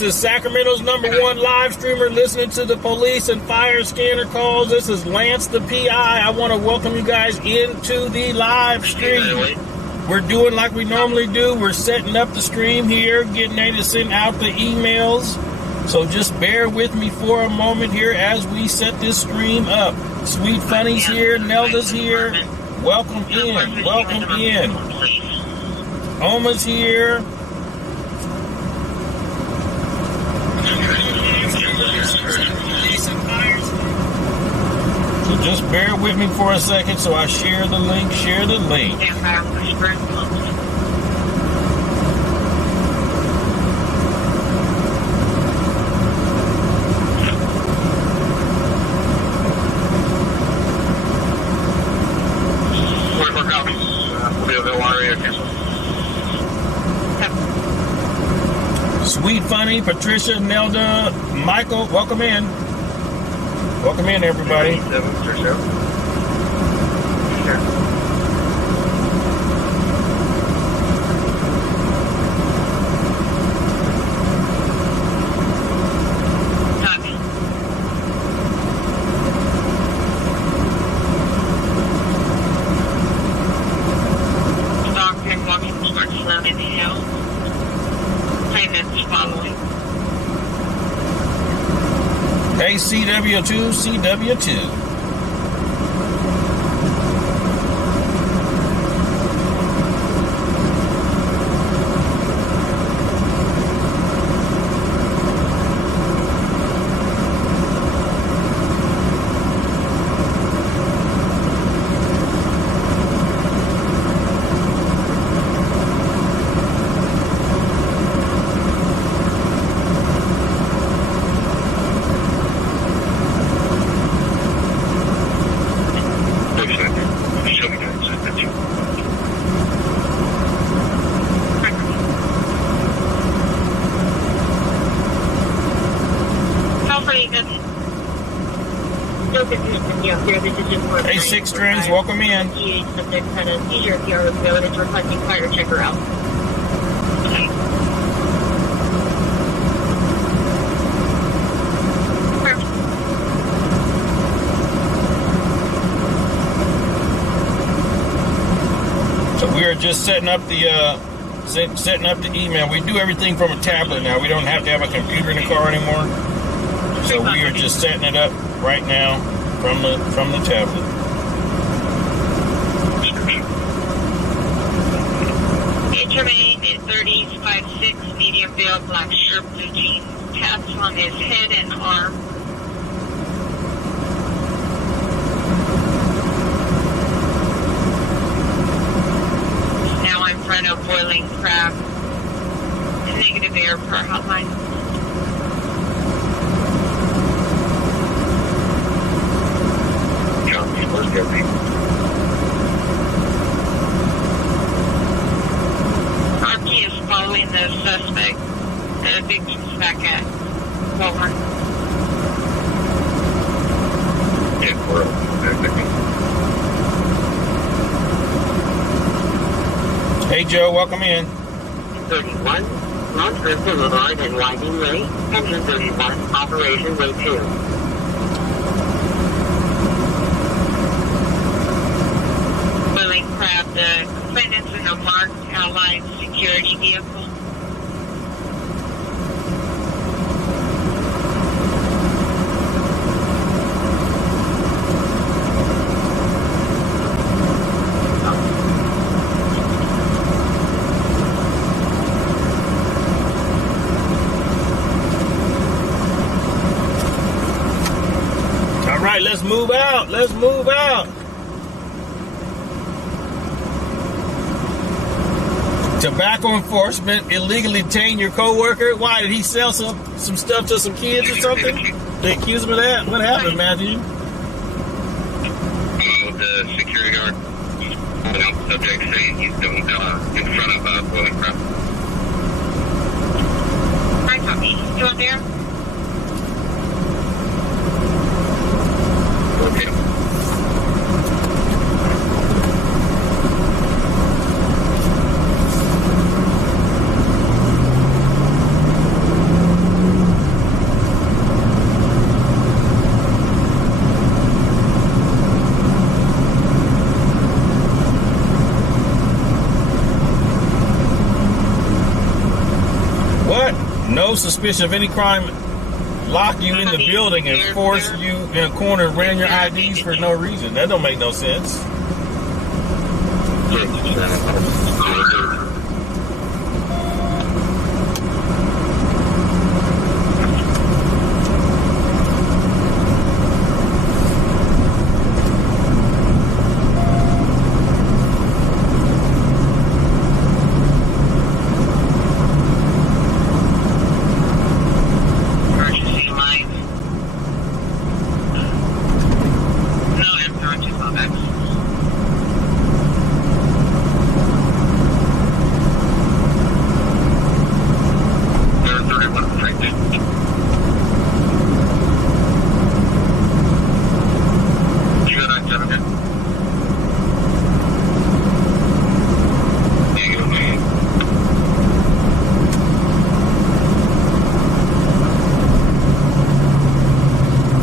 This is Sacramento's #1 live streamer listening to the police and fire scanner calls. This is LanceThePI. I want to welcome you guys into the live stream. We're doing like we normally do. We're setting up the stream here, getting ready to send out the emails. So just bear with me for a moment here as we set this stream up. Sweet Funny's here. Nelda's here. Welcome in. Welcome in. Oma's here. So just bear with me for a second so I share the link. Share the link. Sweet Funny, Patricia, Nelda, Michael, welcome in. Welcome in, everybody. Hey, CW2, CW2. Hey, Six Strings, welcome in. Fire checker out. So we are just setting up the email. We do everything from a tablet now. We don't have to have a computer in the car anymore. So we are just setting it up right now from the tablet. Intermain in 30s, 5'6", medium build, black shirt, blue jeans, tats on his head and arm. Now in front of Boiling Crab, negative air per hotline. RP is following the suspect. The victim's back at Walmart. Hey, Joe, welcome in. 31, Montrose Boulevard and Winding Way, Engine 31, Operation Way 2. Crab, the defendants in a marked Allied security vehicle. All right, let's move out. Let's move out. Tobacco enforcement illegally detained your co-worker. Why, did he sell some stuff to some kids or something? They accuse him of that? What happened, Matthew? The security guard. Subject saying he's doing in front of Boiling Crab. Hi, Tommy. You up there? Okay. no suspicion of any crime, lock you in the building and force you in a corner and ran your IDs for no reason. That don't make no sense.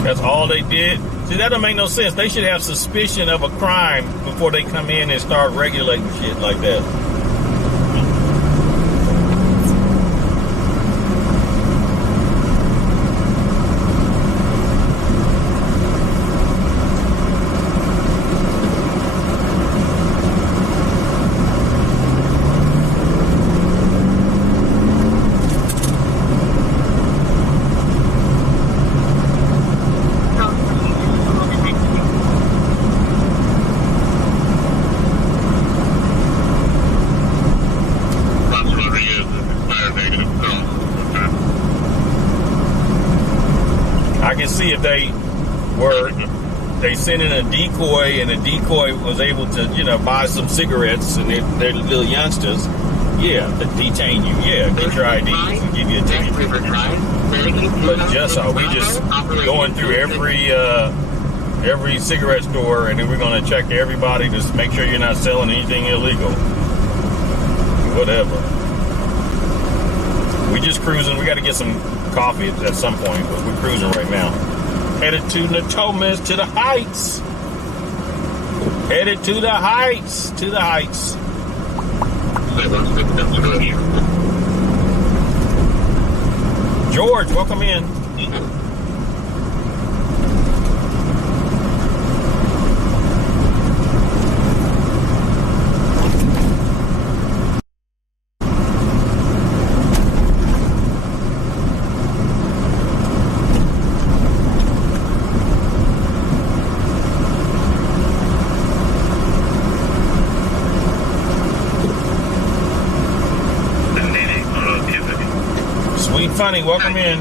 That's all they did. See, that don't make no sense. They should have suspicion of a crime before they come in and start regulating shit like that. See if they sent in a decoy and the decoy was able to, buy some cigarettes and they're little youngsters, yeah, to detain you, yeah, get your IDs and give you a ticket. But we just going through every cigarette store and then we're going to check everybody to make sure you're not selling anything illegal. Whatever. We just cruising. We got to get some coffee at some point, but we're cruising right now. Headed to Natomas, to the Heights. Headed to the Heights, to the Heights. George, welcome in. Funny, welcome in.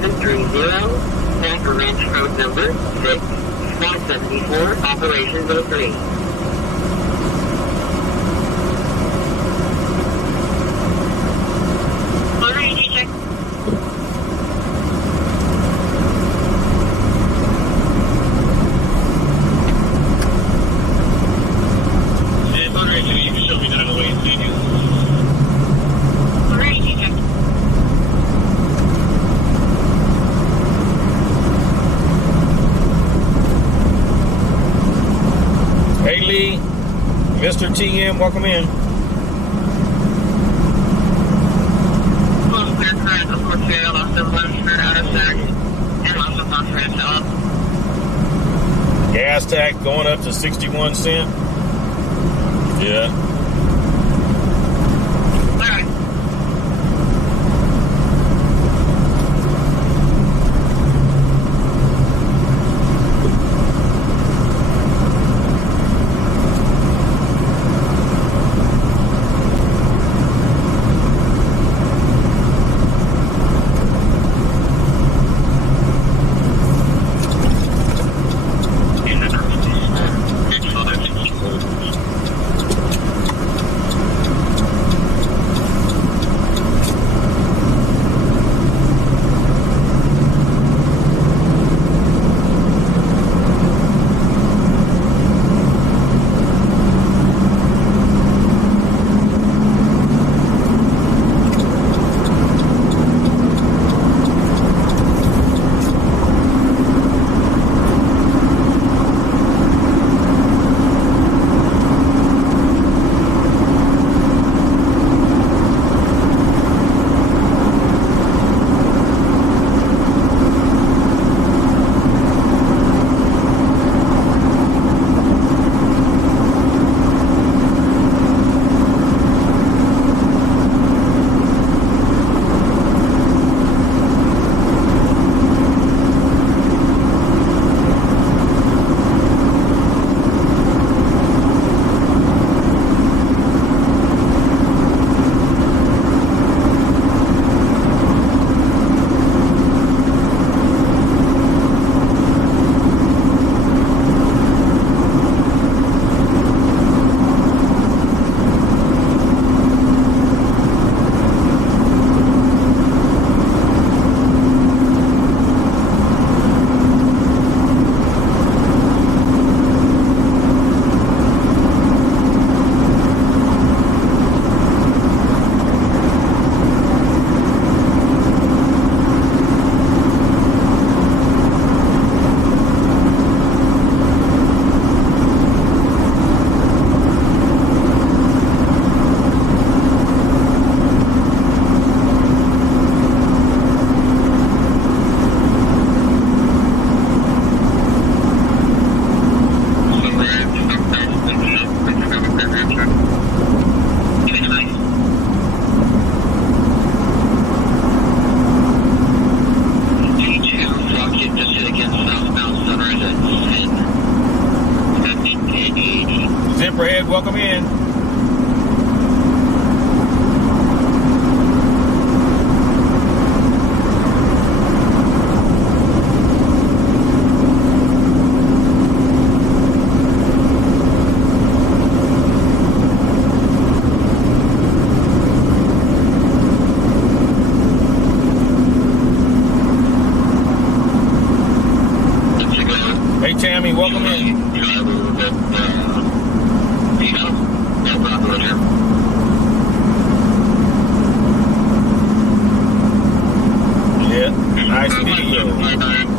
5730, Backer Ranch Road number 6, 174, Operations 03. Mr. TM, welcome in. Gas tax going up to 61 cents. Yeah. welcome in. Hey, Tammy, welcome in. Yeah, nice video.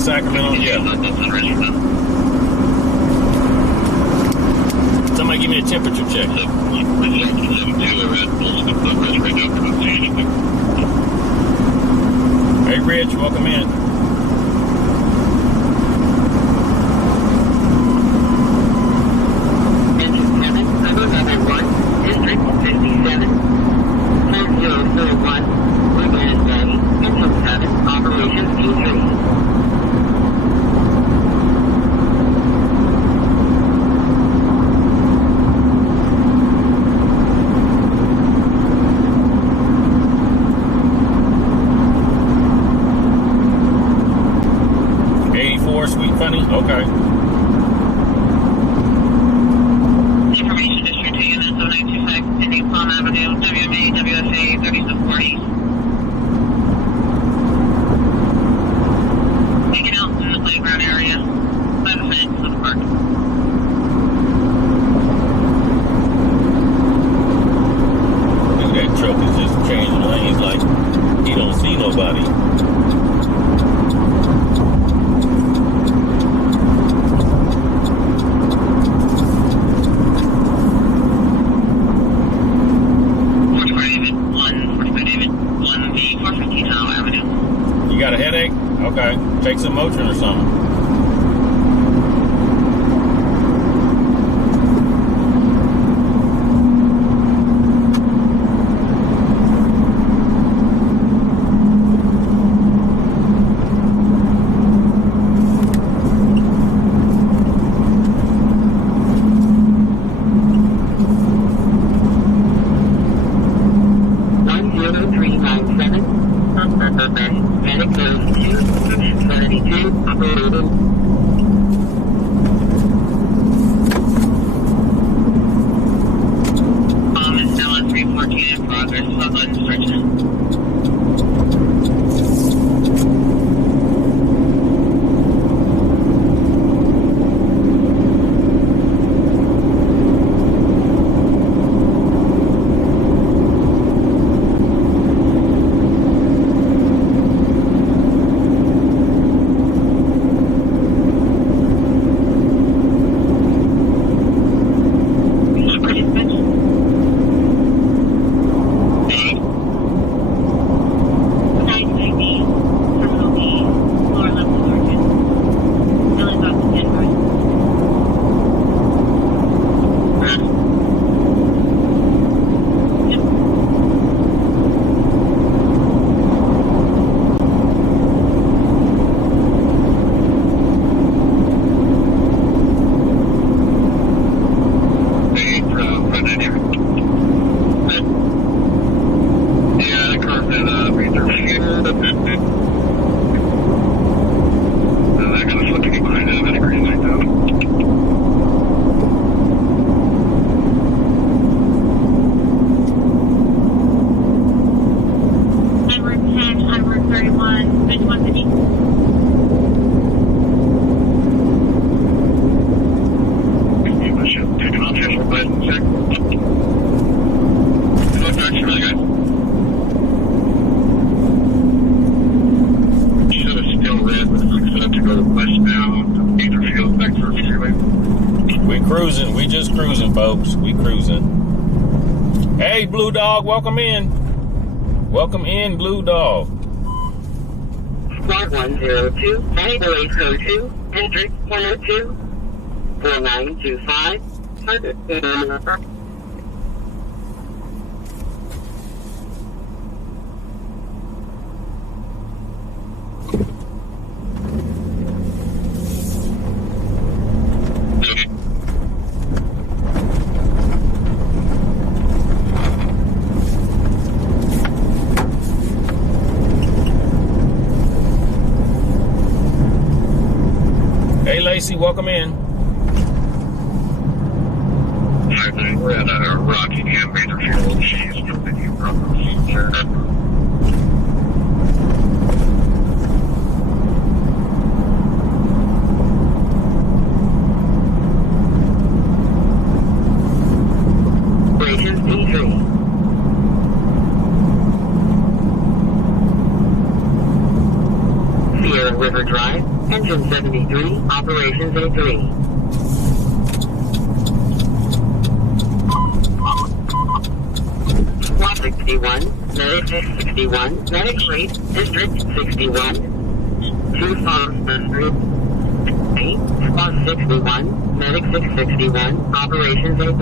Sacramento. Yeah. Somebody give me a temperature check. Hey, Rich, welcome in. District 57, 4041, Woodland Bay, Engine 7, Operations E3. Sweet Funny? Okay. Information District 2 units 0925, continuing Palm Avenue, WMA, WFA, 3740. Hanging out in the playground area, by the fence of the park. That truck is just changing lanes like he don't see nobody. Got a headache? Okay. Take some Motrin or something. We just cruising, folks. We cruising. Hey, Blue Dog, welcome in. Welcome in, Blue Dog. Squad 102, Highway 02, District 102, 4925, Lacey, welcome in. We're at a Rockingham Major Fuel. She's dropping you properly. Operations E3. Sierra River Drive. Engine 73, Operations A3. 61, Medic 661, Medic 8, District 61, 2 Farms Street, 8, Squad 61, Medic 661, Operations A3.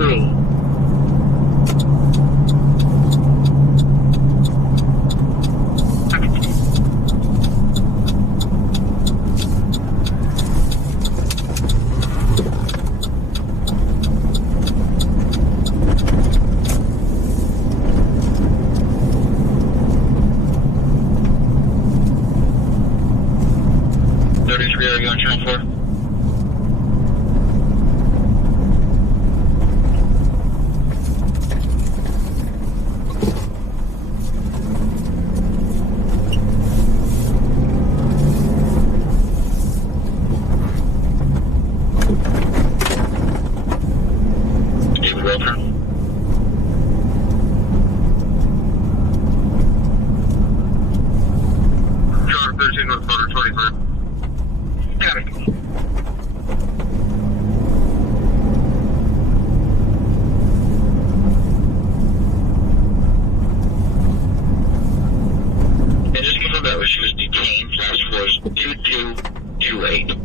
Are you on channel 4? David Welton. John 13 North Motor 23. Got it. And just confirm that she was detained. Last was 2228.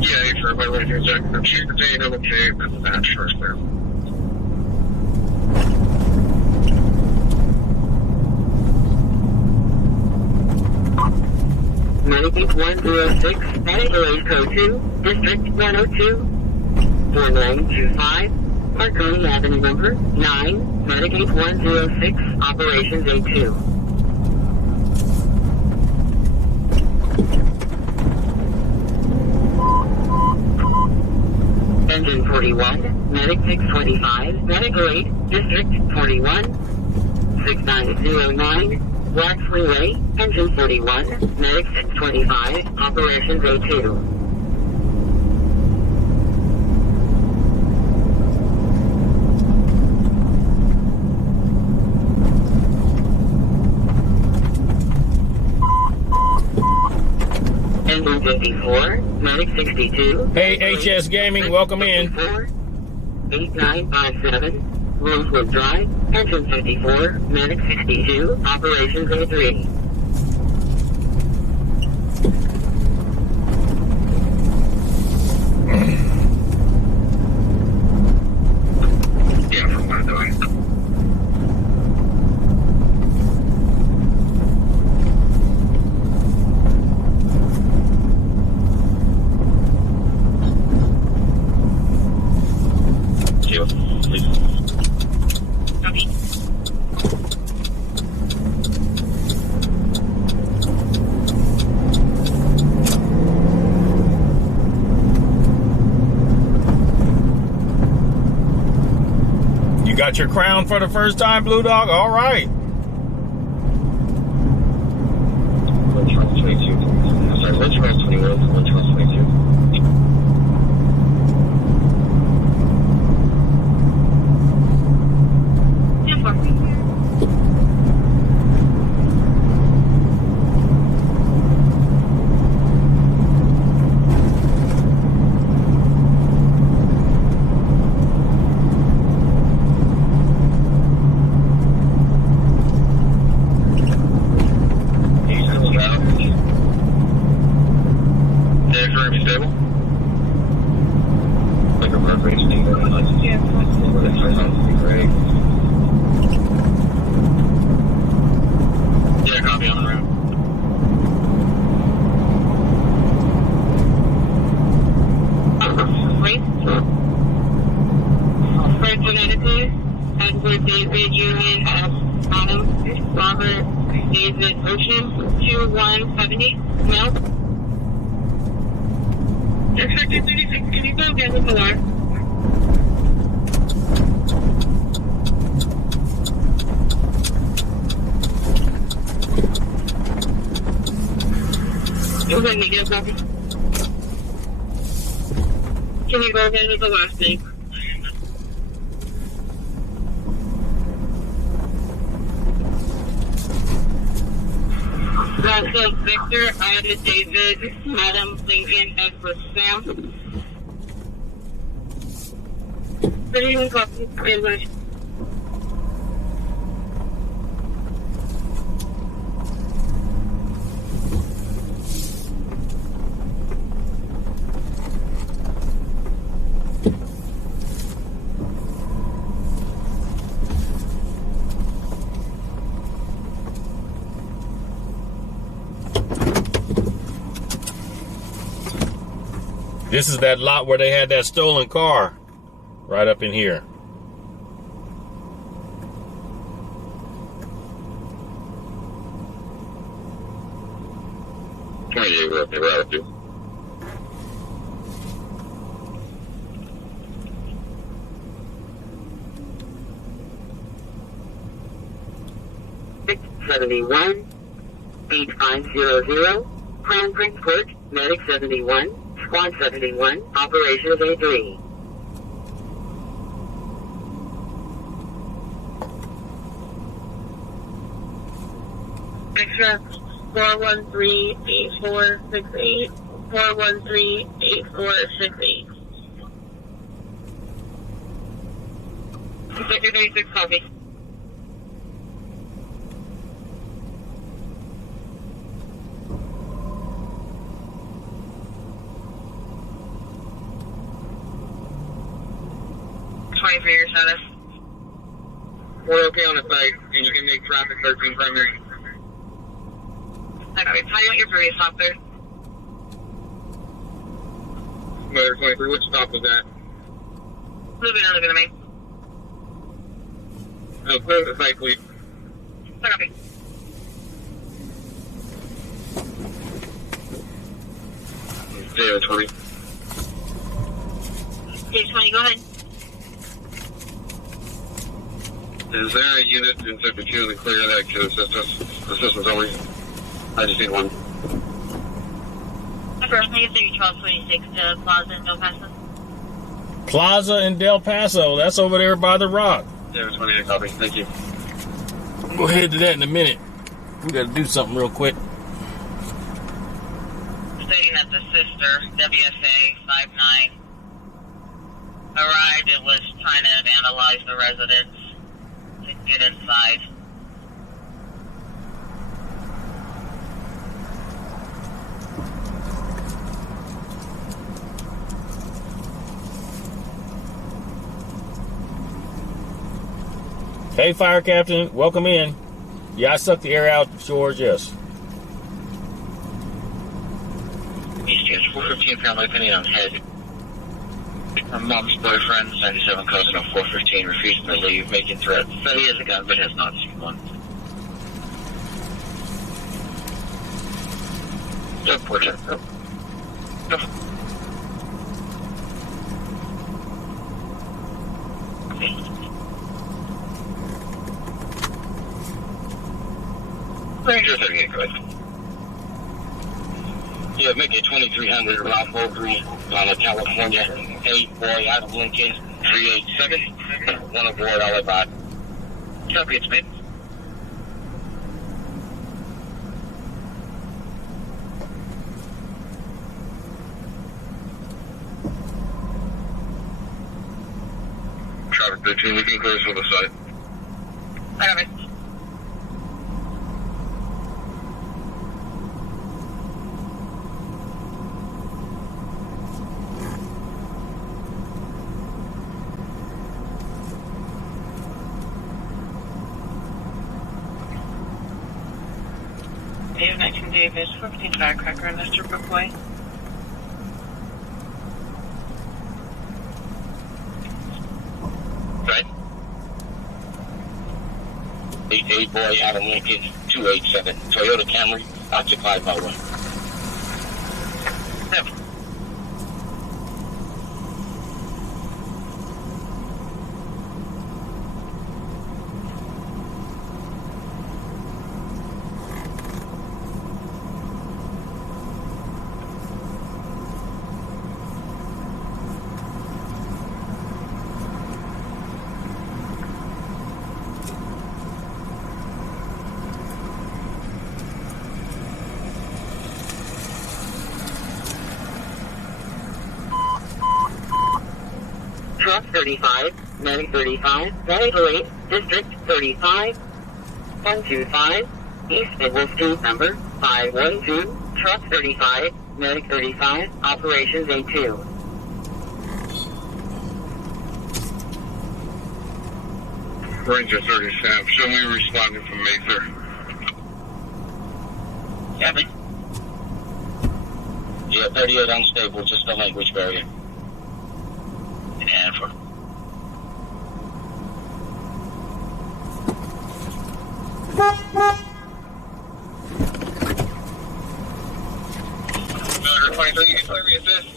Yeah, for my way to check. If she's detained, I'm okay. That's that first there. Medic 106, Medic Code 2, District 102, 4925, Marconi Avenue number 9, Medic 106, Operations A2. Engine 41, Medic 625, Medic 8, District 41, 6909, Black Freeway, Engine 41, Medic 625, Operations A2. Engine 54, Medic 62. Hey, HS Gaming, welcome in. 8957, Rosewood Drive, Engine 54, Medic 62, Operations A3. Yeah, from what I'm doing. Got your crown for the first time, Blue Dog? All right. One Charles 22. Sorry, 1 Charles 21, 1 Charles 22. Yeah, copy on the road. Wait. First identity, Edward David Union F. Adam Robert David Ocean 2170. Male. Expected 36. Can you go again with the alarm? Okay, negative copy. Can you go again with the last name? Also, Victor, Ida, David, Madam, Lincoln, Edward, Sam. Good evening, copy. English. This is that lot where they had that stolen car. Right up in here. We're up there, we're out there. Six 71 8500 Crown Prince Court, Medic 71, Squad 71, Operations A3. Picture 413-8468, 413-8468. Sector 36, copy. For your status. We're okay on the site, and you can make traffic 13 primary. Okay, tell you what your previous stop there. Motor 23, which stop was that? Moving on to me. No, clear the site, please. Copy. David 20. Page 20, go ahead. Is there a unit in Sector 2 that clear that can assist us? Assistance only. I just need one. Okay, I can see you 1226 to Plaza in Del Paso. Plaza in Del Paso. That's over there by the rock. David 28, copy. Thank you. We'll head to that in a minute. We got to do something real quick. Stating that the sister, WSA 59, arrived and was trying to vandalize the residence to get inside. Hey, Fire Captain, welcome in. Yeah, I sucked the air out, George, yes. East 415 found lieutenant on head. Her mom's boyfriend, 97 cousin of 415, refusing to leave, making threats. Said he has a gun, but has not seen one. Don't portrait. Rangers are getting good. Yeah, make it 2300 Ralph Overy on a California 8 boy out of Lincoln 387. One aboard, all about. Copy, it's me. Traffic 13, we can clear for the site. I got it. Dave 19 Davis, 15 Firecracker, Nestor Brookway. Right. 8 boy out of Lincoln 287. Toyota Camry, occupied by one. Yep. Truck 35, Medic 35, Medical 8, District 35, 125, East Midwell Street number 512, Truck 35, Medic 35, Operations A2. Ranger 37, show me responding from Mather. 7. Yeah, 38 unstable, just a language barrier. And for. Number 23, you can clear me assist.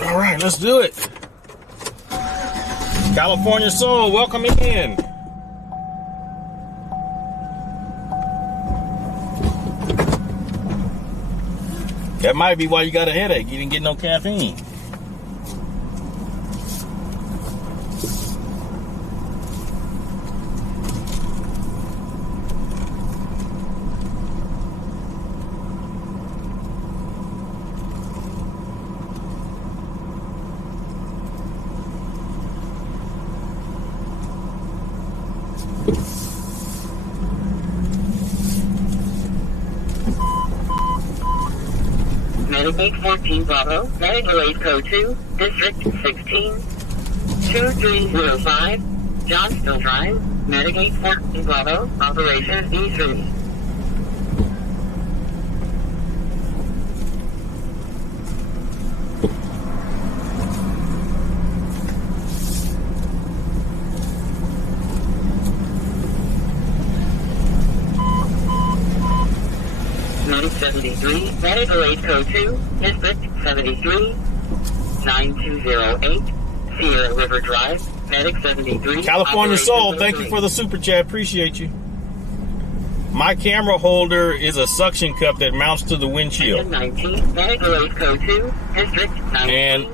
All right, let's do it. California Soul, welcome in. That might be why you got a headache. You didn't get no caffeine. Medic 14 Bravo, Medical 8 Code 2, District 16, 2305, Johnston Drive, Medic 14 Bravo, Operations E3. Medic 73, Medical 8 Code 2, District 73, 9208, Sierra River Drive, Medic 73. California Soul, thank you for the super chat. Appreciate you. My camera holder is a suction cup that mounts to the windshield. 19, Medical 8 Code 2, District 19. And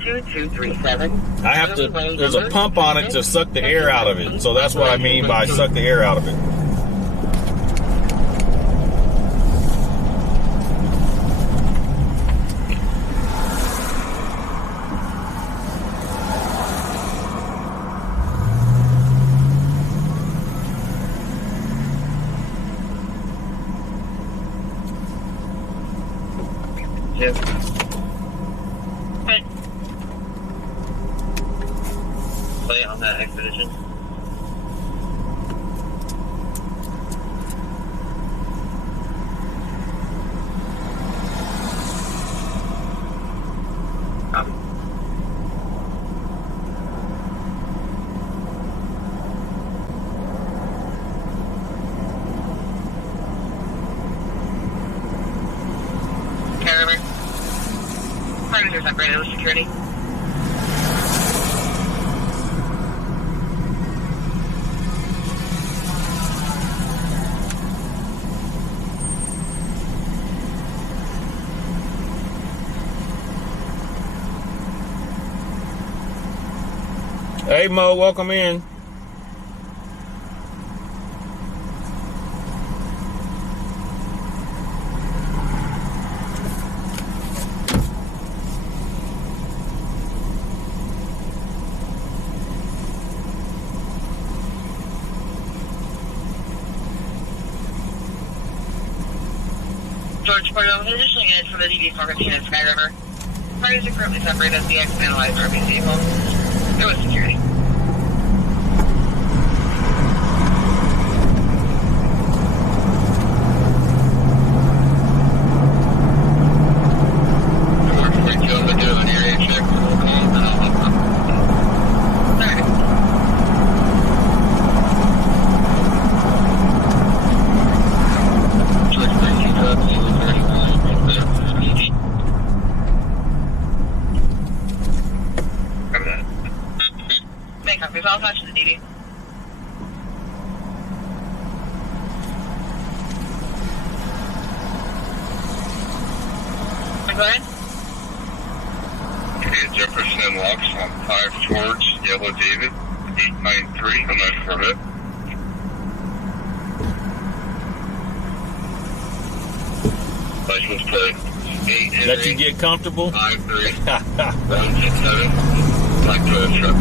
2237. I have to, there's a pump on it to suck the air out of it. So that's what I mean by suck the air out of it. Yes. Hey. Play on that expedition. Predators upgraded with security. Hey Mo, welcome in. George Porto, initially units from the DB-415 at Sky River. Parties are currently separated as the X analyzed RP vehicle. Go with security. go ahead. Okay, Jefferson and Lux on 5 George, Yellow David, 893, I'm not sure of it. License plate 8 Henry. Let you get comfortable. 53167. Black Toyota truck.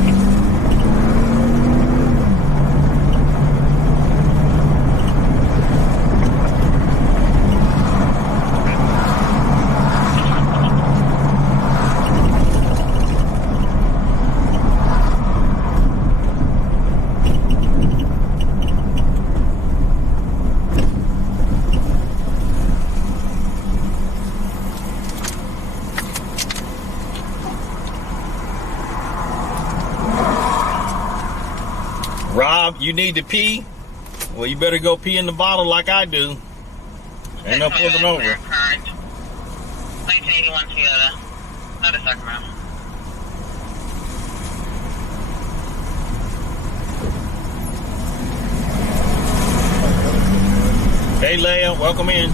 Rob, you need to pee? Well, you better go pee in the bottle like I do. Ain't no pulling over. 1981 Toyota. Out of Sacramento. Hey, Leia, welcome in.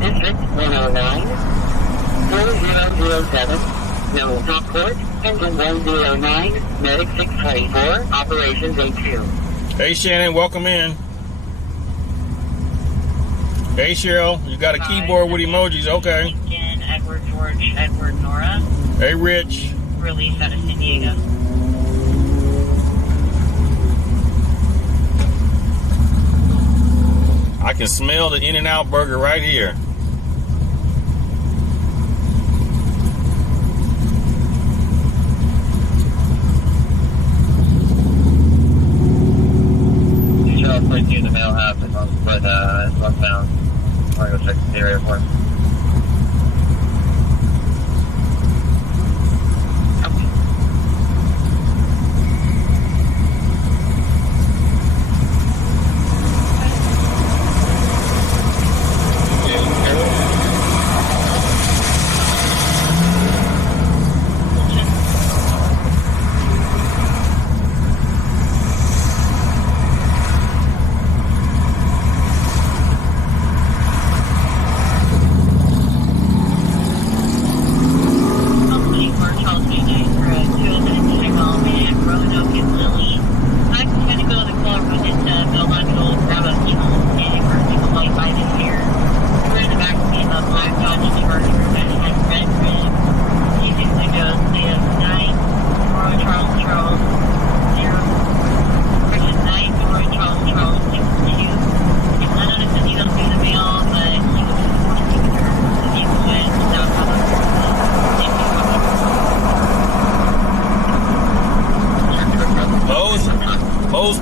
District 109, 4007, no top court, engine 109, medic 624, operations A2. Hey, Shannon, welcome in. Hey, Cheryl, you got a keyboard with emojis, okay. Lincoln, Edward, George, Edward, Nora. Hey, Rich. Release out of San Diego. I can smell the In-N-Out burger right here. I'll play you the mail half, but it's northbound. I'll go check the airport.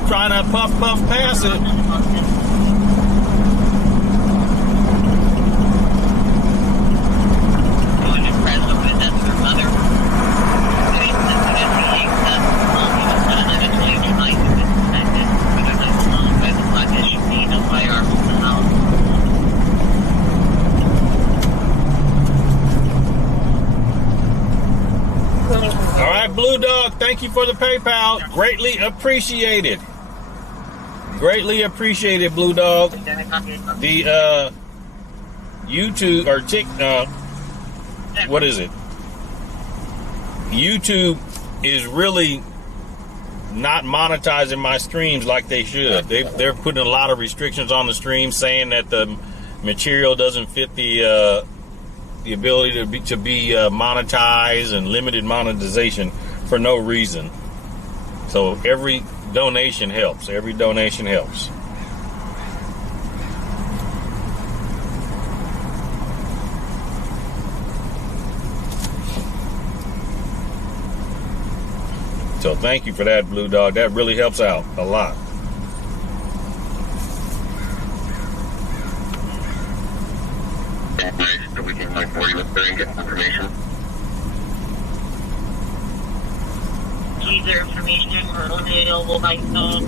Trying to puff past it. All right, Blue Dog, thank you for the PayPal. Greatly appreciated. Greatly appreciated, Blue Dog. The YouTube or what is it? YouTube is really not monetizing my streams like they should. They're putting a lot of restrictions on the stream, saying that the material doesn't fit the ability to be monetized, and limited monetization for no reason. So every donation helps. Every donation helps. So thank you for that, Blue Dog. That really helps out a lot. So we can like 40 with and get information. user information or only available by phone.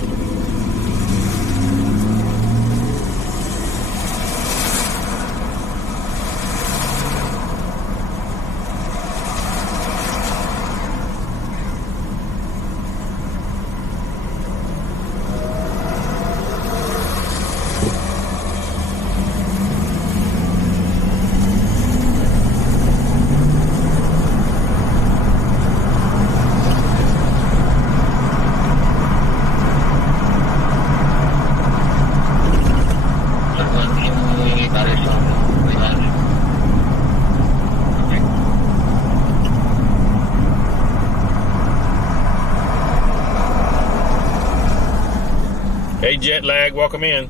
Hey, jet lag, welcome in.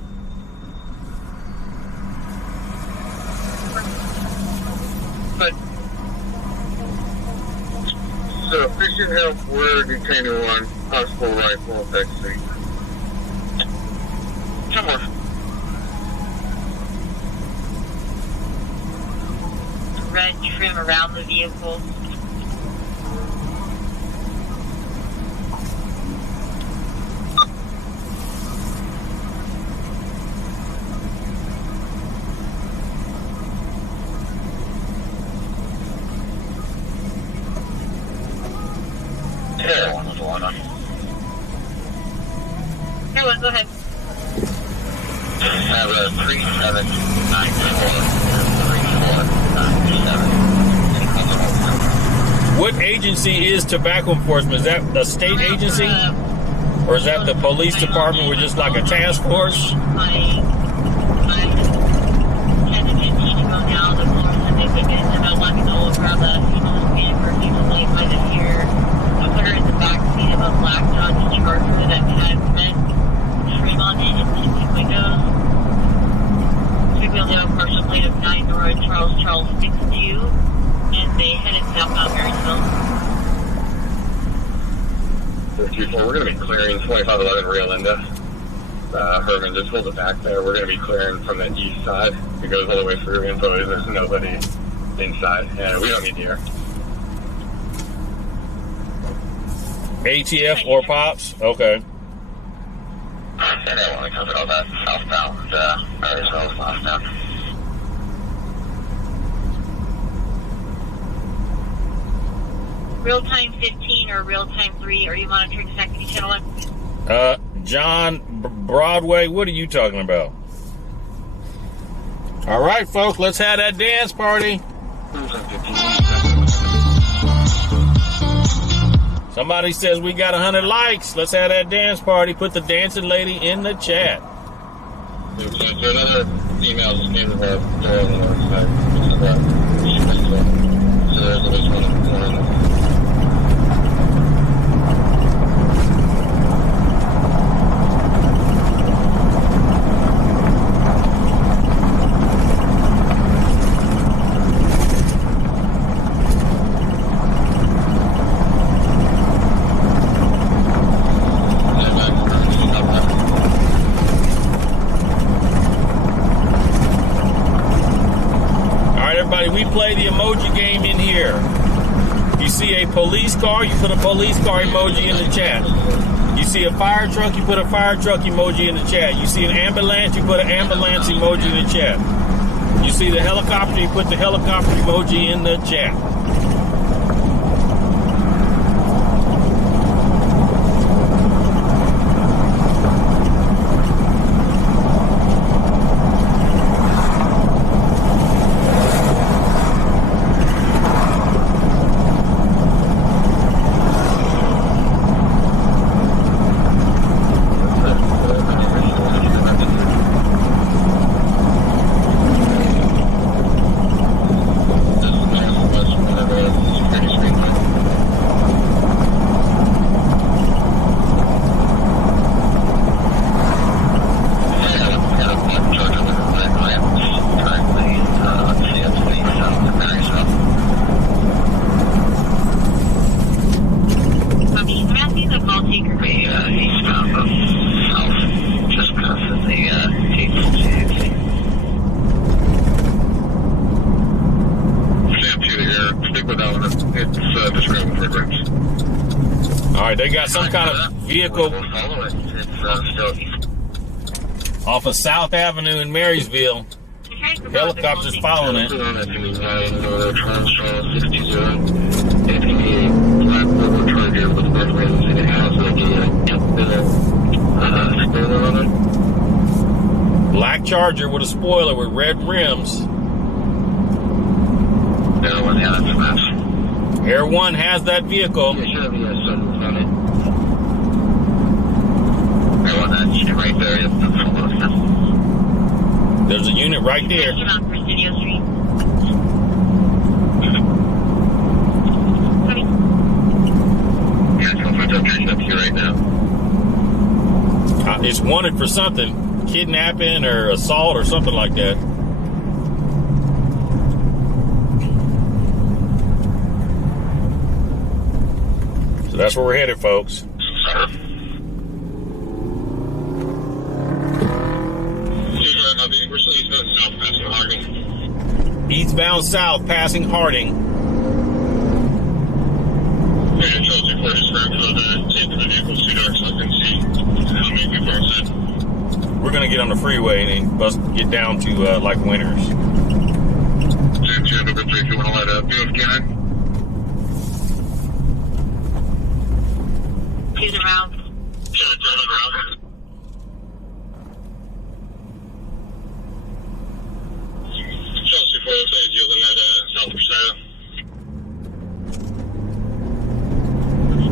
But, so, Christian help, we're detained one, possible rifle, X3. Somewhere. Red trim around the vehicle. Yeah, one was the one on. Here, go ahead. I have a 3794. What agency is tobacco enforcement? Is that the state agency? Or is that the police department? We're just like a task force? My 10 to 15 ago now, the police have been about let me go around the female scan for female late by the year. I put her in the back seat of a black Dodge Charger that had red trim on it and tinted windows. Two-wheel down partial plate of 9 Nora Charles 62, and they headed southbound Marysville. 2-4, we're going to be clearing 2511 Rio Linda. Herman, just hold it back there. We're going to be clearing from the east side. It goes all the way through. Info is there's nobody inside, and we don't need the air. ATF or POPs? Okay. And I want to cover all that southbound, Marysville southbound. Real time 15 or real time 3, are you monitoring the second channel 1? John Broadway, what are you talking about? All right, folks, let's have that dance party. Somebody says we got 100 likes. Let's have that dance party. Put the dancing lady in the chat. So another email just came to the door on the north side. So there's at least one in the corner. We play the emoji game in here. You see a police car, you put a police car emoji in the chat. You see a fire truck, you put a fire truck emoji in the chat. You see an ambulance, you put an ambulance emoji in the chat. You see the helicopter, you put the helicopter emoji in the chat. right, they got some kind of vehicle We'll follow it. It's still off of South Avenue in Marysville. Helicopters following it. Black Charger with a spoiler with red rims. Air One has that vehicle. Right there. There's a unit right there. On Presidio Street. Coming. Yeah, I'm catching up to you right now. It's wanted for something, kidnapping or assault or something like that. So that's where we're headed, folks. Eastbound south, passing Harding. We're gonna get on the freeway and then bust, get down to like Winters. If you want to light up, do it again. To the round. Chelsea 406 yielding at South Presidio.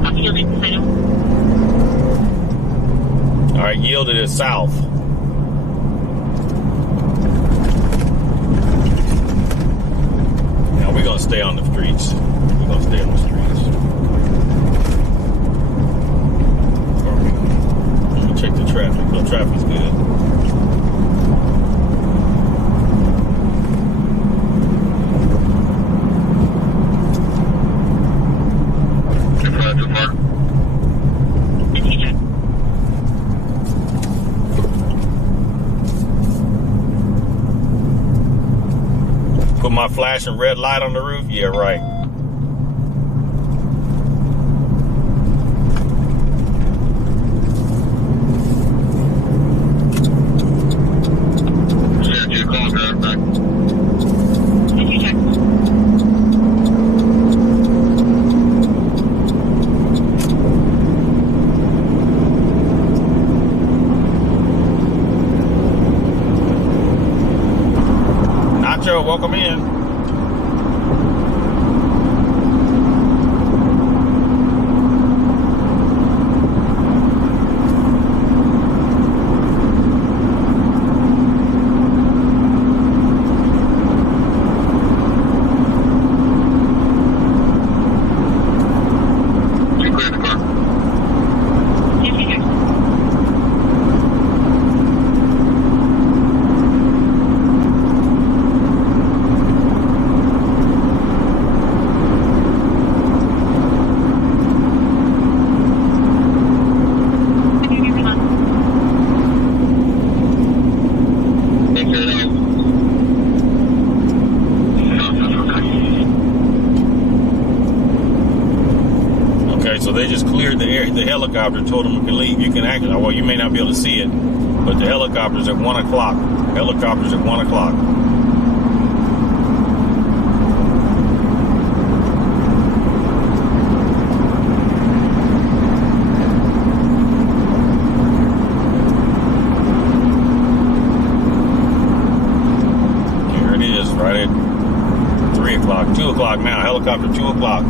I'm yielding Presidio. All right, yielded it south. Now we're gonna stay on the streets. We're gonna stay on the streets. Let me check the traffic. The traffic's good. Put my flashing red light on the roof? Yeah, right. Nacho, welcome in. So they just cleared the air. The helicopter told them you can leave. You can actually, well, you may not be able to see it, but the helicopter's at 1 o'clock. Helicopter's at 1 o'clock. Here it is, right at 3 o'clock, 2 o'clock now. Helicopter 2 o'clock.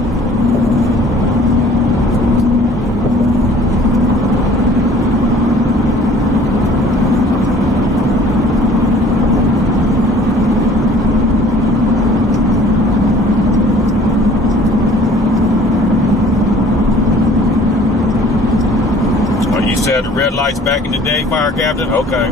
Had the red lights back in the day, fire captain? Okay.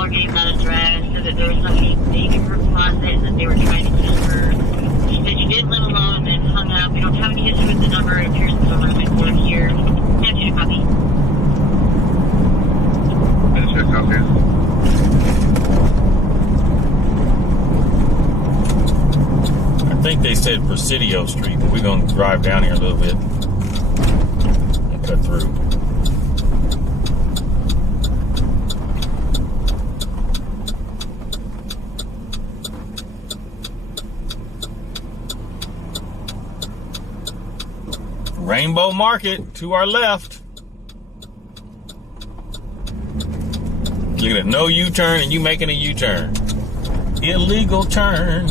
people are getting that address, so that there was somebody staying in her closet and that they were trying to kill her. She said she didn't live alone and hung up. We don't have any history with the number. It appears it's over my board here. Have you copy? I think they said Presidio Street, but we're going to drive down here a little bit and cut through. Rainbow Market to our left. Look at it, no U-turn and you making a U-turn. Illegal turn.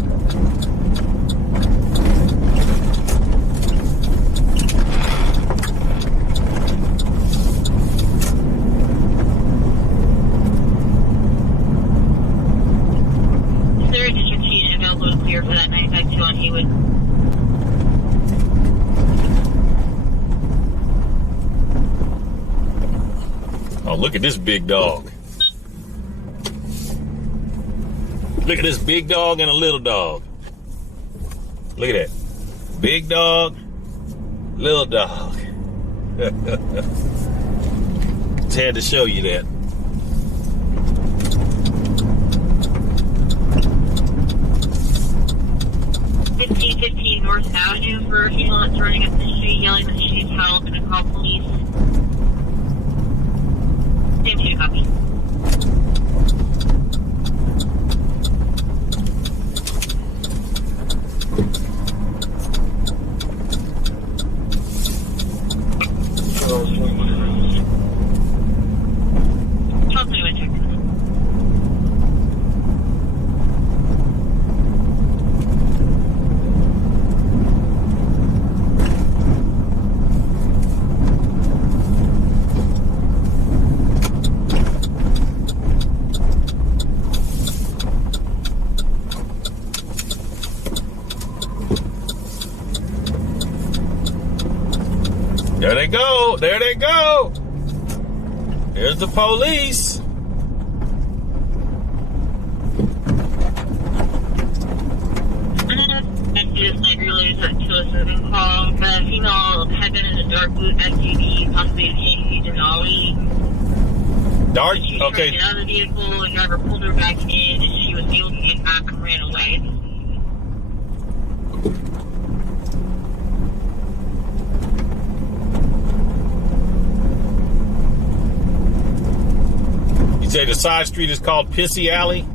Is there a district sheet available to clear for that 952 on Haywood? Oh, look at this big dog. Look at this big dog and a little dog. Look at that. Big dog, little dog. Just had to show you that. $1515 North Avenue for a female that's running up the street yelling that she needs help and to call police. Same to copy. There they go. There they go. There's the police. Call. The female had been in a dark blue SUV, possibly a Denali. Dark? She was Okay. trying to get out of the vehicle, the driver pulled her back in, and she was able to get back and ran away. You say the side street is called Pissy Alley?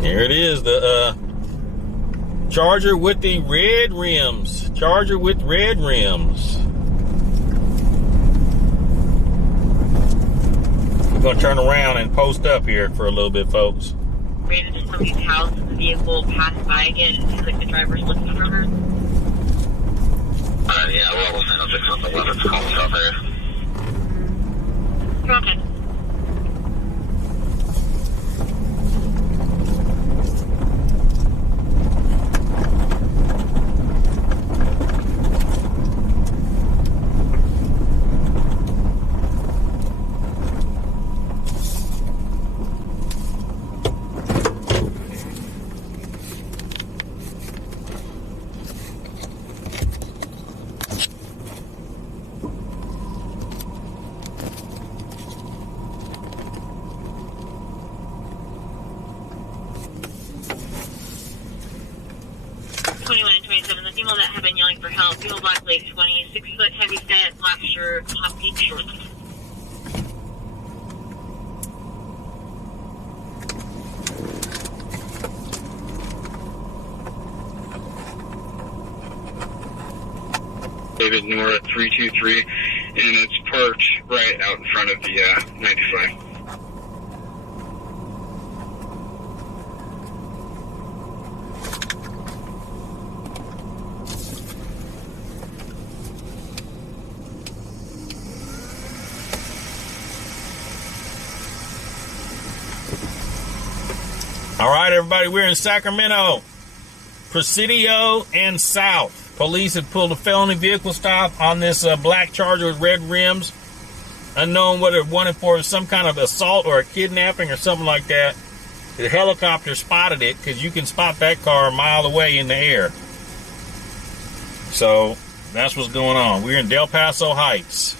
Here it is, the Charger with the red rims. Charger with red rims. We're going to turn around and post up here for a little bit, folks. Ran into somebody's house, the vehicle passed by again, and it seems like the driver's looking for her. Yeah, well, I'll just want the weapons call myself here. Okay. The female that had been yelling for help, female black, late 20s, 6 foot, heavy set, black shirt, top pink shorts. David Nora 323, and it's parked right out in front of the 95. All right, everybody, we're in Sacramento, Presidio and South. Police have pulled a felony vehicle stop on this black Charger with red rims. Unknown what it wanted for, some kind of assault or a kidnapping or something like that. The helicopter spotted it because you can spot that car a mile away in the air. So that's what's going on. We're in Del Paso Heights.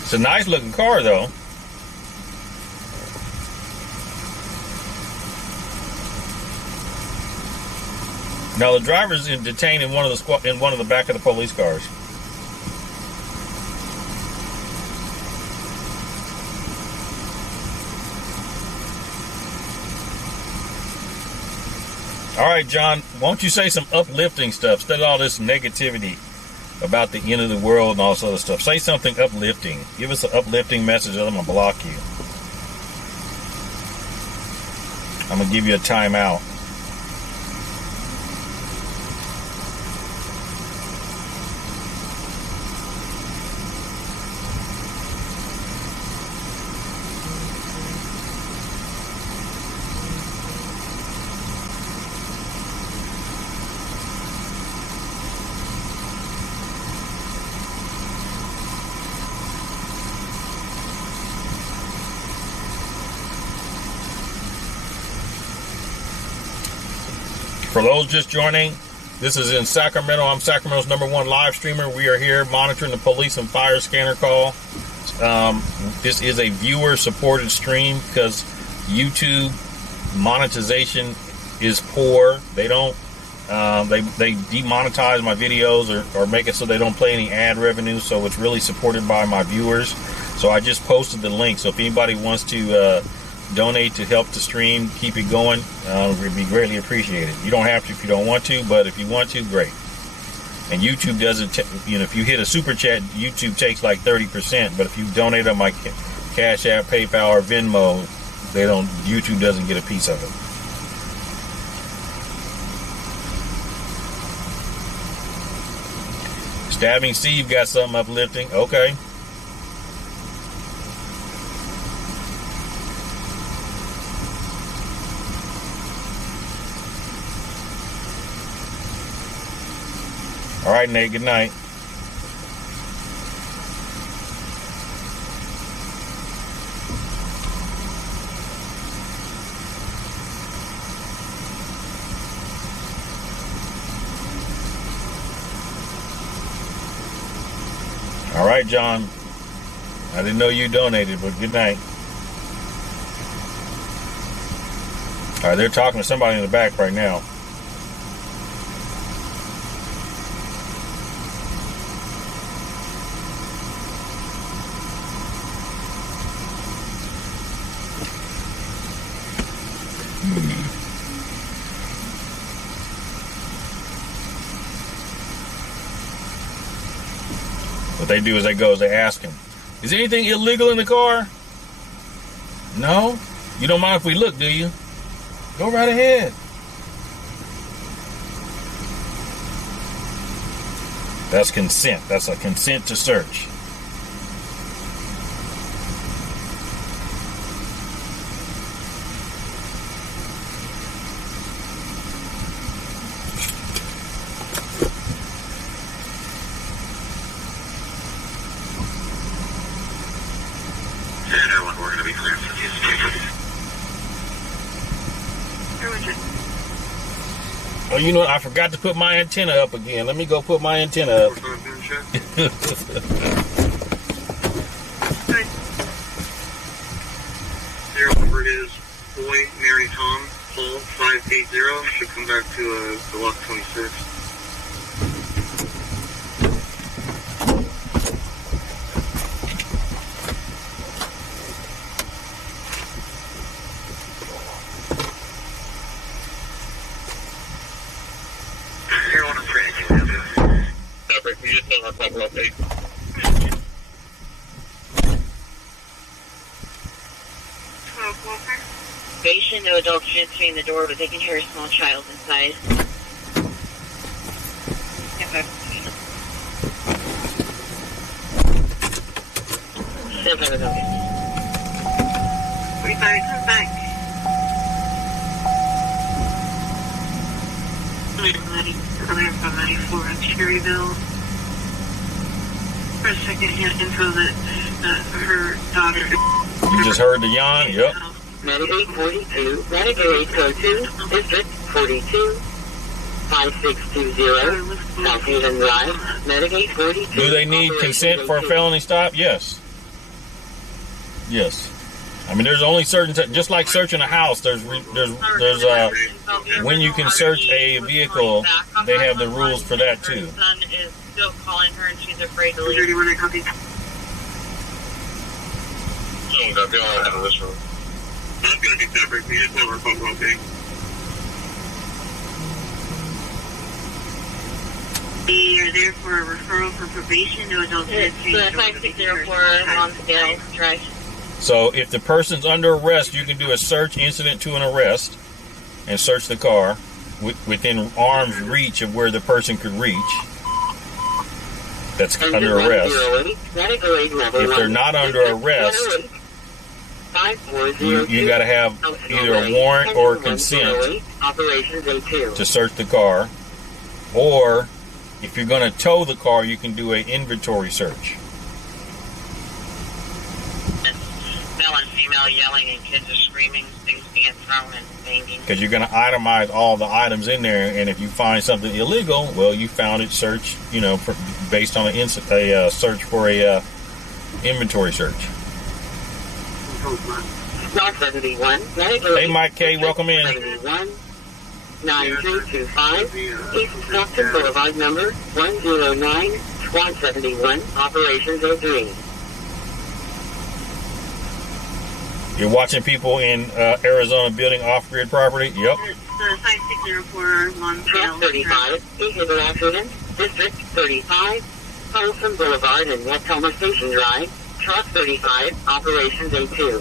It's a nice looking car, though. Now the driver's detained in one of the back of the police cars. All right, John, won't you say some uplifting stuff instead of all this negativity about the end of the world and all this other stuff? Say something uplifting. Give us an uplifting message, or I'm going to block you. I'm going to give you a timeout. For those just joining, this is in Sacramento. I'm Sacramento's #1 live streamer. We are here monitoring the police and fire scanner call. This is a viewer-supported stream because YouTube monetization is poor. They don't. They demonetize my videos or make it so they don't play any ad revenue. So it's really supported by my viewers. So I just posted the link. So if anybody wants to donate to help the stream, keep it going, it would be greatly appreciated. You don't have to if you don't want to, but if you want to, great. And YouTube doesn't, if you hit a super chat, YouTube takes like 30%, but if you donate on my Cash App, PayPal, or Venmo, YouTube doesn't get a piece of it. Stabbing Steve got something uplifting. Okay. All right, Nate, good night. All right, John. I didn't know you donated, but good night. All right, they're talking to somebody in the back right now. What they do is they ask him, is anything illegal in the car? No? You don't mind if we look, do you? Go right ahead. That's consent. That's a consent to search. We're going to be clear for these tickets. Oh, you know what? I forgot to put my antenna up again. Let me go put my antenna up. Zero number is Boy, Mary, Tom, Paul, 580. Should come back to block 26. We just know our proper update. Patient, no adults entering the door, but they can hear a small child inside. Still never know. 45, come back. 94 on Cherryville. For a second hand info that her daughter. You just heard the yawn? Yep. Medicaid 42, Medicaid Code 2, District 42, 5620, South Haven Drive, Medicaid 42. Do they need consent for a felony stop? Yes. Yes. I mean, there's only certain, just like searching a house, there's when you can search a vehicle, they have the rules for that too. Her son is still calling her and she's afraid to leave. Someone got the all out of this room. That's going to be separate. We just know our phone okay. We are there for a referral for probation. No adults entering. It's 5604 Lonsdale Drive. So if the person's under arrest, you can do a search incident to an arrest and search the car within arm's reach of where the person could reach. That's under arrest. If they're not under arrest, you got to have either a warrant or consent to search the car. Or if you're going to tow the car, you can do an inventory search. Male and female yelling and kids are screaming, things being thrown and banging. Because you're going to itemize all the items in there, and if you find something illegal, well, you found it. Search, based on a search for a inventory search. Hey, Mike K, welcome in. 9325 East Stockton Boulevard, number 109, Squad 71, Operations 03. You're watching people in Arizona building off-grid property? Yep. It's 5604 Lonsdale. 35, vehicle accident, District 35, Holson Boulevard and West Homer Station Drive, Truck 35, Operations A2.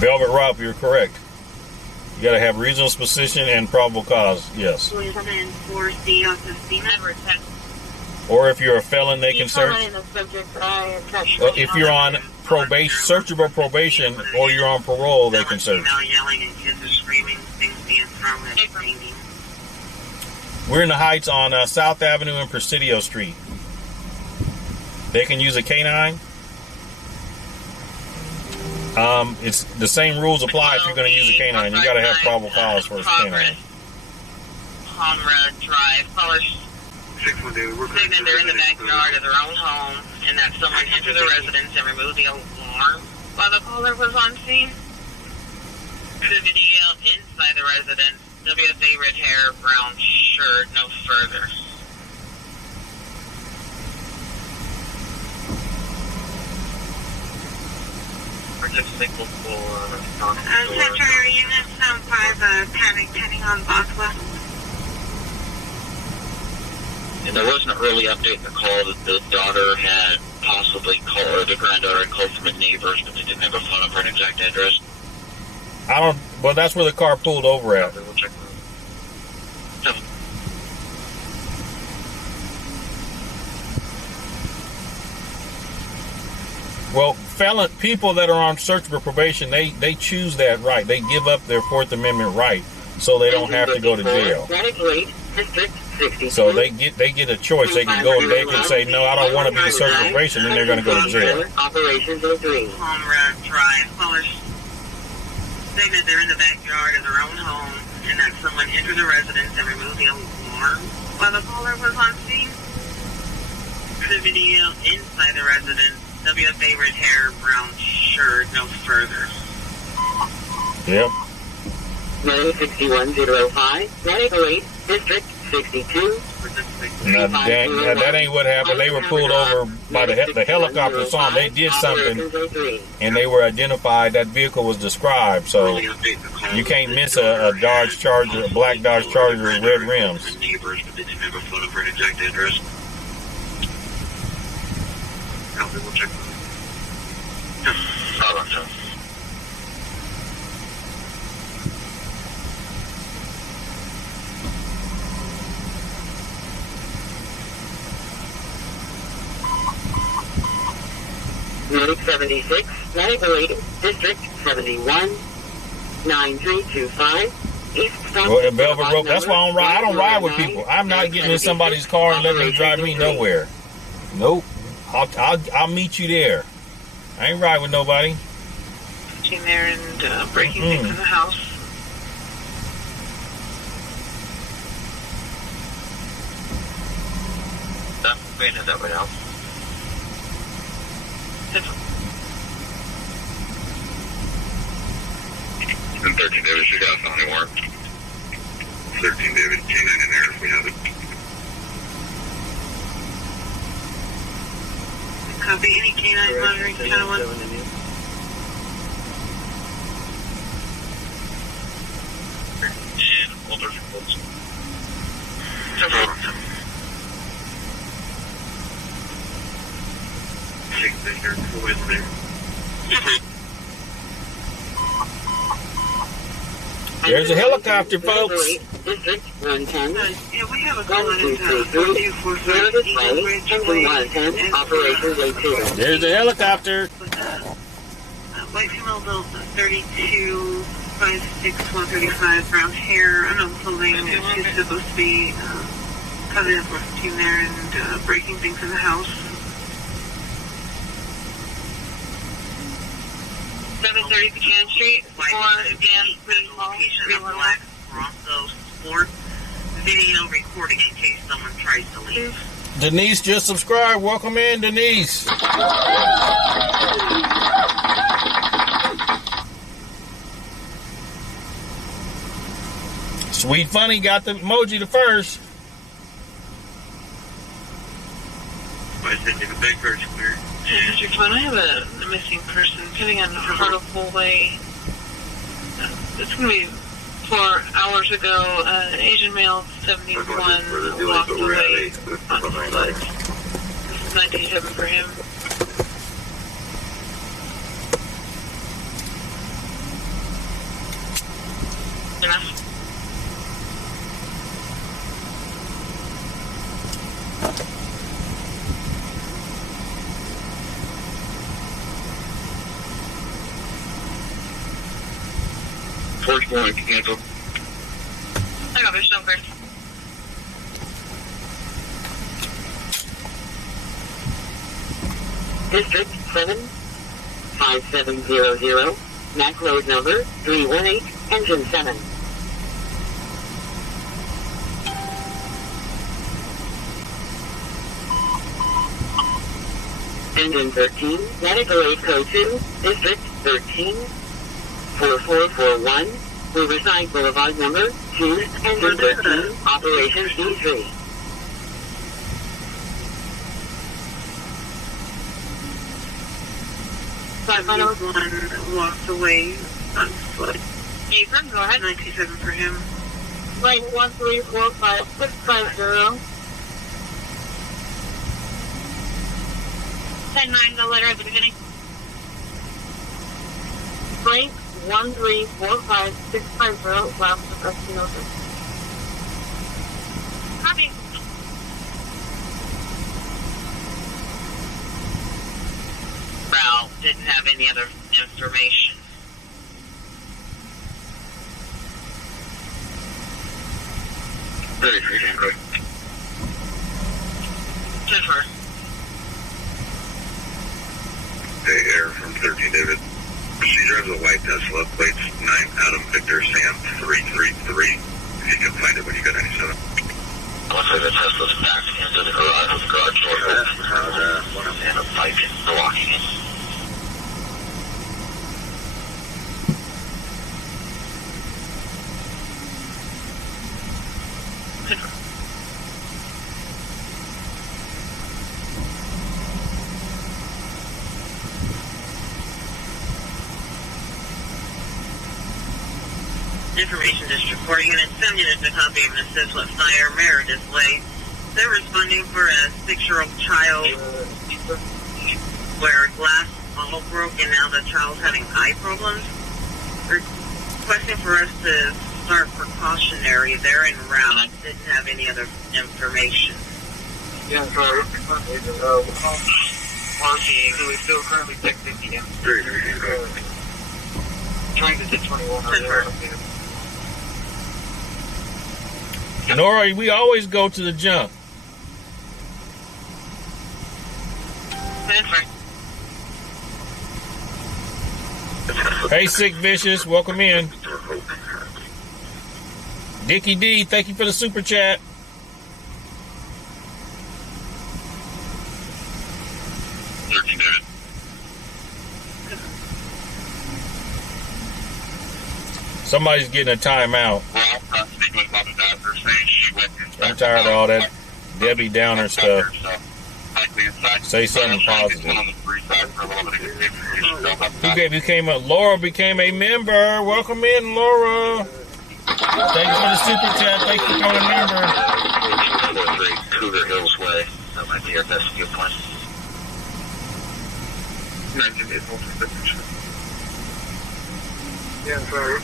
Velvet Rob, you're correct. You got to have reasonable suspicion and probable cause, yes. Or if you're a felon, they can search. If you're on probation, searchable probation, or you're on parole, they can search. We're in the Heights on South Avenue and Presidio Street. They can use a canine. It's the same rules apply if you're going to use a canine. You got to have probable cause for a canine. Comrade Drive. Callers stating they're in the backyard of their own home and that someone entered the residence and removed the alarm while the caller was on scene. The video inside the residence. WSA red hair, brown shirt, no further. Signal for Central Unit 5, panic pending on Boswell. And there was an early update in the call that the daughter had possibly called, or the granddaughter had called from a neighbor's, but they didn't have a phone number and exact address. I don't. Well, that's where the car pulled over at. We'll check. 7. Well, felon people that are on search for probation, they choose that right. They give up their Fourth Amendment right, so they don't have to go to jail. So they get a choice. They can go. They can say, no, I don't want to be in search for probation, and they're going to go to jail. Operations 03. Comrade Drive. Callers stated they're in the backyard of their own home and that someone entered the residence and removed the alarm while the caller was on scene. The video inside the residence. WFA red hair, brown shirt, no further. Yep. 96105, 908, District 62. Now, that ain't what happened. They were pulled over by the helicopter saw them. They did something, and they were identified. That vehicle was described, so you can't miss a Dodge Charger, a black Dodge Charger with red rims. Neighbors, but they didn't have a photo for an exact address. We'll check. Oh, 76, 908, District 71, 9325, East Stop. Well, in Velvet Rope, that's why I don't ride. I don't ride with people. I'm not getting in somebody's car and letting them drive me nowhere. Nope. I'll meet you there. I ain't riding with nobody. In there and breaking things in the house. Wait, is that right now? 13 David, you got a felony warrant. 13 David, K9 in there if we have it. Copy. Any K9 monitoring channel 1? And older folks. Take the here, go in there. There's a helicopter, folks. District 110. Yeah, we have a call in 1245 110, Operations 82. There's a helicopter. White female built 32, 5'6", 135, brown hair, unknown clothing. She's supposed to be causing a team there and breaking things in the house. 730 Buchanan Street, 4 and 3 location of black Bronco Sport. Video recording in case someone tries to leave. Denise just subscribed. Welcome in, Denise. Sweet Funny got the emoji the first. I said take a big bird clear. Mr. Fun, I have a missing person coming on Hartlepool Way. It's going to be 4 hours ago. An Asian male, 71, walked away on foot. This is 97 for him. Enough. First one, cancel. I got this number. District 7, 5700, MAC load number 318, engine 7. Engine 13, medical aid code 2, District 13, 4441, Riverside Boulevard number 2, engine 13, Operation C3. One walked away on foot. Ethan, go ahead. 97 for him. Like 1345650. 10-9, the letter at the beginning. Frank 1345650 last requesting over. Copy. Well, didn't have any other information. Very free, Android. 10-4. Hey, Air from 13 David. She drives a white Tesla, plates 9 Adam Victor Sam 333. If you can find it when you go 97. Looks like the Tesla's backed into the garage door. And a bike blocking it. Information District 4 unit, 7 units to copy of an assist with fire, mirror display. They're responding for a 6-year-old child where glass all broke and now the child's having eye problems. Requesting for us to start precautionary. They're en route. Didn't have any other information. Yeah, sorry. RC, who is still currently texting the trying to hit 21. Nora, we always go to the jump. Hey, Sick Vicious, welcome in. Dickie D, thank you for the super chat. Somebody's getting a timeout. I'm tired of all that Debbie Downer stuff. Say something positive. Who became a Laura became a member. Welcome in, Laura. Thank you for the super chat. Thank you for becoming a member. Cougar Hills Way. That might be our best viewpoint. Yeah, sorry.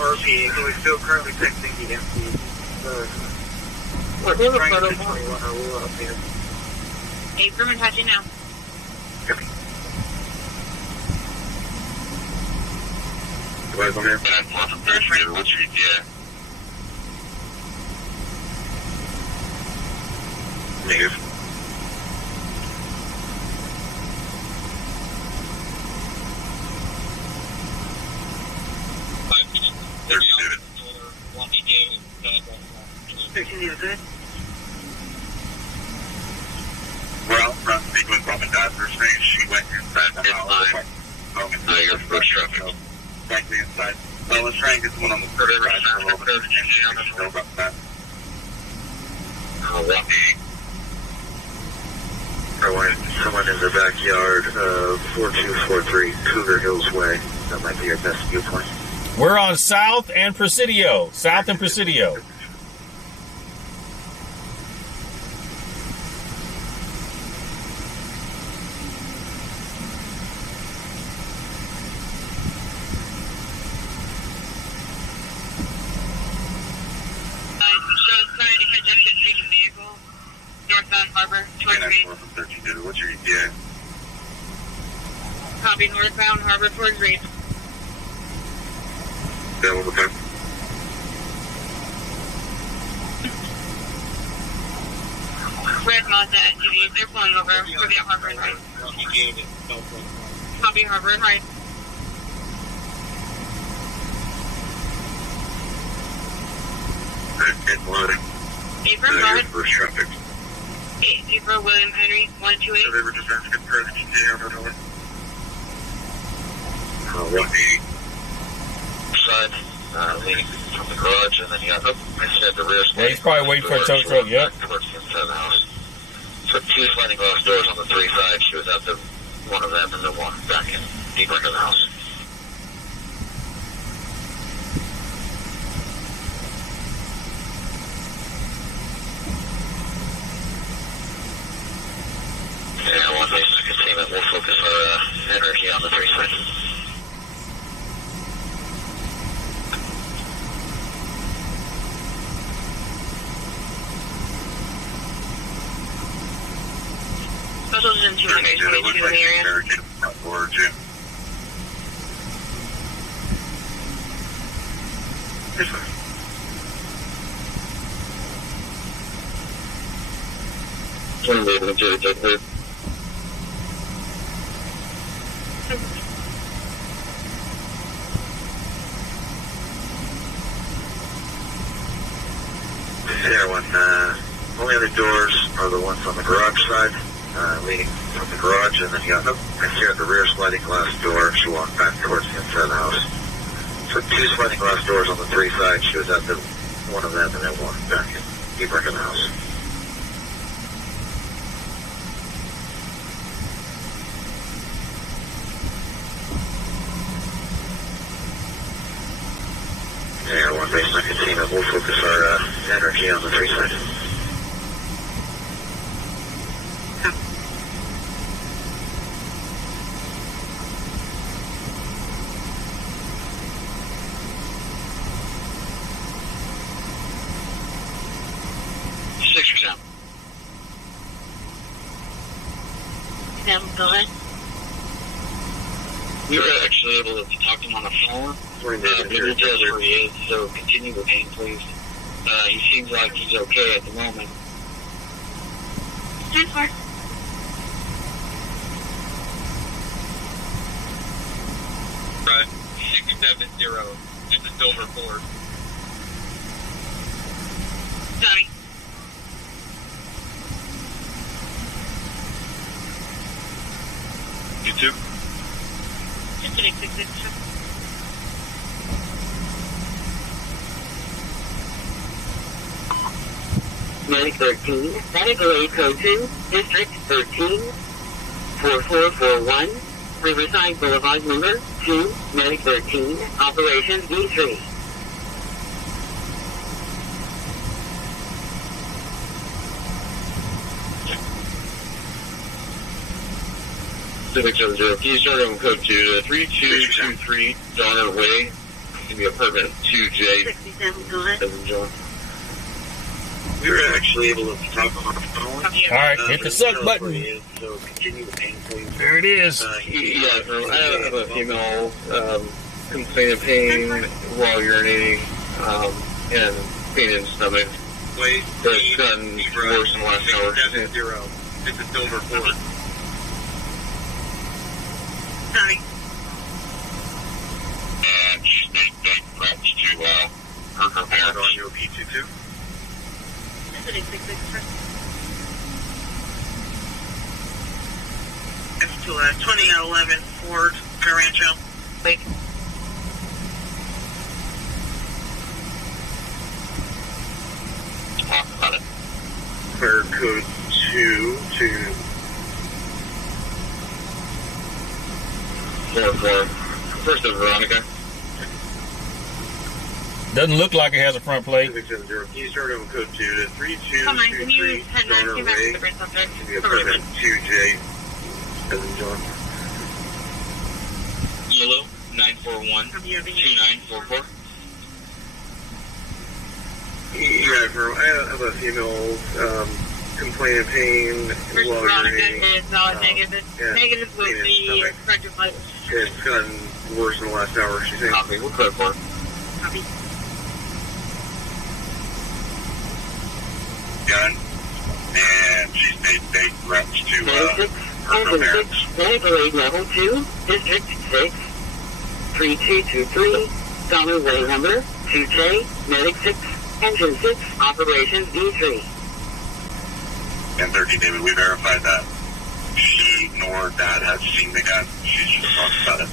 RP, who is still currently texting the MC. Trying to 21 or we'll update. Hey, Vermin, how'd you know? What's your idea? Negative. Well, from speaking from a doctor's name, she went inside the house. You're first traffic. Likely inside. Well, let's try and get someone on the third side for a little bit. Someone in the backyard, 4243 Cougar Hills Way. That might be your best viewpoint. We're on South and Presidio. South and Presidio. What's your ETA? Copy, northbound Harbor towards Reed. Available time. Red Mazda SUV, they're pulling over. We'll get Harbor and Reed. Copy, Harbor and Reed. And loading. April, go ahead. First traffic. April, William Henry, 128. So they were just asking for the ETA on over. 180. Side, leading from the garage, and then you got, I said the rear. Yeah, he's probably waiting for a tow truck, yep. Towards the inside of the house. So 2 sliding glass doors on the 3 sides. She was at the one of them and then one back in, deeper into the house. Yeah, one basic containment. We'll focus our energy on the 3 sides. area. American, origin. Can be able to do it. Yeah, only other doors are the ones on the garage side, leading from the garage, and then you got the rear sliding glass door. She walked back towards the inside of the house. So 2 sliding glass doors on the 3 sides. She was at one of them and then walked back deeper into the house. Yeah, one based on Casino, we'll focus our energy on the 3 side. Go ahead. We were actually able to talk to him on the phone. The details where he is, so continue with him, please. He seems like he's okay at the moment. Stand for. Right, 670. It's a silver Ford. Sorry. You too? Just an exit. Medic 13, medical aid code 2, District 13, 4441, Riverside Boulevard number 2, Medic 13, Operations D3. Civic 70, please start on code 2 to 3223 Donner Way. It's going to be apartment 2J. 67, go ahead. John. We were actually able to talk on the phone. All right, hit the suck button. So continue with pain, please. There it is. Yeah, I have a female complaint of pain while urinating and pain in the stomach. It's gotten worse in the last hour. 670. It's a silver Ford. Sorry. And she's made big threats to her parents. On your P22. Just an exit. It's to 2011 Ford Rancho. Wait. Talk about it. Fire code 2 to 4-4. First of Veronica. Doesn't look like it has a front plate. 670. Can you start on code 2 to 3223 Come on, can you head back Donner to Way? the different subject? The apartment 2J. As in John. Yellow 941 From you, 2944. Yeah, I have a female complaint of pain First while Veronica urinating. is negative. Yeah. Negative with Pain in the stomach. corrective light. It's gotten worse in the last hour, she's saying. Copy. We'll code 4. Copy. Gun. And she's made big threats to her 96, parents. medical aid level 2, District 6, 3223, Donner Way number 2J, Medic 6, Engine 6, Operations D3. 1030, David, we verified that she nor dad has seen the gun. She's just talked about it.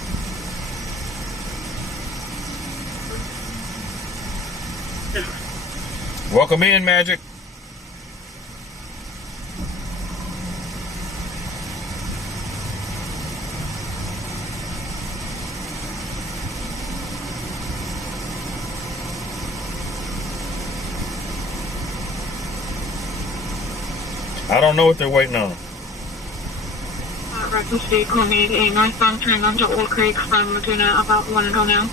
Welcome in, Magic. I don't know what they're waiting on. Records vehicle made a northbound turn onto Old Creek from Laguna about 1 ago now.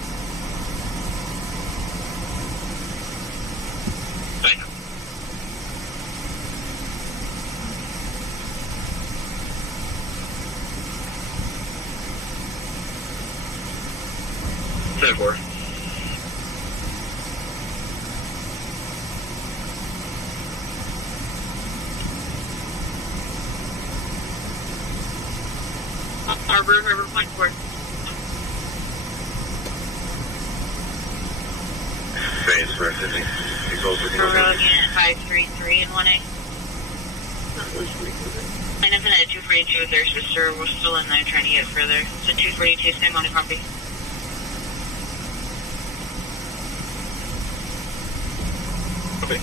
Thank you. 10-4. Arbor, River Point Court. Phase for Sydney. Road unit 533 and 1A. And if in a 242 with their sister, we're still in there trying to get further. So 242, same on the copy. Okay.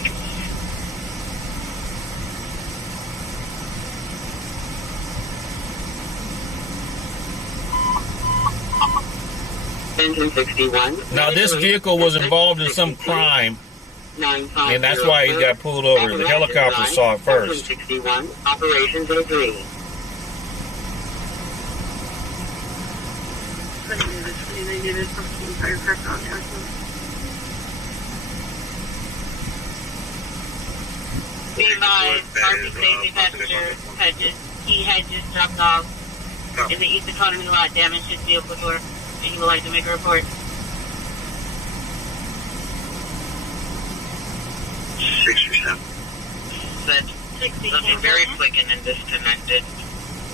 Engine 61. Now, this vehicle was involved in some crime, and that's why he got pulled over. The helicopter saw it first. 61. Operations A3. Be advised, Marcus Safety Passenger had just dropped off in the East Economy lot, damaged his vehicle door, and he would like to make a report. 67. Said something very quick and then disconnected.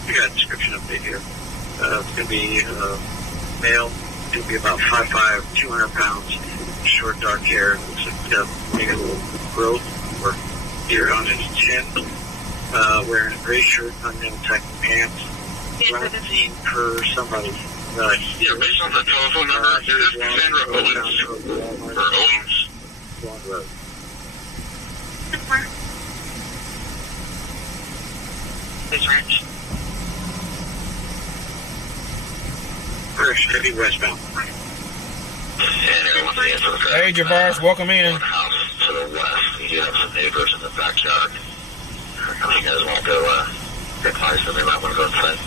We got a description update here. It's going to be male. It's going to be about 5'5", 200 pounds, short dark hair. Looks like he's got maybe a little growth or beard on his chin. Wearing a gray shirt, unknown type of pants. Last seen per somebody. Yeah, based on the telephone number, it is Cassandra Owens. Or Owens. Long road. This ranch. First, should be westbound. Hey, Javaris, welcome in. House to the west. You do have some neighbors in the backyard. If you guys want to go get close, then they might want to go inside.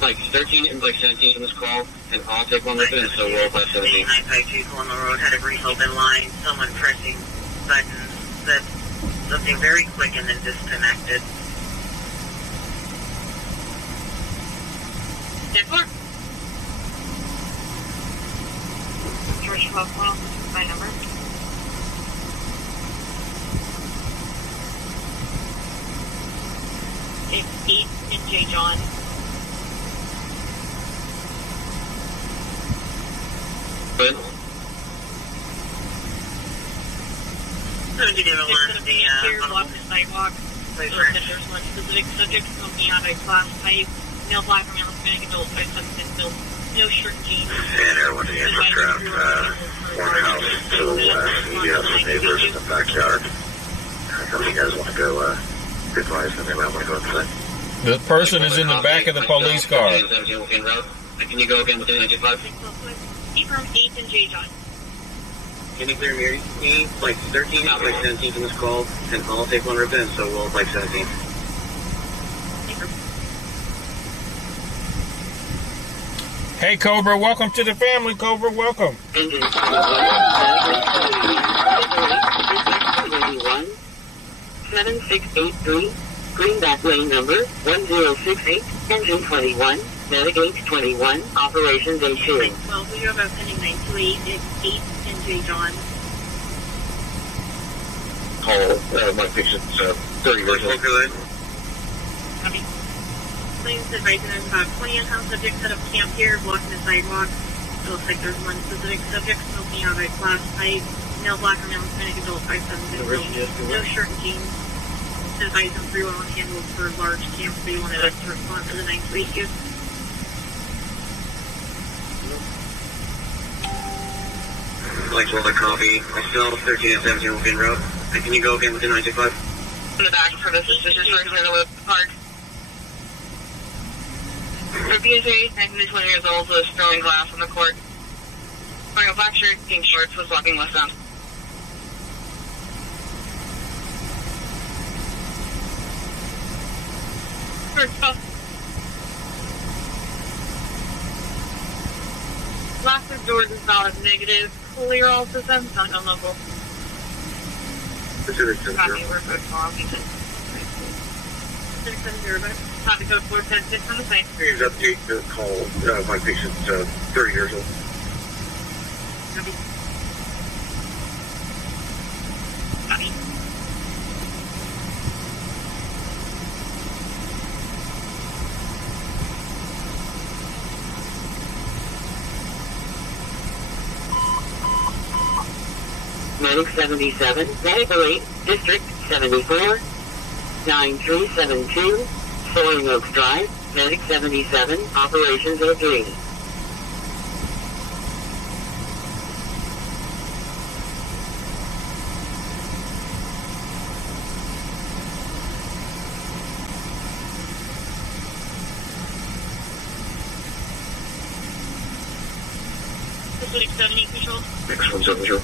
Like 13 and like 17 in this call, and I'll take one with it, so we'll by 17. 952 on the road had a brief open line, someone pressing buttons, said something very quick and then disconnected. 10-4. George 12 well, my number. It's 8 and J. John. Good. So did you learn the Here, block the sidewalk. So that there's one specific subject smoking out a class type, male black or male Hispanic adult, 5 substance, no shirt, jeans. And everyone in the ground, one house to the west. You have some neighbors in the backyard. If you guys want to go get close, then they might want to go inside. The person is in the back of the police car. Can you go again with the 95? From 8 and J. John. Can you clear Mary? Like 13, not like 17 in this call, and I'll take one ribbon, so we'll like 17. Hey, Cobra, welcome to the family, Cobra, welcome. Engine 7683, Greenback Lane number 1068, engine 21, navigate 21, operations A2. 12, we have a pending 928, it's 8 and J. John. Oh, my picture, 30 versus. Copy. Claims advising us about 20 unhoused subjects set up camp here, blocking the sidewalk. It looks like there's one specific subject smoking out of a class type, male black or male Hispanic adult, 5'7", no shirt and jeans. Advise them 311 handled for large camp, so you wanted us to respond to the 932. Like to copy. I still 13 and 17 Wilkin Road. And can you go again with the 925? In the back for the suspicious right here in the park. For BSA, 19 years old, was throwing glass on the court. Wearing a black shirt, pink shorts, was walking westbound. Lock the doors is valid negative. Clear all systems, not on local. Pacific 70. Copy, we're both long. Pacific 70, but copy code 410 on the site. Please update the call. My patient's 30 years old. Copy. Copy. Medic 77, Medical 8, District 74, 9372, Soaring Oaks Drive, Medic 77, Operations 03. Pacific 70 control. X170.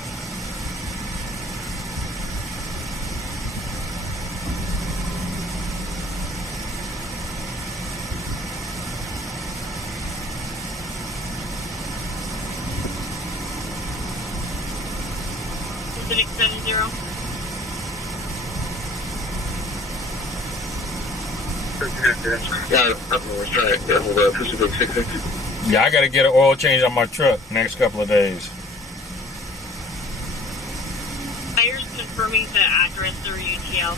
Pacific 70. Yeah, we're trying to get hold of Pacific 660. Yeah, I got to get an oil change on my truck next couple of days. Buyers confirming the address or UTL.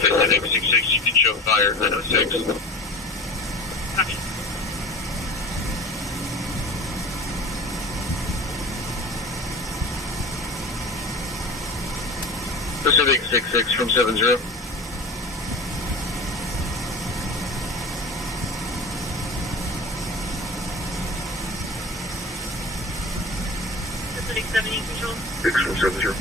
Pacific 66, you can show fire 906. Copy. Pacific 66 from 70. Pacific 70 control. 6 from 70.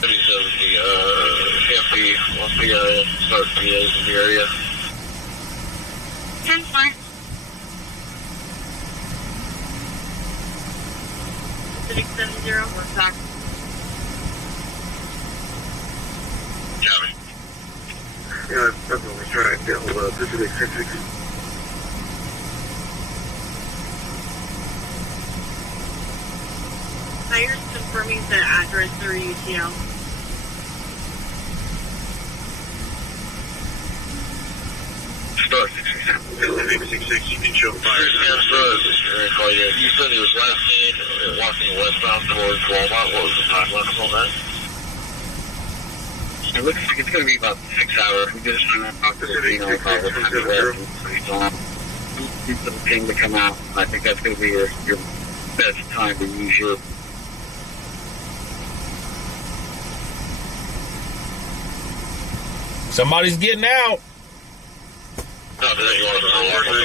3070, CFP, once the start PAs in the area. 10 smart. Pacific 70, we're back. Copy. Yeah, I'm definitely trying to get hold of Pacific 660. Buyers confirming the address or UTL. Star 66. Pacific 66, you can show fire. You said he was last seen walking westbound towards Walmart. What was the time limit on that? It looks like it's going to be about 6 hours. We just talked to the what time it was. Need some ping to come out. I think that's going to be your best time to use your. Somebody's getting out. No, then you want to follow up on the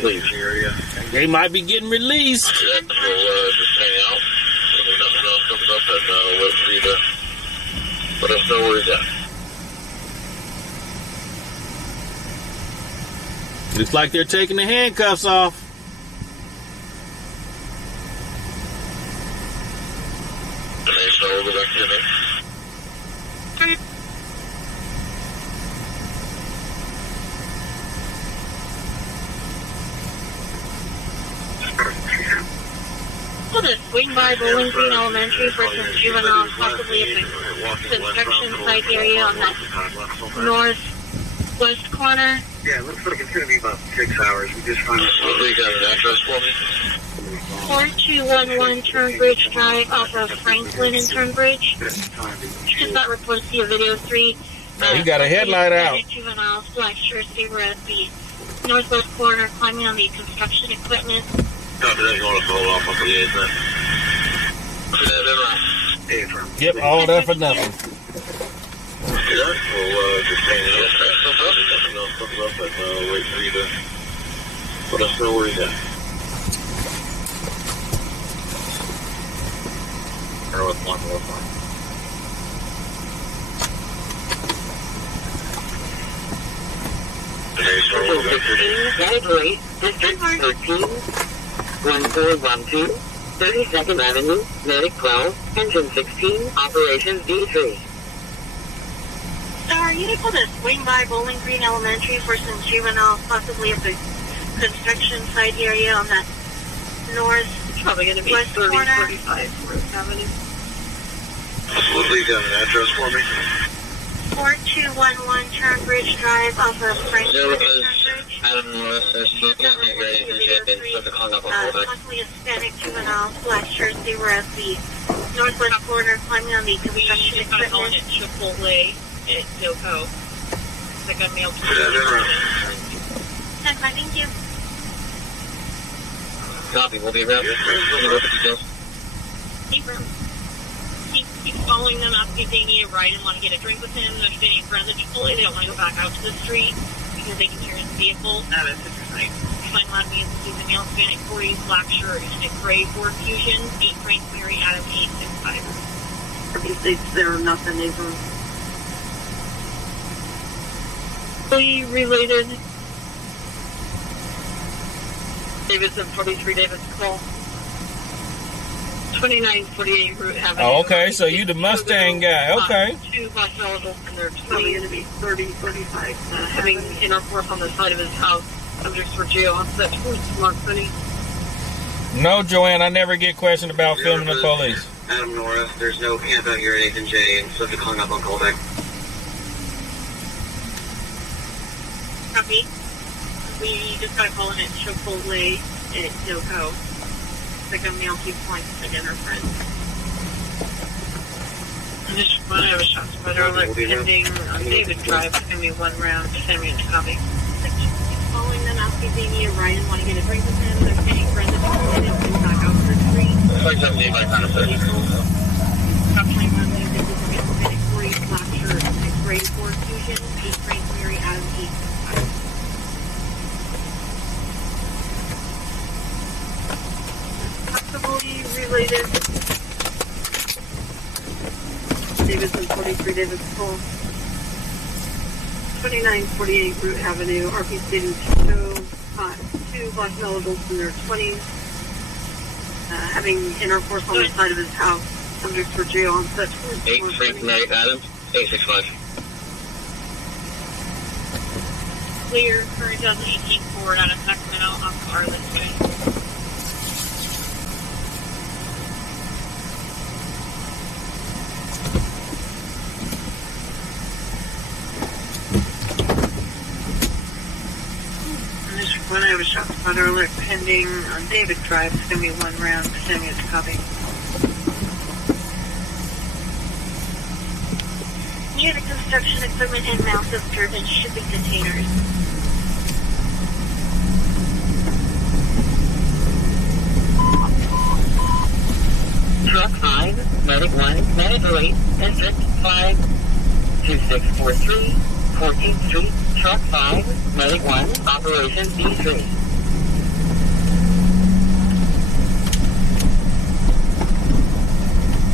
Please. They might be getting released. we'll just hang out. If there's nothing else comes up, then wait for you to let us know where he's at. Looks like they're taking the handcuffs off. Okay, so we'll go back to me. Well, the swing by Bowling Green Elementary for some juvenile, possibly at the construction site area on that northwest corner. Yeah, it looks like it's going to be about 6 hours. We just found You got an address for me? 4211 Turnbridge Drive off of Franklin and Turnbridge. Just got reports via video 3. He got a headlight out. Juveniles, black shirts, they were at the northwest corner climbing on the construction equipment. Copy that. You want to follow up on the 8th then? Yep, all that for nothing. Yeah, we'll just hang out. Nothing else comes up, but wait for you to let us know where he's at. Or with one. Category District 13, 1412, 32nd Avenue, Medic 12, Engine 16, Operations D3. Sorry. you able to swing by Bowling Green Elementary for some juveniles, possibly at the construction site area on that north? It's probably going to be West 30, corner. 35 North Avenue. Please have an address for me. 4211 Turnbridge Drive off of Frank There was Turnbridge. Adam Norris, there's two different grades and shit, and supposed to call up on callback. Possibly Hispanic juveniles, black shirts. They were at the northwest corner climbing on the We construction just got to call it equipment. Chipotle at Silco. It's like a mail to Stand by, thank you. Copy, we'll be around. We'll look at the details. Keep following them, asking if they need a ride and want to get a drink with him. They're standing in front of the Chipotle. They don't want to go back out to the street because they can hear his vehicle. That is interesting. Find loud means he's a male Hispanic 40s, black shirt, and a gray Ford Fusion, 8 Frank Mary Adam 865. These dates, there are nothing even. Related. Davidson 43 Davis call. 2948 Route Avenue. Oh, okay, so you the Mustang guy. Okay. Two bus eligibles and they're probably going to be 30, 35. Having intercourse on the side of his house. Subjects for jail on such towards Smart City. No, Joanne, I never get questioned about filming the police. Adam Norris, there's no camp out here at 8th and J, and subject hung up on callback. Copy. We just got a call in at Chipotle at Silco. It's like a male keeps calling to dinner friend. And just when I have a shot spider alert pending on David Drive, it's going to be one round, 10 minutes copy. Following them, asking if they need a ride and want to get a drink with him. They're standing in front of the Chipotle. They don't go back out to the street. Like 78 by kind of thing. Capturing one of the Hispanic 40s, black shirt, and gray Ford Fusion, 8 Frank Mary Adam 865. Possibly related. Davidson 43 Davis Cole. 2948 Root Avenue, RP Stadium 2 black male adults in their 20s, having intercourse on the side of his house, subject for jail on such. 8 Frank Mary Adam 865. Clear, current 2018 Ford out of Sacramento off the Arlen Way. When I have a shot spotter alert pending on David Drive, it's going to be one round, 10 minutes copy. Near the construction equipment and massive driven shipping containers. Truck 5, Medic 1, Medic 8, District 5, 2643, 14th Street, Truck 5, Medic 1, Operation B3.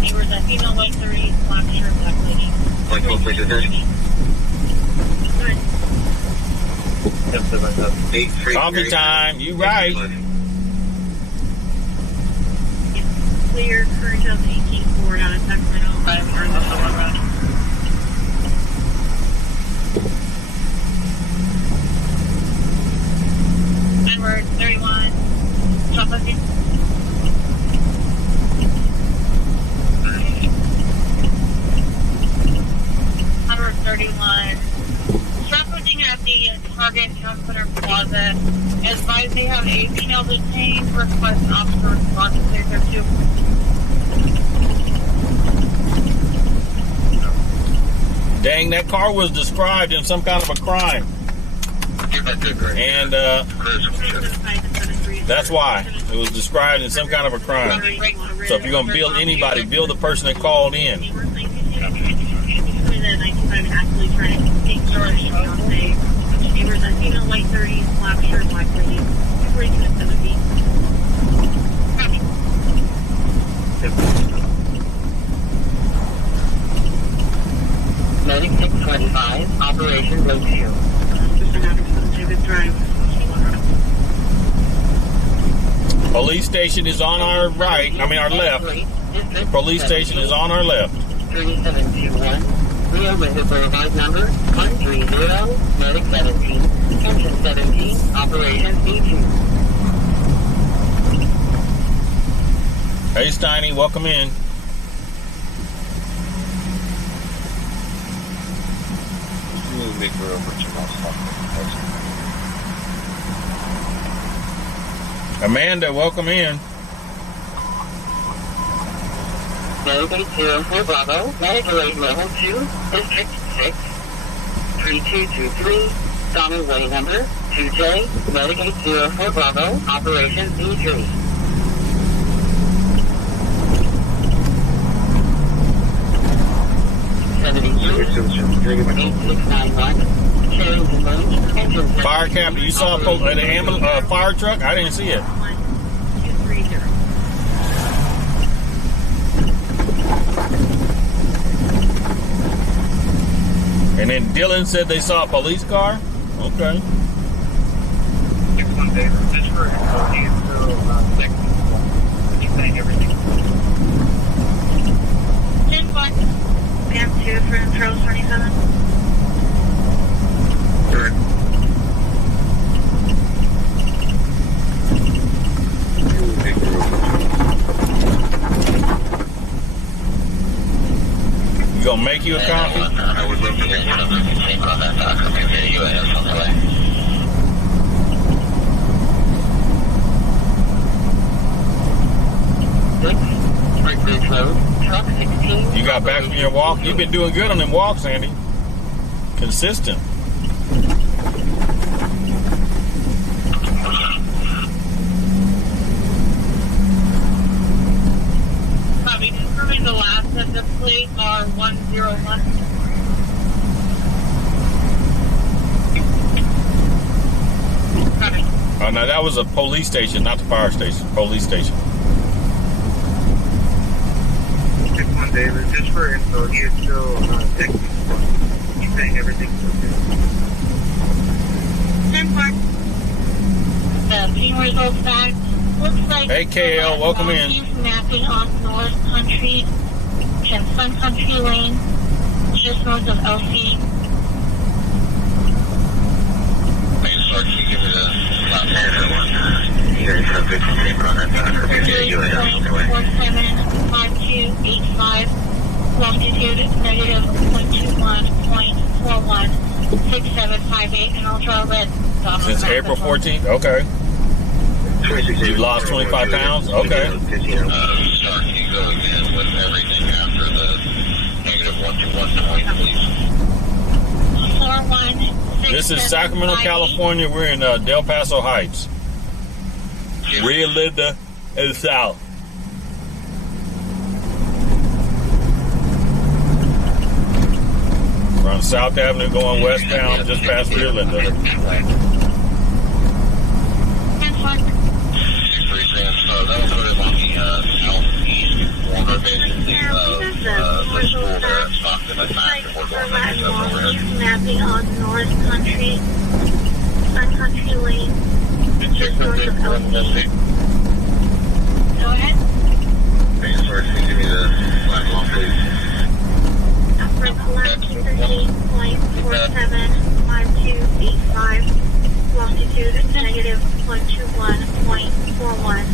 Neighbors, a female white 30s, black shirt, black lady. Like, hopefully, to this. 8 Frank Coffee Mary time, you right. Clear, current 2018 Ford out of Sacramento, 5 Arizona Road. Edward 31, chocolate. Edward 31. Trafficking at the Target Town Center Plaza. Advised they have a female detained. Request officer response to clear there too. Dang, that car was described in some kind of a crime. And that's why. It was described in some kind of a crime. So if you're going to bill anybody, bill the person that called in. Neighbors, a female white 30s, black shirt, black lady. 24270. Medic 625, Operation Lakeview. Just another David Drive. Police station is on our right. I mean, our left. Police station is on our left. 3721, Rio Winter Boulevard number 130, Medic 17, Detention 17, Operation B2. Hey, Steiny, welcome in. Amanda, welcome in. Medic 804 Bravo, Medic Rate Level 2, District 6, 3223, Donald Way number 2J, Medic 804 Bravo, Operation B3. Fire captain, you saw an ambulance, fire truck? I didn't see it. 1230. And then Dylan said they saw a police car? Okay. 6-1 David, just for he is still he's saying everything. 10-1. Camp 2 for Charles 27. Correct. You gonna make you a coffee? I would love to hear something on that document video and something like You got back from your walk? You've been doing good on them walks, Andy. Consistent. Probably confirming the last of the plate are 101. Oh, no, that was a police station, not the fire station. Police station. 6-1 David, just for info, he is still texting. He's saying everything's okay. 10-4. The team results back. Looks like Hey, KL, welcome in. He's mapping on North Country and Sun Country Lane, just north of LC. Sorry, can you give me the last one? You guys have good paper on that document. Yeah, you have something. 475285, longitude negative 0.21.41, 6758, and ultra red. Since April 14th? Okay. You lost 25 pounds? Okay. Sorry, can you go again with everything after the negative 121 point, please? 41. This is Sacramento, California. We're in Del Paso Heights. Rio Linda and South. We're on South Avenue going westbound just past Rio Linda. 10-4. That'll put it on the southeast corner, basically, of the school there at Stockton. That's after we're going back to overhead. Mapping on North Country, Sun Country Lane, just north of LC. Go ahead. Hey, sorry, can you give me the last one, please? Upper latitude 13.475285, longitude negative 121.41,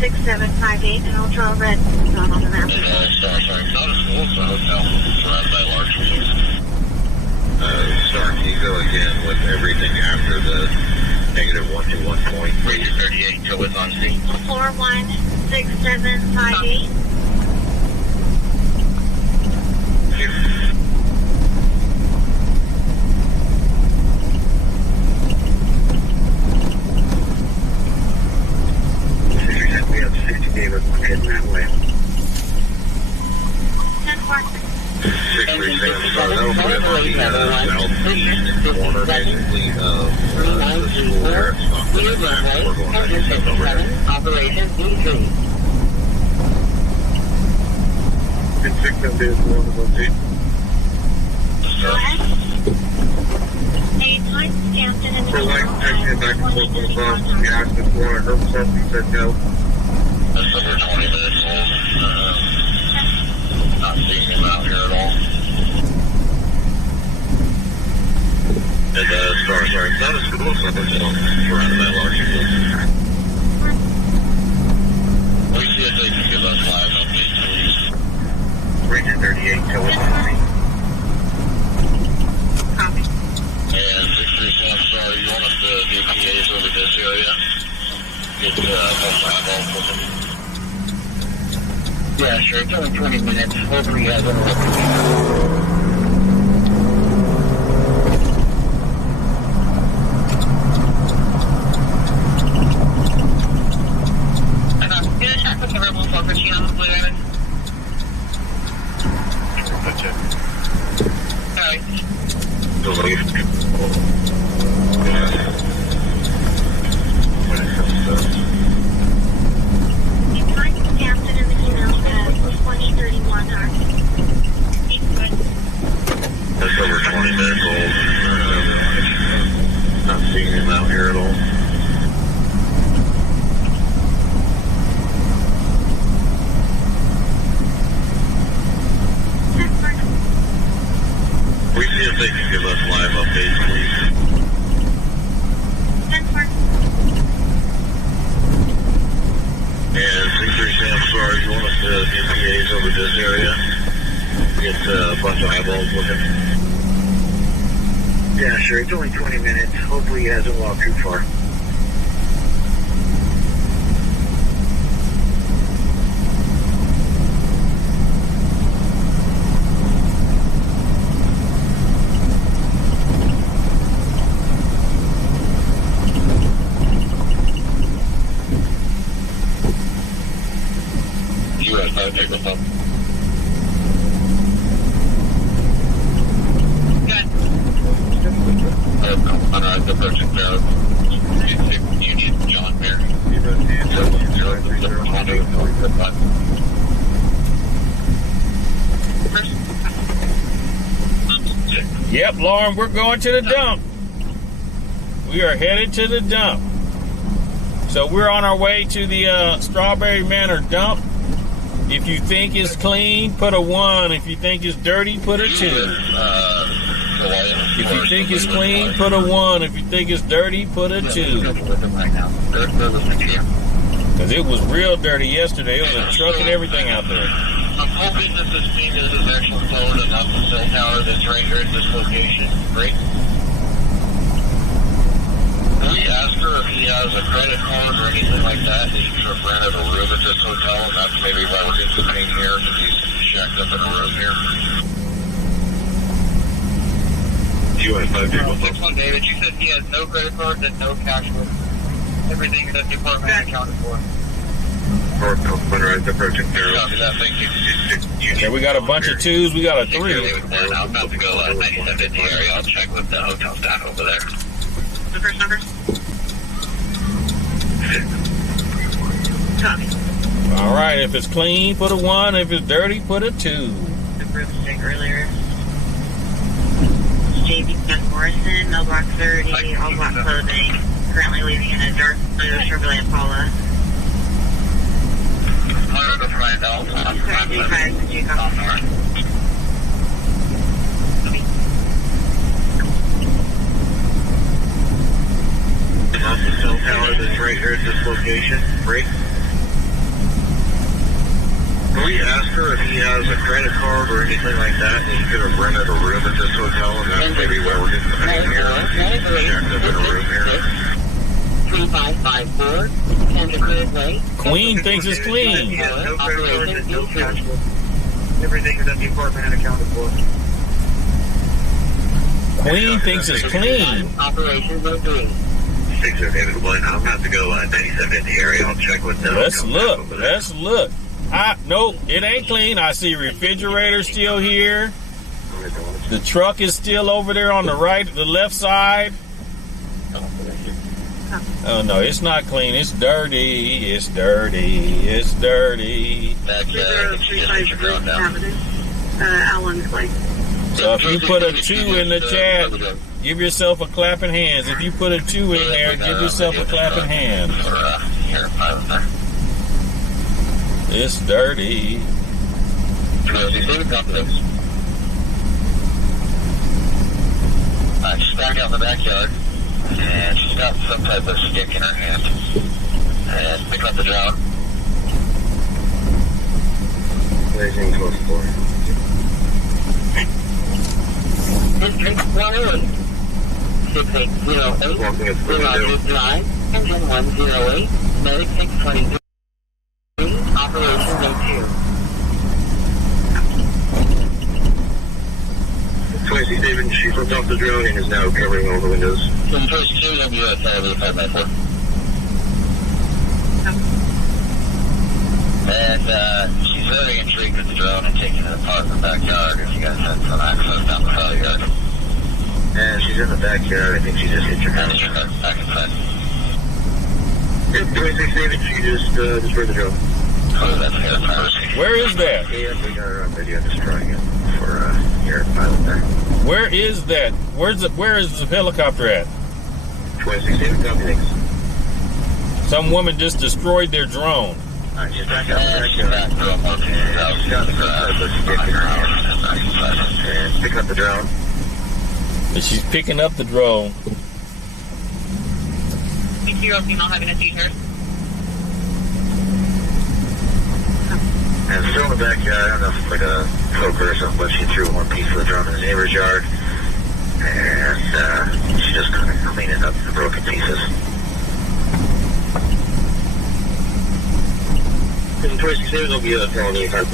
6758, and ultra red not on the map. Sorry, it's not a school, it's a hotel surrounded by large trees. Sorry, can you go again with everything after the negative 121 point? Radio 38 until it's on scene. 416758. We have 60 David heading that way. 10-4. 637, so that'll put it on the southeast corner, basically, of the school there at Stockton. That's after we're going back to overhead. Operation B3. 6-7 David, one of those eight. Go ahead. A time stamped in the For like texting it back and forth on the phone, he asked if he wanted to hurt himself, he said no. That's over 20 minutes old. Not seeing him out here at all. sorry. It's not a school, so it's around that large. We see if they can give us live updates, please. Region 38, tell us. Copy. And 637, sorry, you want us to do PAs over this area? Get both eyeballs with them. Yeah, sure. It's only 20 minutes. Hopefully you guys don't Good attack with the rebel for G on the Blue Island. Alright. You find the captain in the email at 2031 hours. That's over 20 minutes old. Not seeing him out here at all. We see if they can give us live updates, please. And 637, sorry, you want us to do PAs over this area? Get a bunch of eyeballs looking. Yeah, sure. It's only 20 minutes. Hopefully he hasn't walked too far. Take us up. Good. Unrise approaching Barrow. Union, John Mayer. 030. Yep, Lauren, we're going to the dump. We are headed to the dump. So we're on our way to the Strawberry Manor dump. If you think it's clean, put a 1. If you think it's dirty, put a 2. If you think it's clean, put a 1. If you think it's dirty, put a 2. Because it was real dirty yesterday. It was a truck and everything out there. I'm hoping that this thing is actually forward and not the cell tower that's right here at this location. Great. Can we ask her if he has a credit card or anything like that? He should have rented a room at this hotel, and that's maybe why we're getting the pain here, because he's shacked up in a room here. US5 Next one, David, you said he has no credit card and no cash with everything that the department accounted for. Unrise approaching Barrow. Copy that, thank you. Okay, we got a bunch of 2s. We got a 3. I'm about to go 9750 area. I'll check with the hotel staff over there. The first number? Copy. All right, if it's clean, put a 1. If it's dirty, put a 2. The group check earlier. JB Morrison, mailbox 30, all black clothing. Currently leaving in a dark blue Chevrolet Impala. 35, did you copy? Off the cell tower that's right here at this location. Great. Can we ask her if he has a credit card or anything like that? He could have rented a room at this hotel, and that's maybe why we're getting the pain here. Shacked up in a room here. 3554 Santa Cruz Way. Queen thinks it's clean. No credit card and no cash. Everything is at the apartment and accounted for. Queen thinks it's clean. Operation 03. 608 I'm about to go 97 in the area. I'll check with them. Let's look. Let's look. Nope, it ain't clean. I see refrigerator still here. The truck is still over there on the right, the left side. Oh no, it's not clean. It's dirty. It's dirty. It's dirty. Allen Clay. So if you put a 2 in the chat, give yourself a clapping hands. If you put a 2 in there, give yourself a clapping hands. It's dirty. Stack out the backyard. And she's got some type of stick in her hand. And pick up the drone. Raising close for. District 108. 6808. Walking up the Rogers Drive. Engine 108. Medic 623. Operation Day 2. 27, she flipped off the drone and is now covering all the windows. So the first two of you at 5x4. And she's very intrigued with the drone and taking it apart in the backyard if you guys had some access down the side yard. And she's in the backyard. I think she just hit your And house. it's back inside. 26, she just destroyed the drone. Oh, that's hair piracy. Where is that? Yeah, we got her on video destroying it for your pilot there. Where is that? Where is the helicopter at? 26, copy, thanks. Some woman just destroyed their drone. Alright, she's back out the And she's backyard. back drone located out. She's got some type of stick in her hand. Back inside. And pick up the drone. And she's picking up the drone. We 2-year-old female having a seizure. And still in the backyard. I don't know if it's like a poker or something, but she threw one piece of the drone in the neighbor's yard. And she's just kind of cleaning up the broken pieces. 26 will be a felony offense.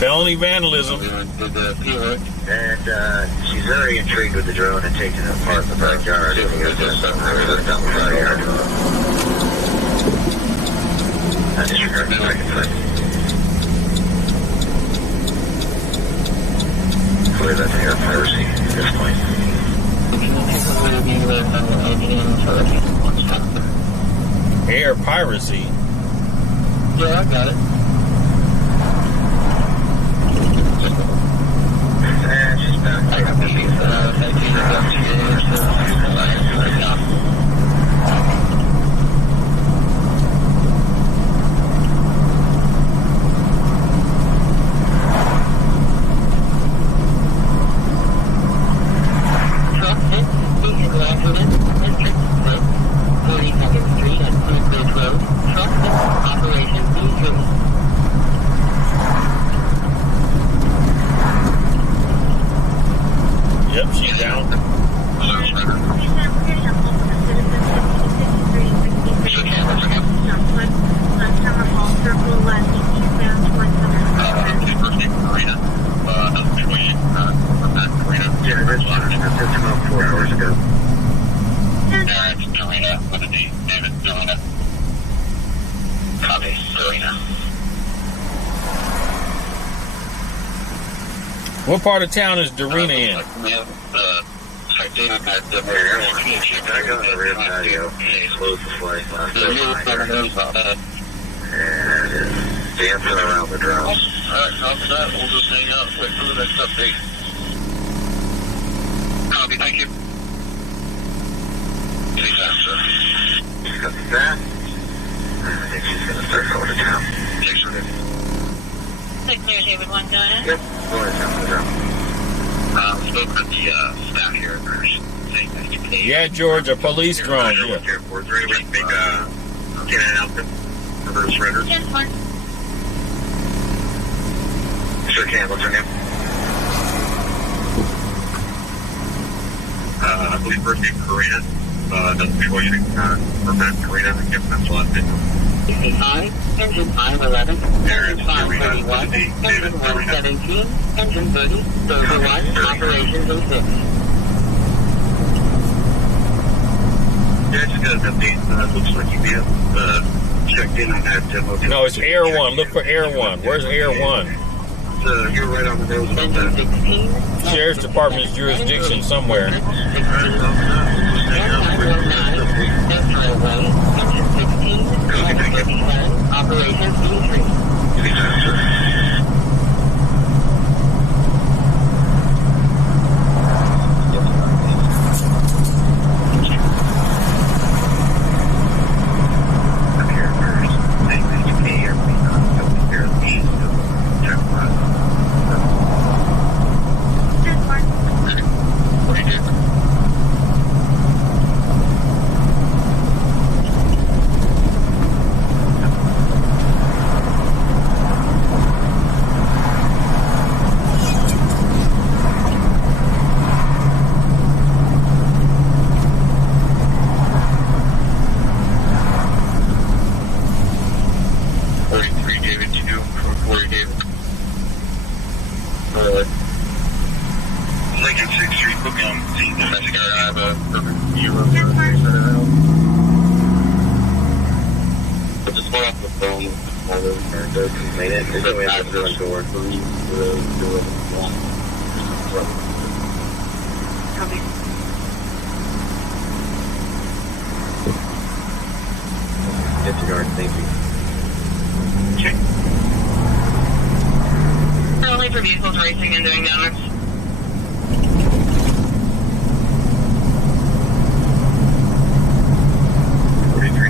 Felony vandalism. Did the P-hook. And she's very intrigued with the drone and taking it apart in the backyard. And we got this down the side yard. I disregard the second side. Hopefully that's air piracy at this point. Air piracy. Yeah, I got it. And she's back. I got the piece. Truck 6, East Sacramento, District 6, 42nd Street at Blue Bridge Road. Truck 6, Operation D3. Yep, she's down. Yeah, that's about 4 hours ago. Copy, Serena. What part of town is Dorina in? Back on the rear patio. Closed the flight last night. And is dancing around the drone. Alright, copy that. We'll just hang out and wait for the next update. Copy, thank you. Disaster. She's got that. I think she's going to start going to town. Thanks for it. 6 near David 1 going in. Yep, going to town with the drone. Spoke with the staff here. They're saying that you can. Yeah, George, a police drone. Yeah. Airport. Is there any way to make get an announcement for her surrender? Yes, Mark. Sure can. What's her name? I believe first name Karina. Doesn't show you prevent Karina. I guess that's the last name. 65, engine 511, engine 531, engine 117, engine 30, Dover 1, operations in 6. Yeah, I just got an update. Looks like you may have checked in on that motel. No, it's Air 1. Look for Air 1. Where's Air 1? You're right on the nose about Engine that. 16, Sheriff's Department's jurisdiction somewhere. 16, 919, engine 16, operations D3. Investigator, I have a perfect view of the place right now. But just pull off the phone. All those characters made it. It's a massive door. 3-0-0-1. Copy. Disregard, thank you. Check. Only for vehicles racing and doing damage.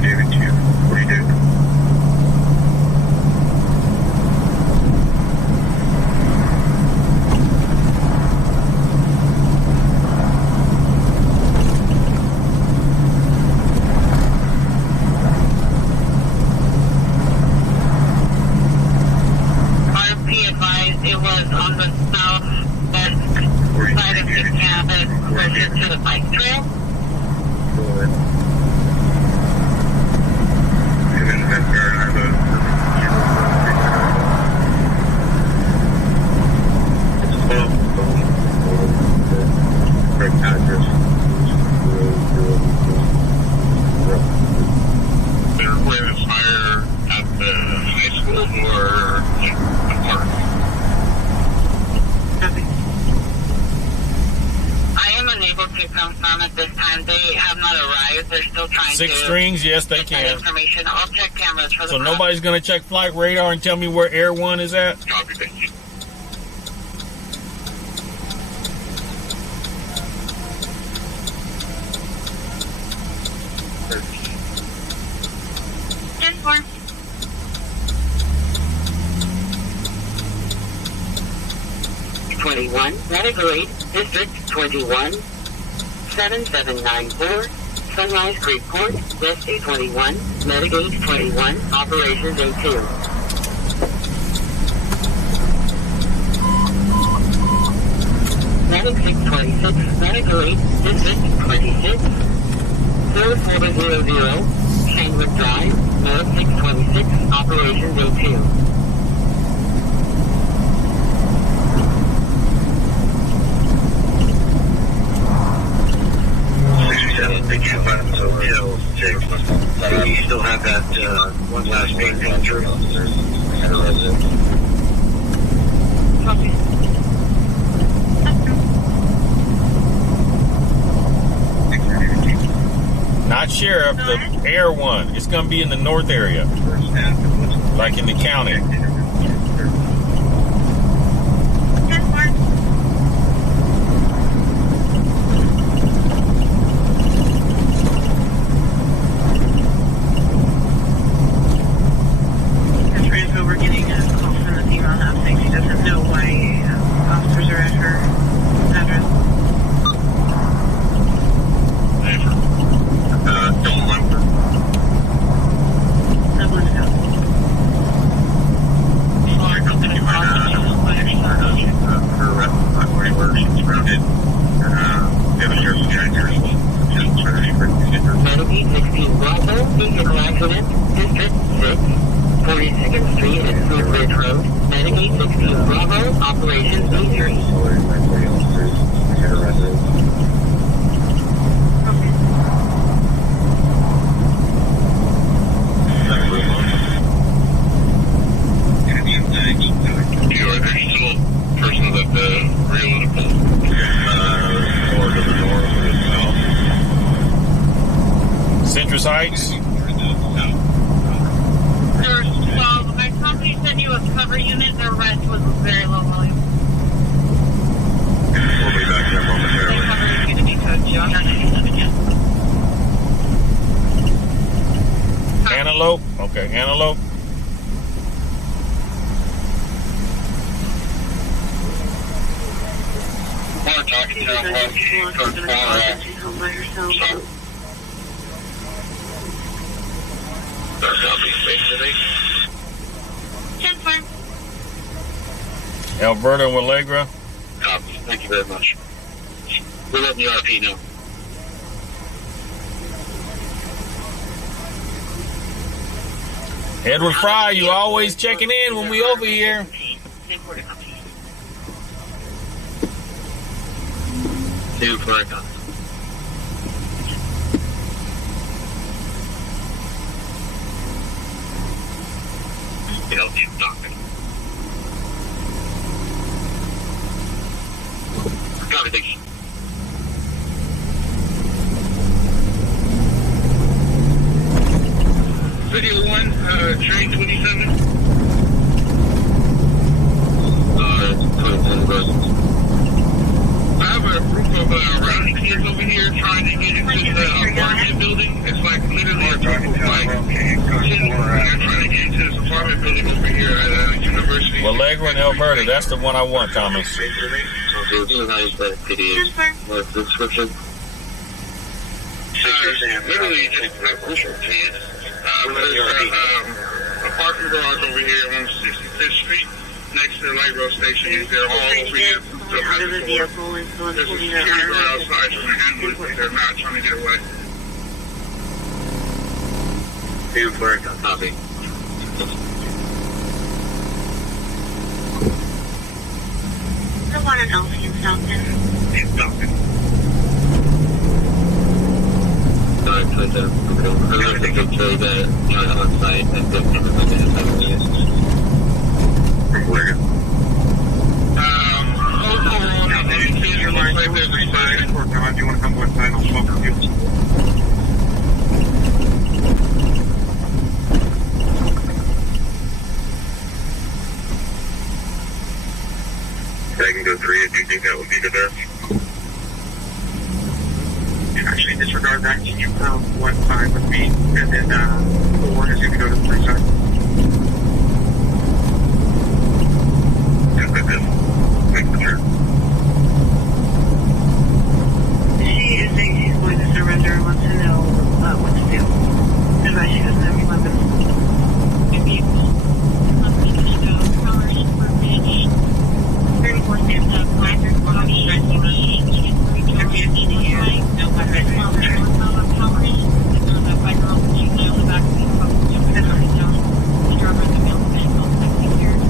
David 2. What do you do? RP advised it was on the southwest side of the campus, closer to the bike trail. Go ahead. And then Investigator, I have a correct address. They're reporting this fire at the high school or the park? Copy. I am unable to confirm at this time. They have not arrived. They're still trying Six to strings, yes, they get that can. information. I'll check cameras for the So nobody's going to check flight radar and tell me where Air 1 is at? Copy, thank you. Ten four. Medicaid, District 21, 7794, Sunrise Creek Court, West A21, Medicaid 21, Operations A2. Medic 626, Medicaid, District 26, 4400, Sandwood Drive, North 626, Operations A2. They can't find him, so you still have that one last main picture. Copy. Not Sheriff, the Air 1. It's going to be in the north area, like in the county. Ten four. Transfer, we're getting a call from the female now saying she doesn't know why officers are at her address. Don't remember. That was out. I don't think you might her where she's grounded. The other sheriff's character as well. Just trying to get her. Medicaid 16 Bravo, vehicle accident, District 6, 42nd Street and Food Ridge Road. Medicaid 16 Bravo, Operations B3. Are there still persons at the real and the more to the north or the south? Citrus Heights? There's 12. My company sent you a cover unit. Their rest was very low volume. We'll be back there The momentarily. cover is going to be code 2. I'm not 97 yet. Antelope? Okay, Antelope. We're talking to She's her. gonna she's home by herself. They're copy space today. 10 4. Alberta and Allegra. Copy. Thank you very much. We're letting the RP know. Edward Fry, you always checking in when we over here. 2 for a cop. Copy. Video 1, train 27. 27 versions. I have a group of rowdy kids over here trying to get into the apartment building. It's like literally a group of like 10 they're trying to get into this apartment building over here at University. Well, Allegra and Alberta, that's the one I want, Thomas. Description. Literally just a group of kids. Apartment garage over here on 65th Street, next to the light rail station. They're all over here. Out of the vehicle and so There's a security guard outside trying to handle it, but they're not trying to get away. Copy. The one in Elsie in Stockton. In Stockton. Sorry, put the picture that on site and the where? Do you want to come one side? I'll swap with you. I can go 3 if you think that would be the best. Actually, disregard that. Can you count one side with me? And then 4 is going to go to the 3 side. Yeah, but then, make the turn. She is saying she's going to surrender and wants to know what to do. Because she doesn't have any weapons. The vehicle. Power information. 34 steps up. Blacker body. SUV. No weapons. Power is the 5-year-old juvenile in the back of the vehicle. The driver of the vehicle. 60 years.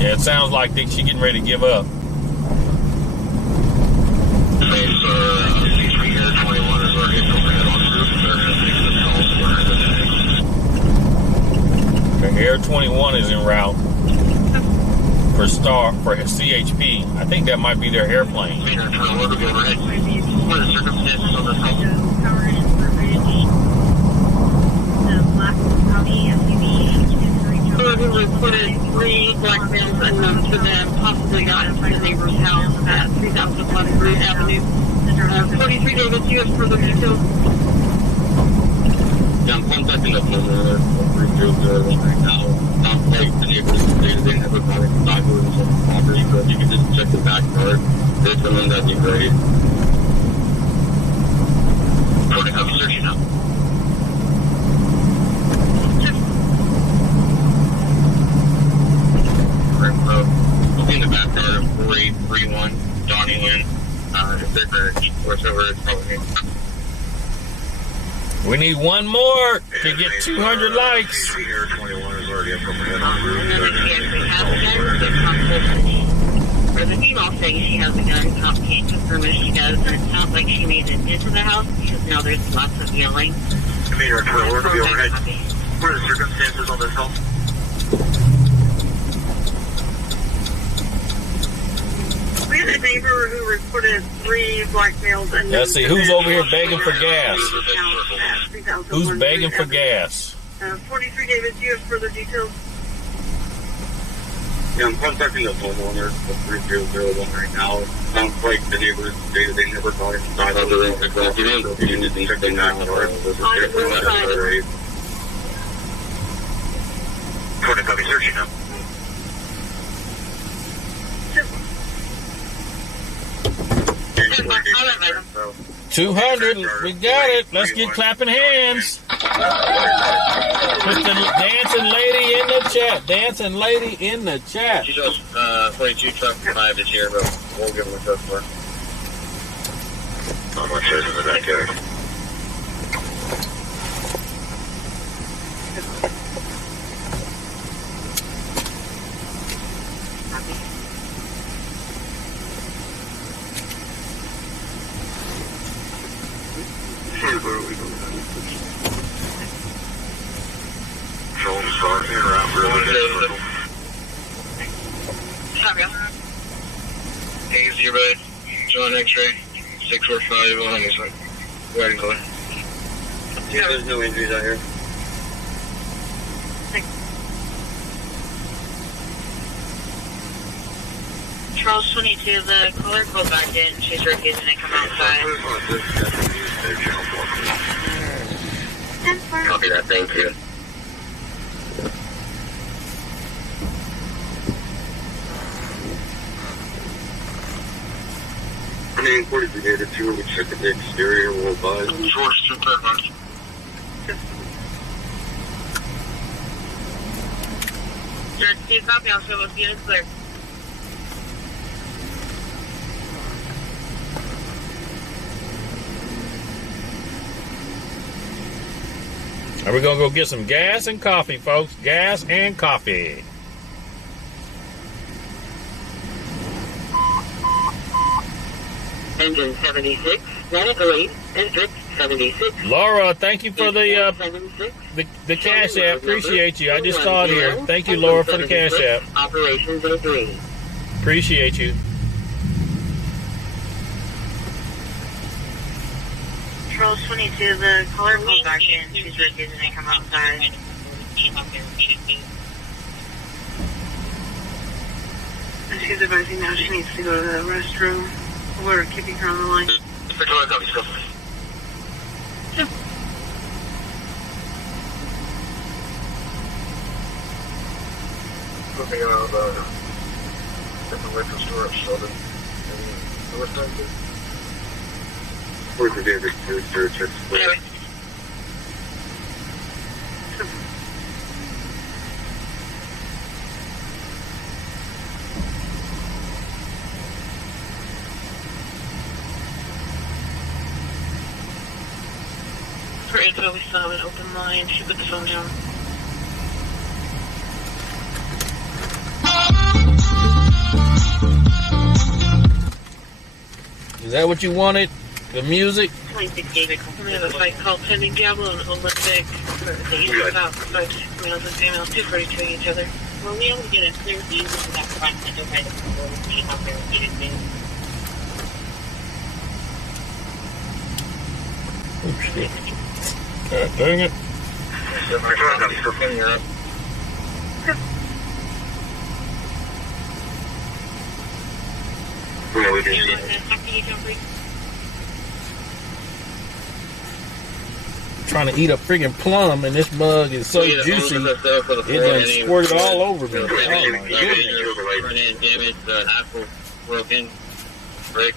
Yeah, it sounds like she's getting ready to give up. The Air 21 is en route for CHP. I think that might be their airplane. Power information. The black Audi SUV. Who reported 3 black males unknown to them possibly got into the neighbor's house at 3011 Root Avenue. 43 David, you have further details? Yeah, I'm contacting the homeowner for 3001 right now. Sounds like the neighbors, they have a product documents on the property, so if you could just check the backyard, there's someone that'd be great. I'm searching up. We'll be in the backyard of 4831 Donnie Lynn. If they're going to keep force over, it's probably me. We need one more to get 200 likes. Air 21 is already up overhead And on the then roof. if she actually has a gun, the conflict, or the female saying she has a gun, cop can't confirm if she does, and it sounds like she made it into the house because now there's lots of yelling. Air 21 will be overhead. What are the circumstances on this house? We had a neighbor who reported 3 black males and Let's see, who's over here begging for gas? Who's begging for gas? 43 David, do you have further details? Yeah, I'm contacting the homeowner of 3001 right now. Sounds like the neighbors, they never got inside of the room. If you didn't check the backyard, there's a different side. 20 copy, searching now. 200. We got it. Let's get clapping hands. Put the dancing lady in the chat. Dancing lady in the chat. She does 42 truck 5 is here, but we'll give them a customer. How much is in the backyard? Where are we going? Joel starting around really good. Easy, bud. John X-ray. 645 on this one. Waiting for it. Yeah, there's no injuries out here. Charles 22, the caller called back in. She's refusing to come outside. Copy that, thank you. Name 43 2, we check the exterior, we'll advise. George, 2 clear, man. George, Steve, copy. I'll show both units clear. Are we going to go get some gas and coffee, folks? Gas and coffee. Engine 76, Navigate, District 76. Laura, thank you for the cash app. Appreciate you. I just saw it here. Thank you, Laura, for the cash app. Operations in 3. Appreciate you. Charles 22, the caller called back in. She's refusing to come outside. And she's advising now she needs to go to the restroom. We're keeping her on the line. Moving out of the liquor store at Sheldon. North End. Where's the David? Here's your clear. For info, we still have an open line. She put the phone down. Is that what you wanted? The music? We have a fight called Pending Diablo and Olympic. The east and south side, males and females, 242 each other. Were we able to get a clear view of that front window by the door to see how they're needed to? Oh, shit. God dang it. Yeah, we can see. Can you come free? Trying to eat a friggin' plum, and this mug is so juicy, it done squirted all over me. Oh, my goodness. Front end damage, axle broken, brake.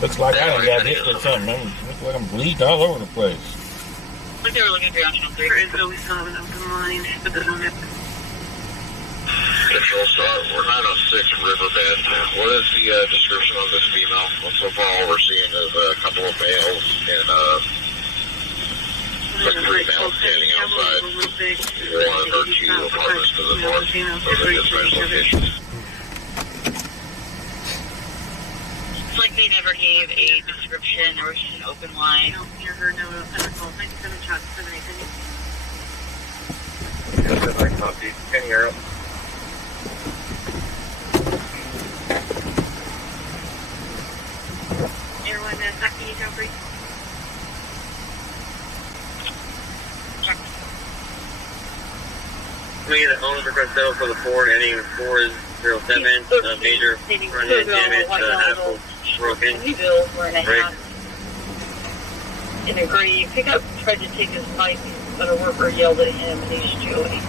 Looks like I done got hit with something. Looks like I'm bleeding all over the place. I think they were looking for optional 3. For info, we still have an open line. She put the phone down. Control Star, we're 906 Riverbend. What is the description of this female? Well, so far all we're seeing is a couple of males and like 3 males standing outside one or 2 apartments to the north. Those are dispatch locations. It's like they never gave a description. There was just an open line. I don't hear her. No, other call. 97 shots. 780. Yes, I copy. Can you hear him? Airline, can you come free? Can we get an owner's request settled for the Ford ending in 407, major front end damage, axle broken, brake. In a gray pickup, tried to take his bike, but a worker yelled at him and he's chilling.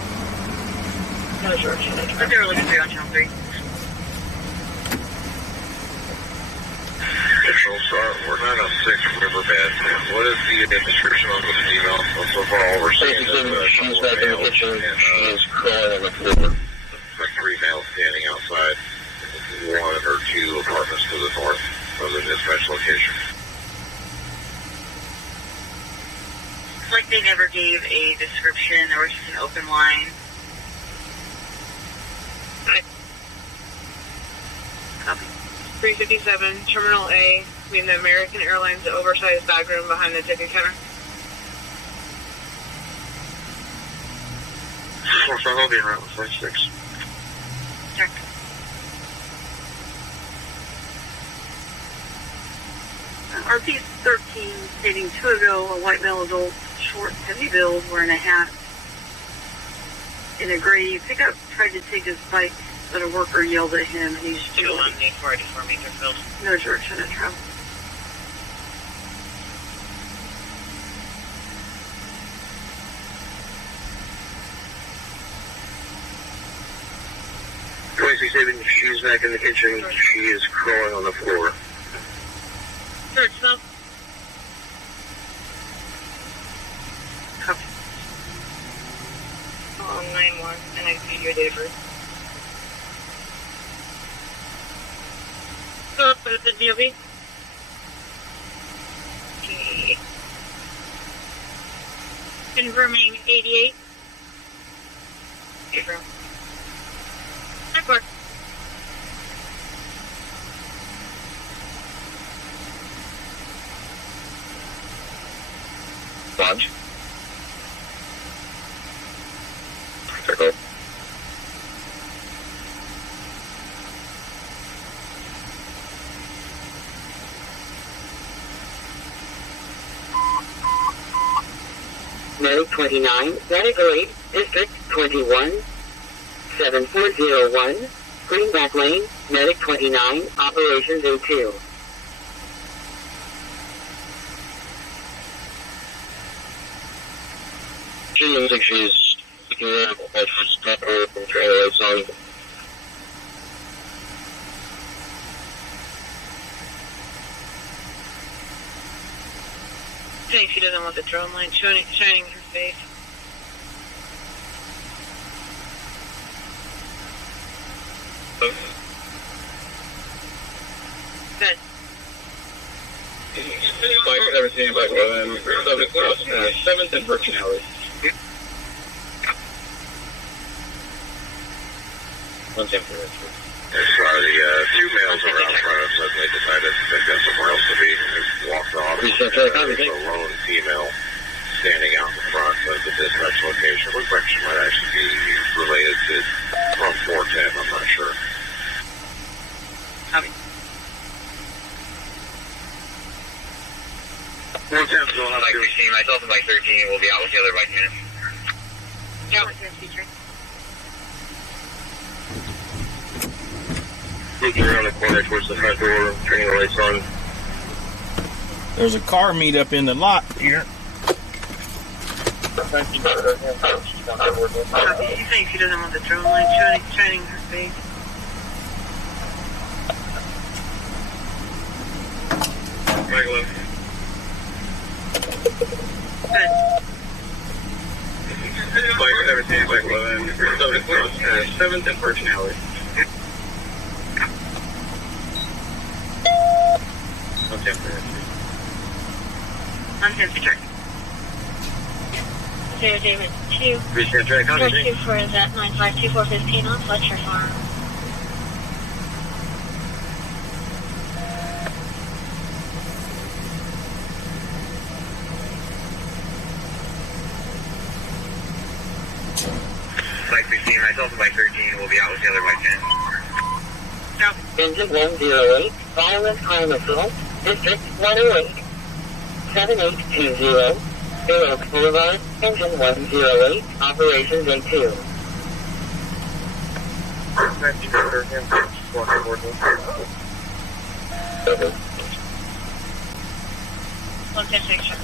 No direction. I think they were looking for you on channel 3. We're 906 Riverbed. What is the description on this email? So far, all we're seeing is she's back in the kitchen. She is crawling on the floor. Like 3 males standing outside 1 or 2 apartments to the north of the dispatch location. It's like they never gave a description. There was just an open line. Copy. 357, Terminal A, between the American Airlines oversized bag room behind the ticket counter. 45, I'll be around with 56. Check. RP-13 stating 2 ago, a white male adult, short, heavy build, wearing a hat, in a gray pickup, tried to take his bike, but a worker yelled at him, and he's Still on the 484 meter field. no direction of travel. She's back in the kitchen. She is crawling on the floor. George, smell. Copy. On 9-1, and I see your date of birth. Go up with the DOB. Okay. Confirming 88. April. Airport. Launch. Circle. Medic 29, Medical 8, District 21, 7401, Greenback Lane, Medic 29, Operations A2. She looks like she's looking around while she's got her trailer lights on. I think she doesn't want the drone light shining in her face. Good. Bike, everything back well, 7th and Virgin Alley. One time for this. Sorry, 2 males are out front of us, and they decided they've got somewhere else to be. They walked off. There's a lone female standing out in front of the dispatch location. Looks like she might actually be related to from 410, I'm not sure. Copy. 410's going on. Bike 16, myself and Bike 13 will be out with the other bike units. Yep. Looking around the corner towards the front door, turning the lights on. There's a car meet up in the lot here. Copy. She's saying she doesn't want the drone light shining in her face. Bike left. Good. Bike 17, Bike 11, 7th and Virgin Alley. Okay, On 10th Street. 0 David 2. 3 4 is at 952415 on Fletcher Farm. Bike 16, myself and Bike 13 will be out with the other bike units. Engine 108, Violent Crime Assault, District 108, 7820, Fair Oaks Boulevard, Engine 108, Operations A2. Over. 156.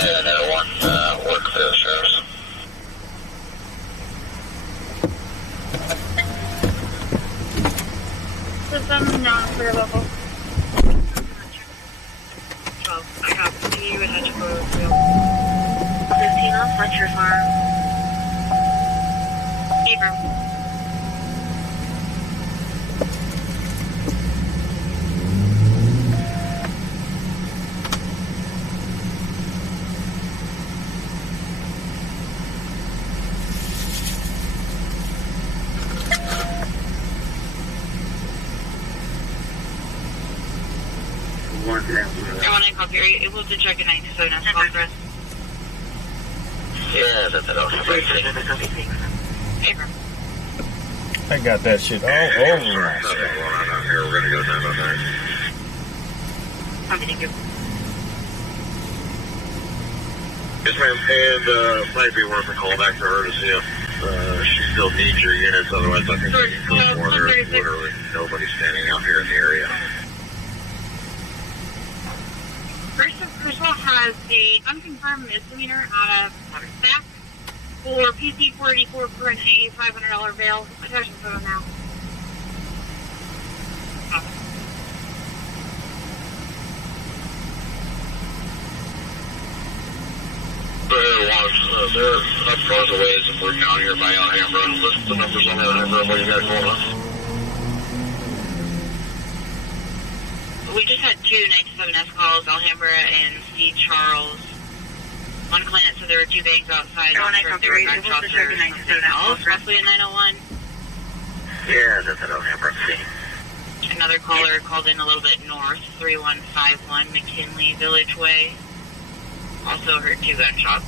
And another one, work for the sheriffs. clear level. 12. I have you and Hedge Road. 15 on Fletcher Farm. Abram. Able to check a 97 as progress. Yeah, that's it. Abram. I got that shit all over. Nothing going on out here. We're gonna go 909. Thank you. Yes, ma'am. And might be worth a call back to her to see if she still needs your units. Otherwise, I think we can go for her. Literally nobody's standing out here in the area. Crystal has a unconfirmed misdemeanor out of Sac for PC 484 for an $500 bail. Attachment photo now. They're up across the ways and we're down here by Alhambra. List the numbers on Alhambra. What do you got going on? We just had 2 97S calls, Alhambra and C. Charles. One client said there were 2 bangs outside. Not sure if they were gunshots or something else. Roughly a 901. Yeah, that's an Alhambra scene. Another caller called in a little bit north, 3151 McKinley Village Way. Also heard 2 gunshots.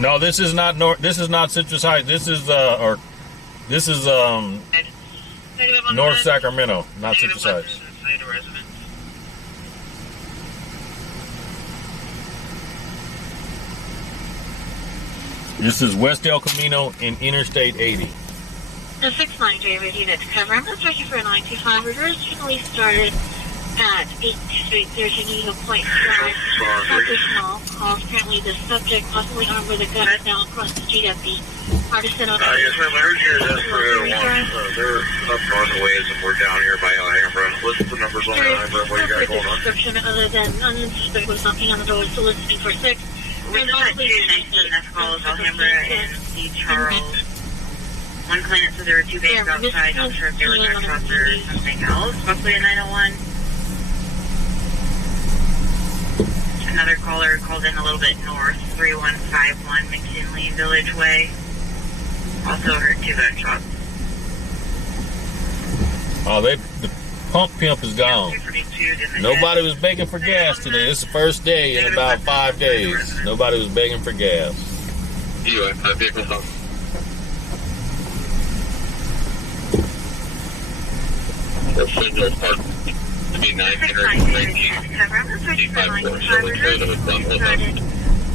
No, this is not north. This is not Citrus Heights. This is North Sacramento, not Citrus Heights. This is West El Camino and Interstate 80. The 693 units cover. I'm searching for a 925. Reverse generally started at 828 Geneva Point Drive. Something small. Calls apparently the subject possibly armed with a gun is now across the GWP. Partisan on yes, ma'am. I heard you that's for they're up north a ways and we're down here by Alhambra. List the numbers on Alhambra. What do you got going on? Description other than unsuspected was knocking on the door, soliciting for 6. We just had 2 97S calls, Alhambra and C. Charles. One client said there were 2 bangs outside. Not sure if they were gunshots or something else. Roughly a 901. Another caller called in a little bit north, 3151 McKinley Village Way. Also heard 2 gunshots. Oh, the pump pimp is gone. Nobody was begging for gas today. This is the first day in about 5 days. Nobody was begging for gas. You have vehicle phone. The signal part to be 919.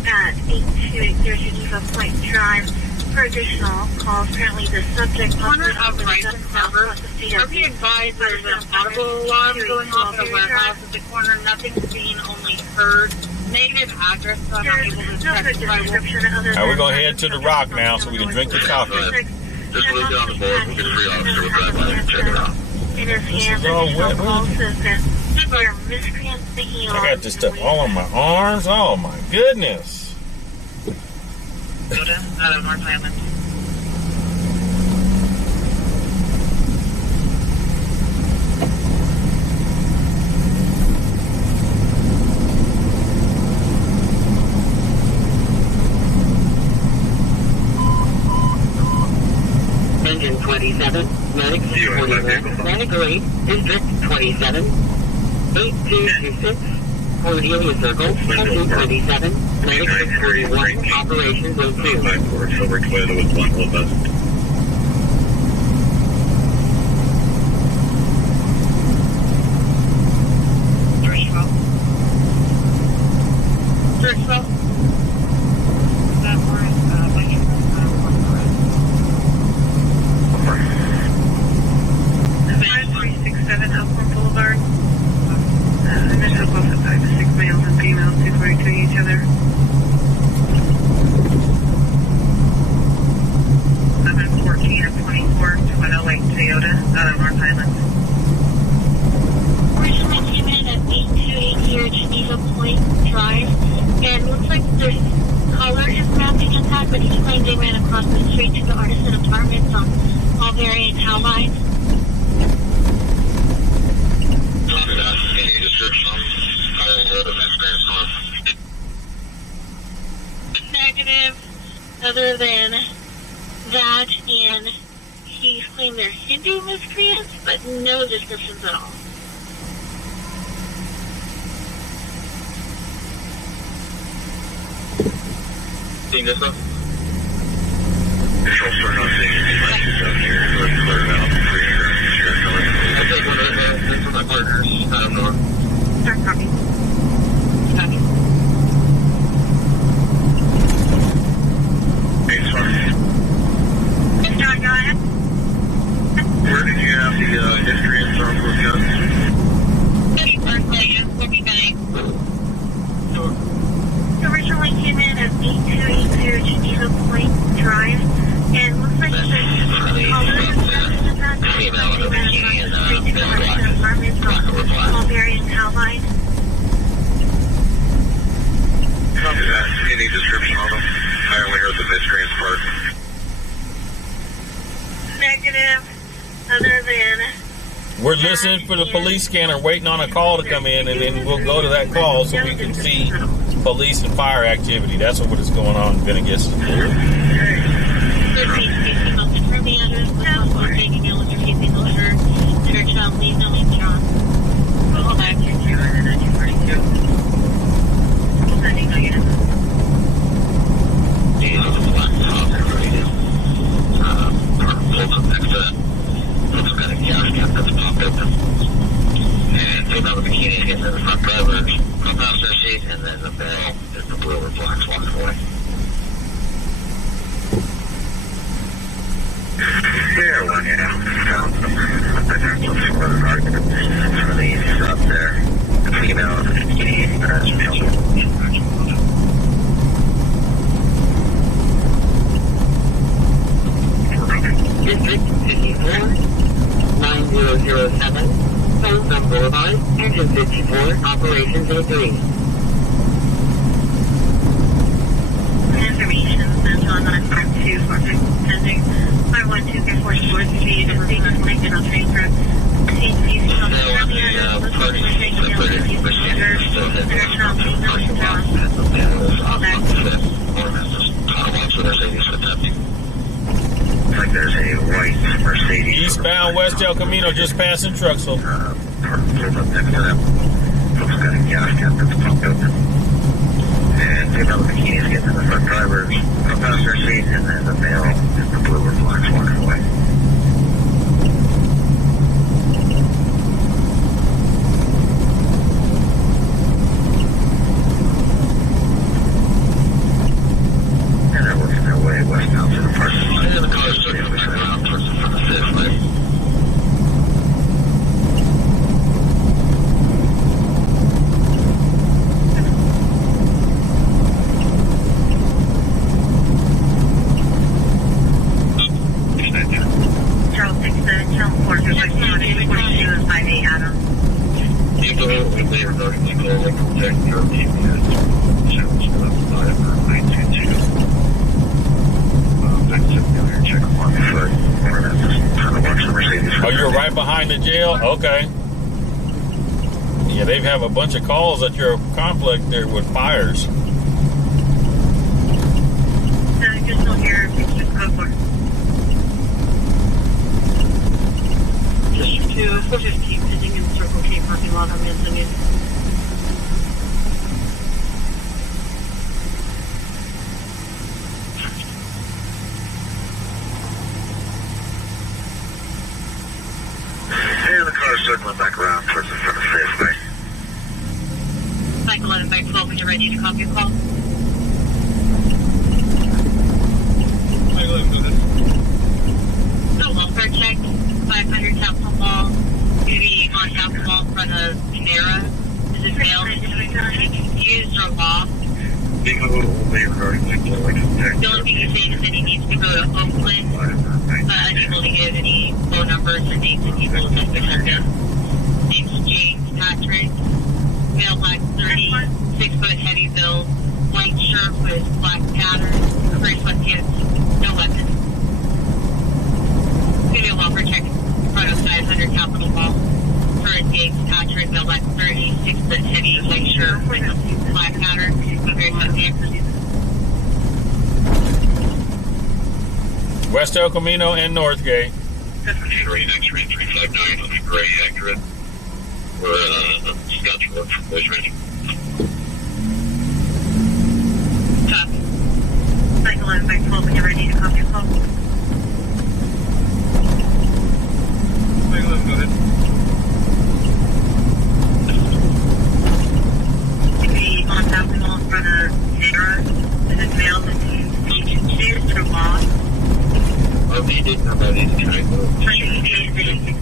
At 828 Geneva Point Drive. For additional calls, apparently the subject corner of the license number. Are we advised there's an audible alarm going off at a warehouse at the corner? Nothing's seen, only heard. Negative address, so I'm not able to check. Now we're going to head to the Rock now so we can drink the coffee. Just leave down the board. We'll get 3 officers with that by and check it out. In his hand, is all wet, call says that we're miscreants thinking I got this stuff all on my arms. Oh my goodness. out of North Island. Engine 27, Medic 41, Medic 8, District 27, 8226, Cordelia Circle, Engine 27, Medic 641, Operations 02. Silver Toyota with 1 whole bus. across the street to the Artisan Apartments on Mulberry and Cowline. Copy that. Any description on how the experience was? Negative, other than that, and he claimed they're Hindu miscreants, but no descriptions at all. Seeing this stuff? Control, sir, not seeing any lights down here. Let's clear it out. Free air. Sure, I take one of those. Thanks for my partners. I don't know. Start copy. Copy. Hey, sorry. Yes, John, go ahead. Where did you have the history and stuff with guns? City Park Lane, 59. Originally came in at 8280 Geneva Point Drive, and looks like the apartments on Mulberry and Cowline. Copy that. Any description on them? I only heard the miscreants part. Negative, other than We're listening for the police scanner, waiting on a call to come in, and then we'll go to that call so we can see police and fire activity. That's what is going on, Ben, I guess. 13 Stacy must confirm the address. The hospital taking mail with refusing the order. And her child leaves no name John. Call back to 1942. Sending no unit. These are the black top everybody. Pulled up next to it. Looks got a gas cap that's popped open. And filled out with bikini to get to the front driver, front passenger seat, and then the bell is the blue or black walks away. Yeah, well, yeah. Found some potential for the argument for the stop there. The female and the District 54, 9007, Sunset Boulevard, Engine 54, Operations A3. Information sent on 952 pending 512-44 Street and being connected on train trip. Safety on the address. Looks like we're taking mail with refusing the order. And her child leaves no name John. Call back. like there's a white Mercedes. Eastbound West El Camino, just passing Truxell. Pulled up next to them. Folks got a gas cap that's pumped open. And take out the bikinis, getting in the front driver's front passenger seat, and then the male in the blue or black walking away. And they're working their way westbound to the parking lot. And the car's circling back around towards the front of the fifth lane. Charles 67, Charles 442 and 58 Adam. People who they were going to go like protect your team and showers for the 922. Next to the other check on the foot. Or that's just kind of watch the Mercedes. Oh, you're right behind the jail? Okay. Yeah, they have a bunch of calls at your complex there with fires. Just still here, just go for it. Just to 415, sitting in the Circle K parking lot on Manzanita. And the car's circling back around towards the front of the fifth lane. Like 11 by 12 when you're ready to copy a call. So welfare check, 500 Capitol Mall, maybe on Capitol Mall in front of Panera. Is it mailed? Used or lost? Being a little late regarding like The only thing he's saying is that he needs to go to Oakland, unable to give any phone numbers or names of people affected have been. Name's James Patrick, male black 30, 6-foot heavy build, white shirt with black pattern, gray sweatpants, no weapon. shirt, black pattern, very pants. West El Camino and Northgate. Green X-ray 359 on the gray accurate. We're Scotch work from Boys Ranch. Copy. Cycle 11 by 12 when you're ready to copy your call. Cycle 11, go ahead. The on tapping in front of Sarah and then male and shoes to law. He didn't know about any kind of.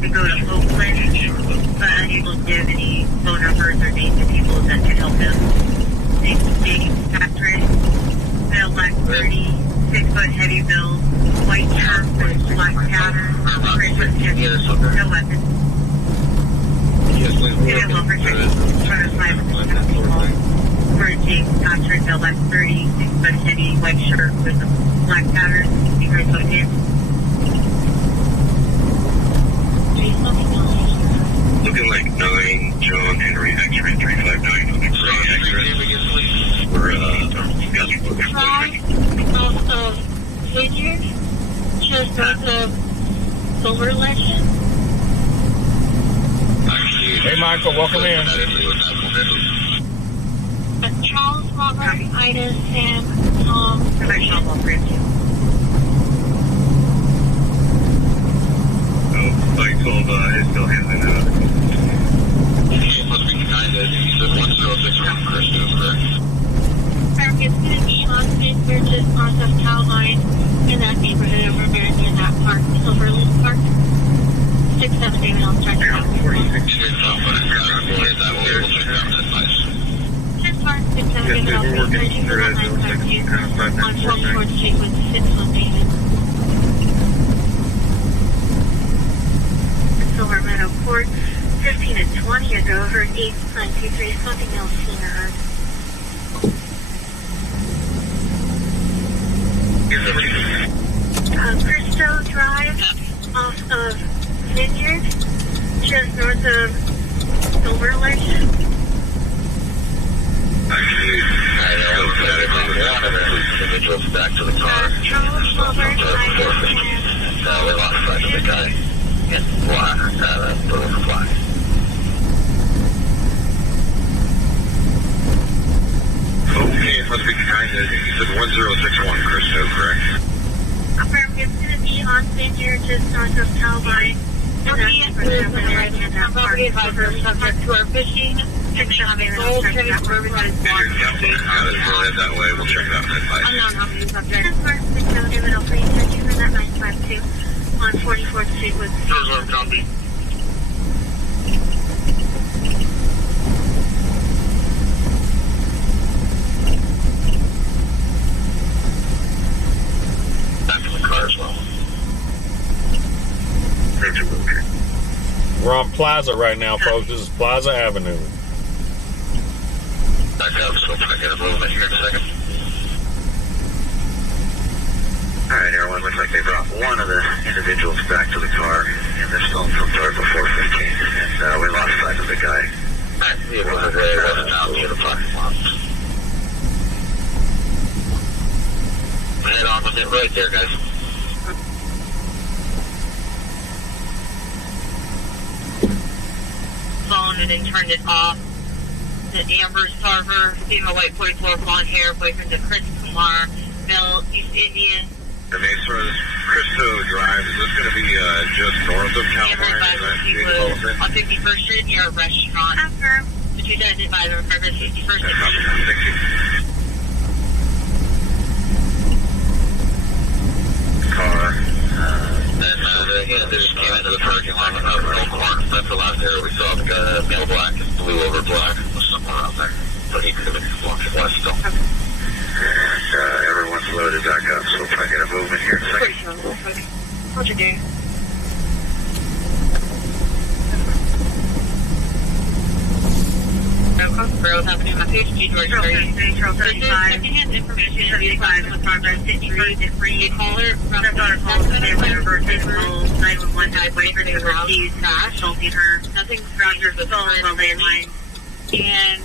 We go to Oakland, but unable to give any phone numbers or names of people that could help him. Big Patrick, male black 30, 6-foot heavy build, white shirt with black pattern, red with no weapon. Yes, please. Video well protected in front of 5 people. For James Patrick, male black 30, 6-foot heavy, white shirt with a black pattern, red foot pants. Looking like 9 John Henry X-ray 359 on the gray accurate. We're Scotch work from Boys Ranch. Off of Vineyard, just north of Silver Legend. Hey, Michael, welcome in. Charles, Robert, Ida, Sam, Tom, I told I still handling that. It must be kind of. He said 1061 Christian, correct? It's going to be on Vineyard, just north of Caroline, in that neighborhood over there near that park, Silverland Park. 6-7 David, I'll start to 46 years old, but it's not going to that way. We'll check out that advice. 6-7 David, I'll start to 1952 on 24th Street with 6-1 David. Silver Meadow Court, 15 and 20 ago, heard 8923, something else seen her. Cristo Drive, off of Vineyard, just north of Silver Lake. Individuals back to the car. Charles Robert, We lost sight of the guy. In black, blue black. Okay, it must be kind of. You said 1061 Christo, correct? Affirmative, it's going to be on Vineyard, just north of Calvine. Property advisor, subject to our fishing, and they have a gold trade for everybody's water. That way, we'll check it out. Unknown how many subjects. David, I'll please send you in that 952 on 44th Street with Reserve copy. Back in the car as well. We're on Plaza right now, folks. This is Plaza Avenue. Back up, so I get a movement here in a second. Alright, everyone, looks like they brought one of the individuals back to the car in this phone from before 15, and we lost sight of the guy. It wasn't where it wasn't out near the parking lot. Head on with it right there, guys. Phone and then turned it off. The Amber Sarver, female white 44, blonde hair, boyfriend of Chris Kumar, male East Indian. And as far as Cristo Drive, is this going to be just north of California? He was on 51st Street near a restaurant. Affirm. The two guys advisor of 51st Street. Thank you. Car. They just came into the parking lot of Elkhorn. That's the last area we saw. The guy, male black, blue over black, was somewhere out there. But he could have been walking west still. And everyone's loaded back up, so if I get a movement here in a second. What's your day? Bros happening on my page, George 30. This is secondhand information and be advised with progress. Free caller from Sacramento County. 911 highway for the received assaulting her. Nothing Roger, the phone, the landline. And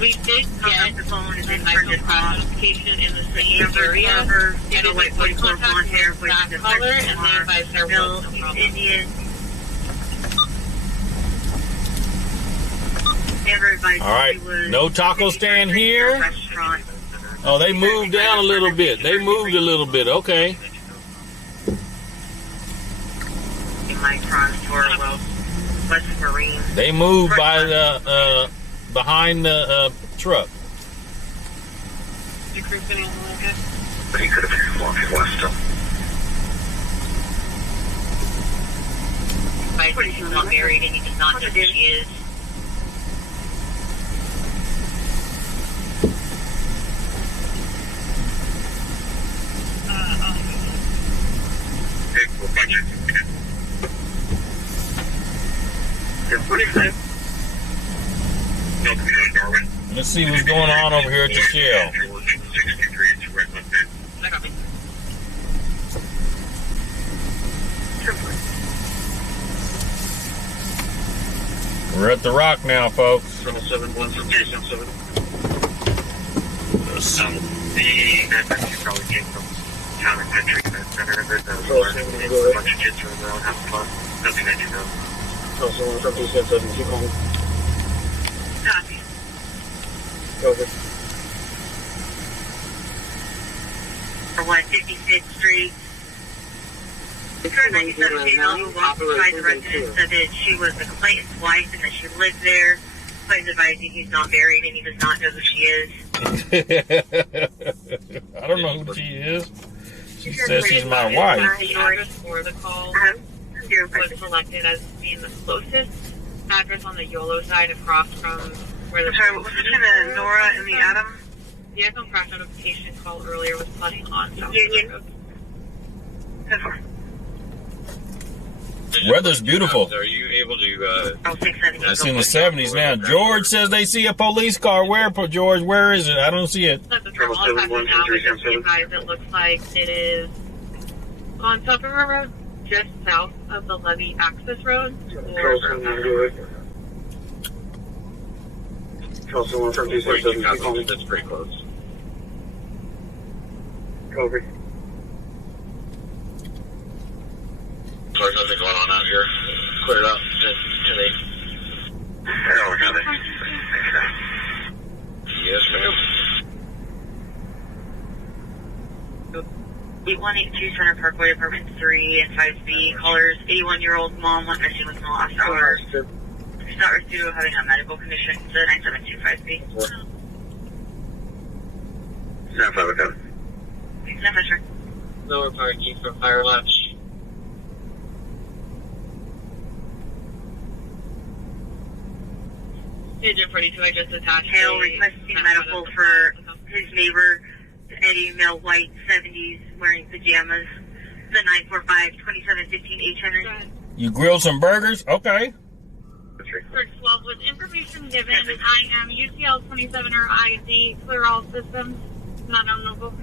We did get the phone is a in micro crash notification in the city area. Amber, It is like 44 blonde hair, black color, and they advised there Bill, was no he's problem. Indian. Amber advised All right, he was no taco stand here. Restaurant. Oh, they moved down a little bit. They moved a little bit. Okay. In my front door, well, West Marine. They moved by the behind the truck. You creep in anything like that? But he could have been walking west still. Advised he's not married and he does not know who she is. Hey, we'll find you. Yeah, 45. No, community Darwin. Let's see what's going on over here at the Shell. 63 to Red Left. I got me. We're at the Rock now, folks. 771 from 277. Let's see. The you probably came from Town and Country Event Center. There's a bunch of kids running around having fun. Nothing that you know. Also, one from 277, keep calling. Copy. Over. For 156th Street. Her 97 female who walked beside the residence said that she was the complainant's wife and that she lived there. Claims advising he's not married and he does not know who she is. I don't know who she is. She says she's my wife. The address for the call was selected as being the closest address on the YOLO side across from where the Sorry, what was it to the Nora and the Adam? The vehicle crash notification call earlier was flooding on South Union. Road. Weather's beautiful. Are you able to, Oh, 670. It's in the 70s now. George says they see a police car. Where, George? Where is it? I don't see it. That's the trouble. I'm passing now, but just be advised, it looks like it is on South River Road, just south of the Levee Access Road. Charleston, do it. Charleston, one from 277, keep calling. That's pretty close. Over. There's nothing going on out here. Cleared up. Today. Hello, got it. Yes, ma'am. 8182 Center Parkway, Apartment 3 and 5B. Callers 81-year-old mom went missing within the last hour. She's not due to having a medical condition. So 9725B. Stand 5 again. No, for sure. Lower parking from Fire Latch. Agent 42, I just attached Hale requesting medical for his neighbor, Eddie Mel White, 70s, wearing pajamas. The 945-2715 Henry. You grilled some burgers? Okay. For 12, with information given, I am UCL 27 or ID, clear all systems, not unknowable.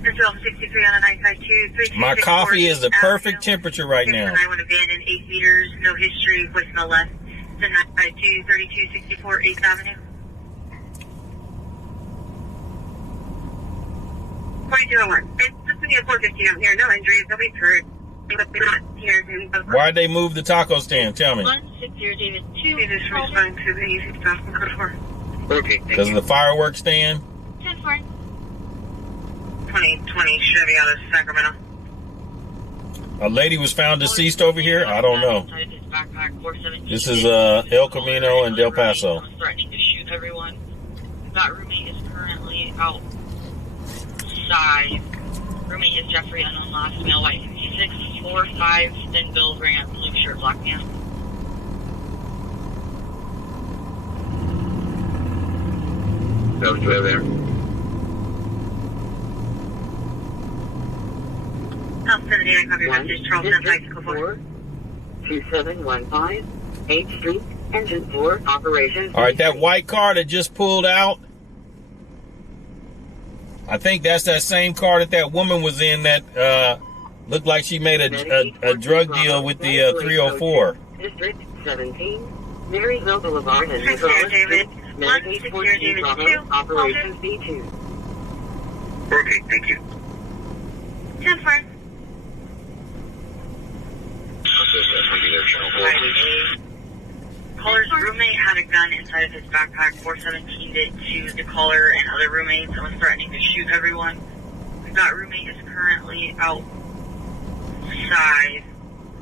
Central 63 on a 952. My coffee is the perfect temperature right now. I want to abandon 8 meters, no history, voicemail left. The 952 3264 8th Avenue. 4201. It's just going to be a 450 out here. No injuries. Nobody's hurt. Why'd they move the taco stand? Tell me. 160 David 2. This respond to the easy stop and code 4. Okay, thank Because of you. the fireworks stand? 10-4. 2020 Chevy out of Sacramento. A lady was found deceased over here? I don't know. This is El Camino and Del Paso. Threatening to shoot everyone. That roommate is currently outside. Roommate is Jeffrey, unknown last, male, white, 56, 4'5", thin build, wearing a blue shirt, black pants. That was way there. South 79, copy message, Charleston, Mexico 4. 2715 8th Street, Engine 4, Operations. All right, that white car that just pulled out, I think that's that same car that woman was in that looked like she made a drug deal with the 304. District 17, Maryville Boulevard and Six here, Nicholas David. Street, 1, Medicaid 6 here, 14 David. Bravo, 2, Operations B2. Okay, thank you. 10-4. Caller's roommate had a gun inside of his backpack. 417'd it to the caller and other roommates and was threatening to shoot everyone. That roommate is currently outside.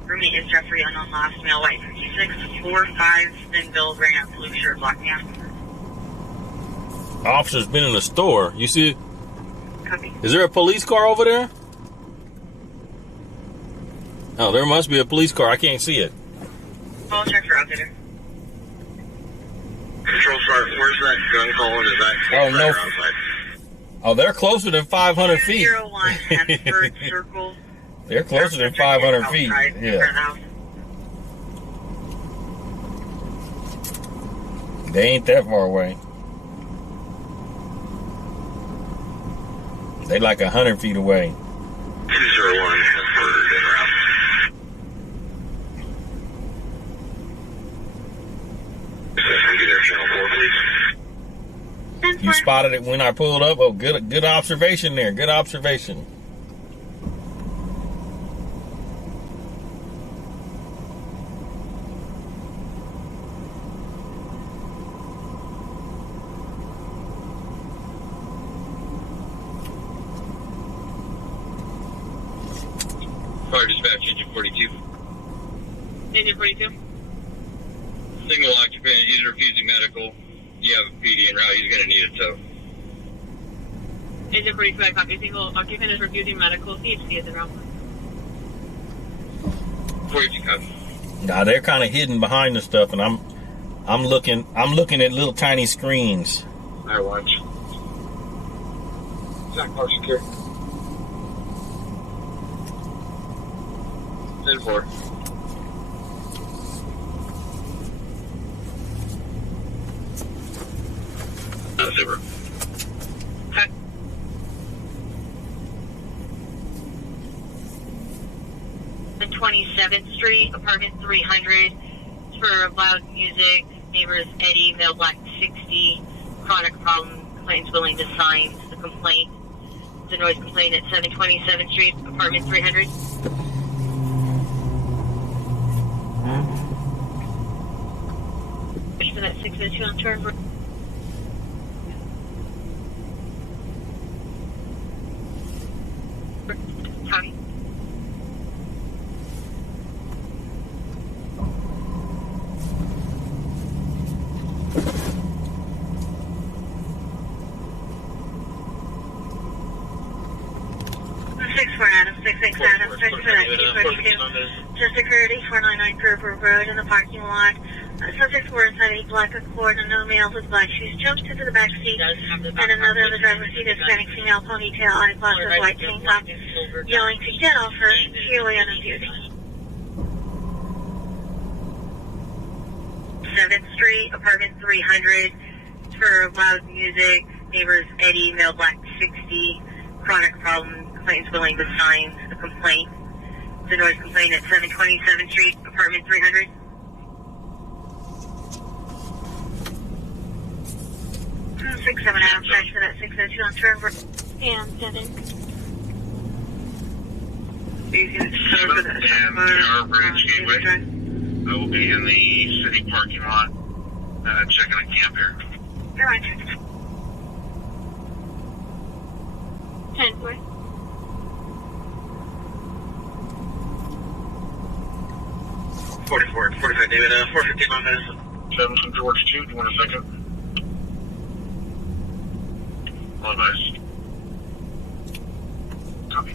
Roommate is Jeffrey, unknown last, male, white, 56, 4'5", thin build, wearing a blue shirt, black pants. Officer's been in the store. You see it? Copy. Is there a police car over there? Oh, there must be a police car. I can't see it. I'll check for updater. Control Sergeant, where's that gun calling? Is that Oh, no. outside? Oh, they're closer than 500 feet. 201 Hemsford Circle. They're closer than 500 feet. Outside, in front of Yeah. the house. They ain't that far away. They like 100 feet away. 201 Hemsford en route. Can you there, Channel 4, please? You spotted it when I pulled up. Oh, good observation there. Good observation. Fire dispatch, engine 42. Engine 42. Single occupant, he's refusing medical. You have a PD en route, he's going to need a tow. Engine 42, I copy. Single occupant is refusing medical. CHC is around. 42 copy. Now they're kind of hidden behind the stuff, and I'm looking at little tiny screens. I watch. Zach, car secure. 10-4. Super. Okay. The 27th Street, apartment 300, for loud music, neighbors Eddie, male black 60, chronic problem, complaints willing to sign the complaint. The noise complaint at 727th Street, apartment 300. For that 602 on turn. Copy. Just occurred at 499 Purple Road in the parking lot. Subject were inside a black Accord and no male with black shoes jumped into the back seat, and another in the driver's seat, Hispanic female, ponytail, eyeglasses, white tank top, yelling to get off her, clearly on duty. 7th Street, apartment 300, for loud music, neighbors Eddie, male black 60, chronic problem, complaints willing to sign the complaint. The noise complaint at 727th Street, apartment 300. Six, 7 out, back to that 602 on Turnberg. And 7. You can serve for that. And PR Bridge Gateway. I will be in the city parking lot, checking a camp here. You're right. 10-4. Forty-five, David, 415 on this. 7 from George 2, do you want a second? Oh, nice. Copy.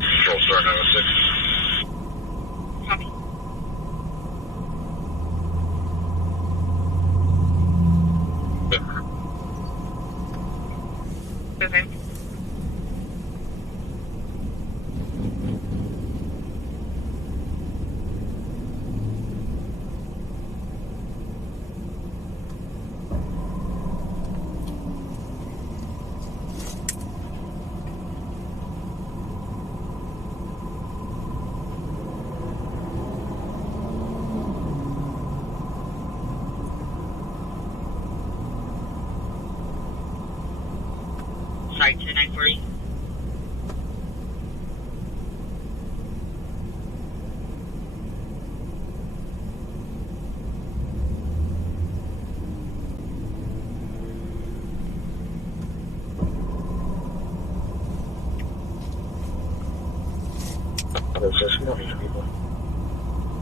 Control Star 906. Copy. Okay. people.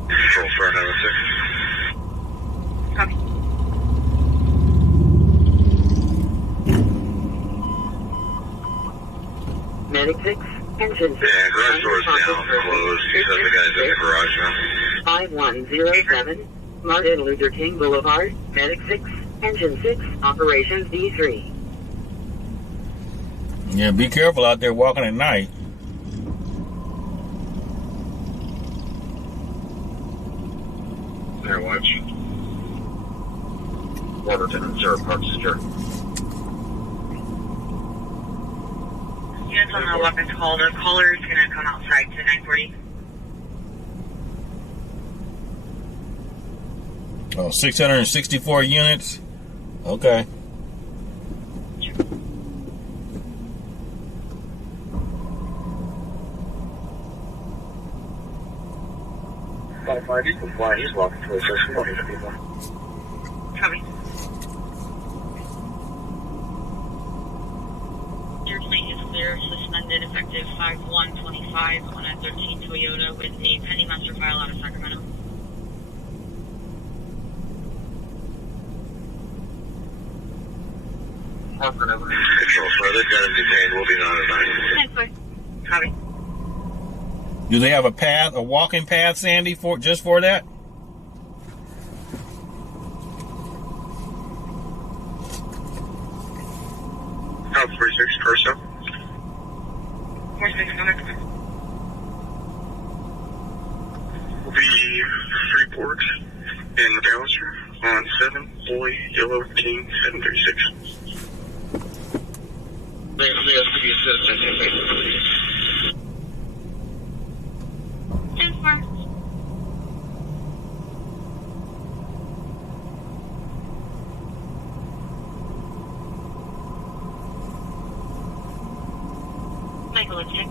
Control for another 6. Copy. Medic 6, engine 6. Yeah, garage door's down, closed. You said the guy's in the garage now. 5107, Martin Luther King Boulevard, Medic 6, engine 6, operations D3. Yeah, be careful out there walking at night. There, watch. Waterton, 0 Park Secure. Units on the weapons call. The caller is going to come outside to 940. Oh, 664 units. Okay. He's walking towards us. People. Copy. Your plate is clear, suspended, effective 5/1/25 on a 13 Toyota with a pending master file out of Sacramento. Control for this gun is detained. We'll be on at 9. Copy. Do they have a path, a walking path, Sandy, for just for that? House 46, first up. 46, go ahead. Will be Freeport in the balancer on 7, Boy, Yellow, King, 736. Michael, let's check.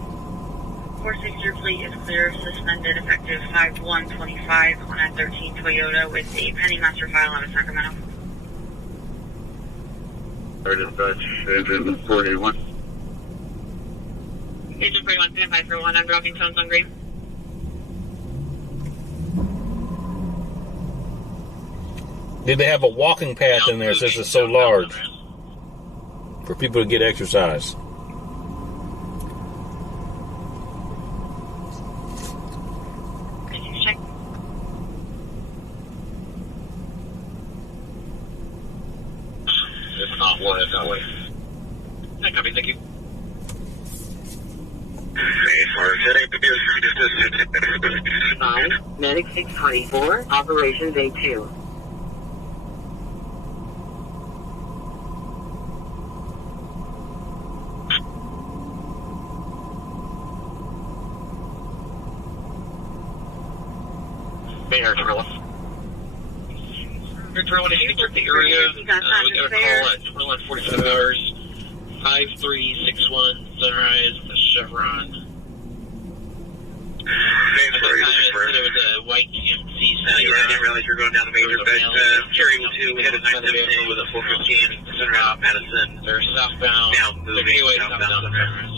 46, your fleet is clear, suspended, effective 5/1/25 on a 13 Toyota with a pending master file out of Sacramento. Engine 41. Agent 41, stand by for 1. I'm dropping tones on green. Did they have a walking path in there since it's so large for people to get exercise? Check. It's not one, it's that way. I copy, thank you. Five, Medic 624, operations A2. Mayor Gorilla. Mayor Gorilla, if you can check the area, we got a call at 21:45 hours, 5361 Sunrise with a Chevron. At the time, it said it was a white GMC. I didn't realize you were going down the major, but carrying 2, we had a 917 with a 415, Center out Madison. They're southbound. Now moving southbound Sunrise.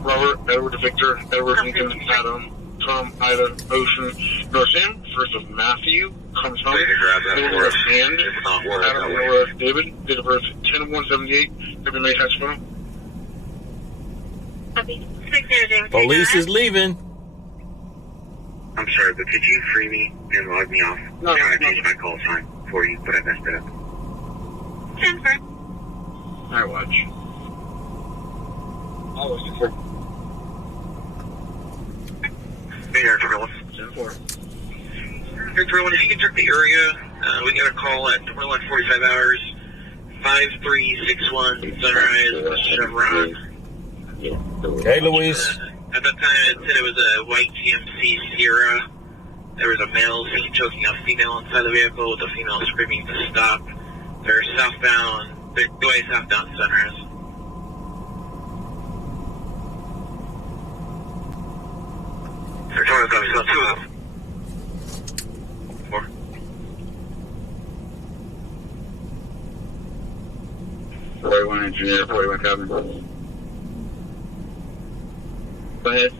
Robert, Edward Victor, Edward Lincoln, Adam, Tom, Ida, Ocean, North End, first of Matthew, comes home, Middle of Hand, Adam, Noah, David, date of birth 10/1/78, David May, Sacramento. Copy. 600. Police is leaving. I'm sorry, but could you free me and log me off? No, I'm trying to no. change my call sign for you, but I messed it up. 10-4. I watch. I was before. Mayor Gorilla. 10-4. Mayor Gorilla, if you can check the area, we got a call at 21:45 hours, 5361 Sunrise with a Chevron. Hey, Louise. At that time, it said it was a white GMC Sierra. There was a male seen choking a female inside the vehicle with a female screaming to stop. They're southbound. They're going southbound Sunrise. They're talking about south. 4. Roy 1 and Junior 41 Cabin. Go ahead.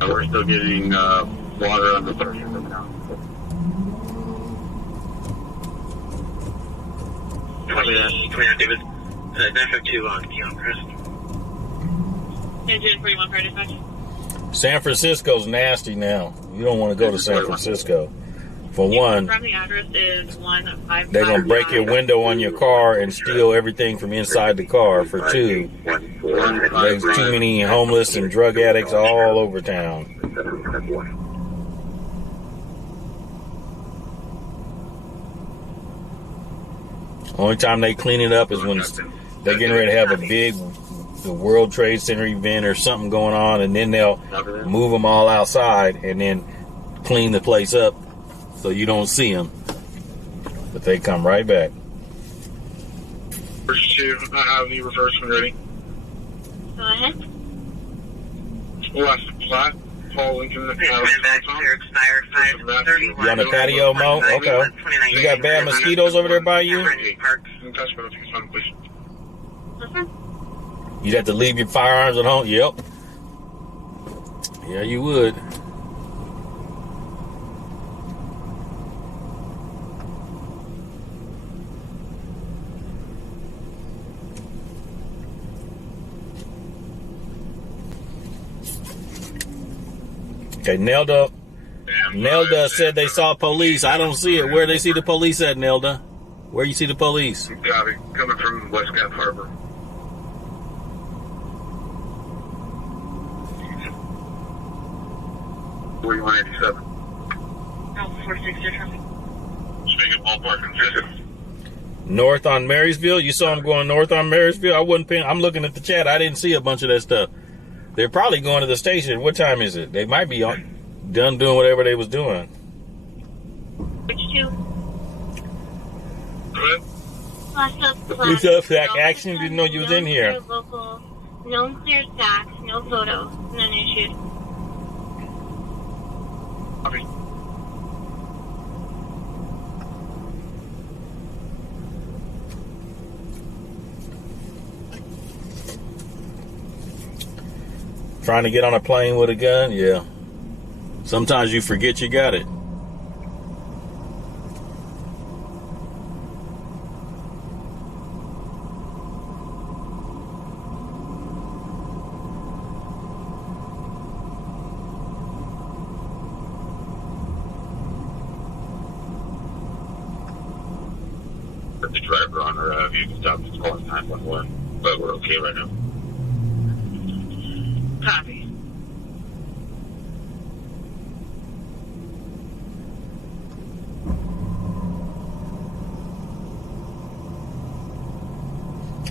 We're still getting water on the surface right now. David. 952 on Keon Crest. Engine 41 for dispatch. San Francisco's nasty now. You don't want to go to San Francisco. For one, From the address is 155. they're going to break your window on your car and steal everything from inside the car. For two, there's too many homeless and drug addicts all over town. Only time they clean it up is when they're getting ready to have a big the World Trade Center event or something going on, and then they'll move them all outside and then clean the place up so you don't see them. But they come right back. First two, I have the reverse one ready. Go ahead. Last flat. Paul Lincoln. Expired 531. You on the patio, Mo? Okay. You got bad mosquitoes over there by you? You'd have to leave your firearms at home? Yep. Yeah, you would. Okay, Nelda said they saw police. I don't see it. Where they see the police at, Nelda? Where you see the police? Got it. Coming from West Gap Harbor. $4187. Oh, 46 traffic. Speaking ballpark and visit. North on Marysville? You saw them going north on Marysville? I wasn't paying. I'm looking at the chat. I didn't see a bunch of that stuff. They're probably going to the station. What time is it? They might be done doing whatever they was doing. Which two? Good. What's up, Zach? Action? Didn't know you was in here. Local, known clear stacks, no photos, none issued. Copy. Trying to get on a plane with a gun? Yeah. Sometimes you forget you got it. The driver on our view stop is calling 911, but we're okay right now. Copy.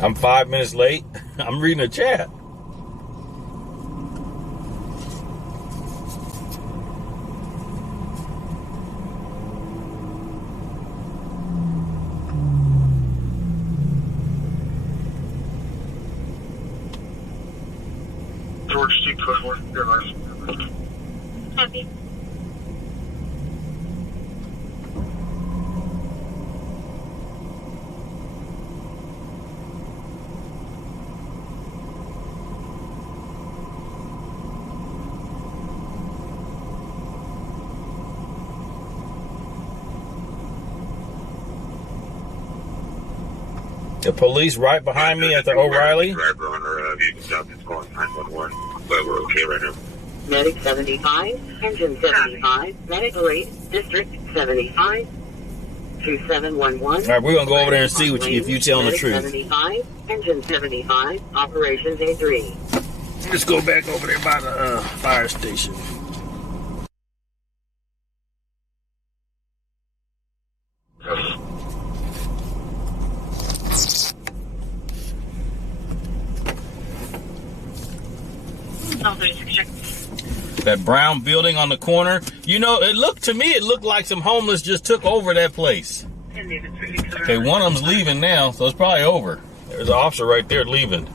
I'm 5 minutes late. I'm reading the chat. George Street, 24, your last. Copy. The police right behind me at the O'Reilly. Driver on our view stop is calling 911, but we're okay right now. Medic 75, Engine 75, Medic 8, District 75, 2711. All right, we're going to go over there and see what if you're telling the Medic truth. 75, Engine 75, Operations A3. Let's go back over there by the fire station. That brown building on the corner. You know, it looked like some homeless just took over that place. Okay, one of them's leaving now, so it's probably over. There's an officer right there leaving.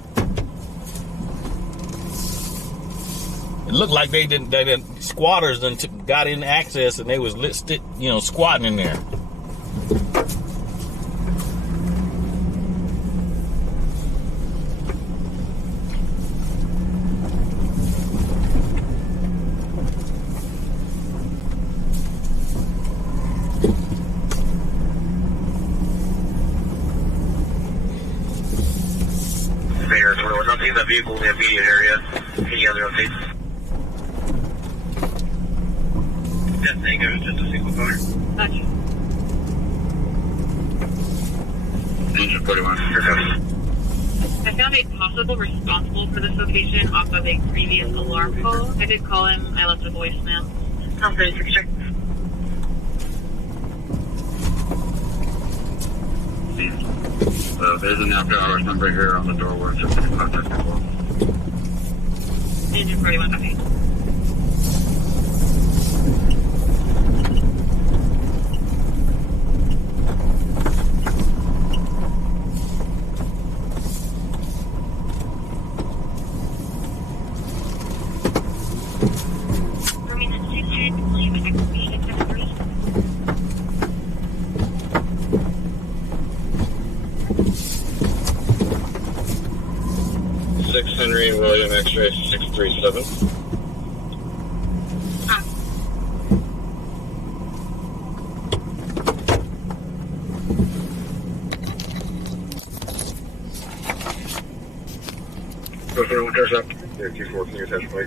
It looked like they didn't squatters got in access and they was squatting in there. see the vehicle in the immediate area. Any other updates? Yes, thank you. It was just a single car. Gotcha. Engine 41. I found a possible responsible for this location off of a previous alarm call. I did call him. I left a voicemail. I'm 36 check. There's an after hours number here on the door where it's just contact people. Engine 41, okay. Roaming at 600, William XB 673. 6 Henry William X-ray 637. What's up? 2-4, can you attach plate?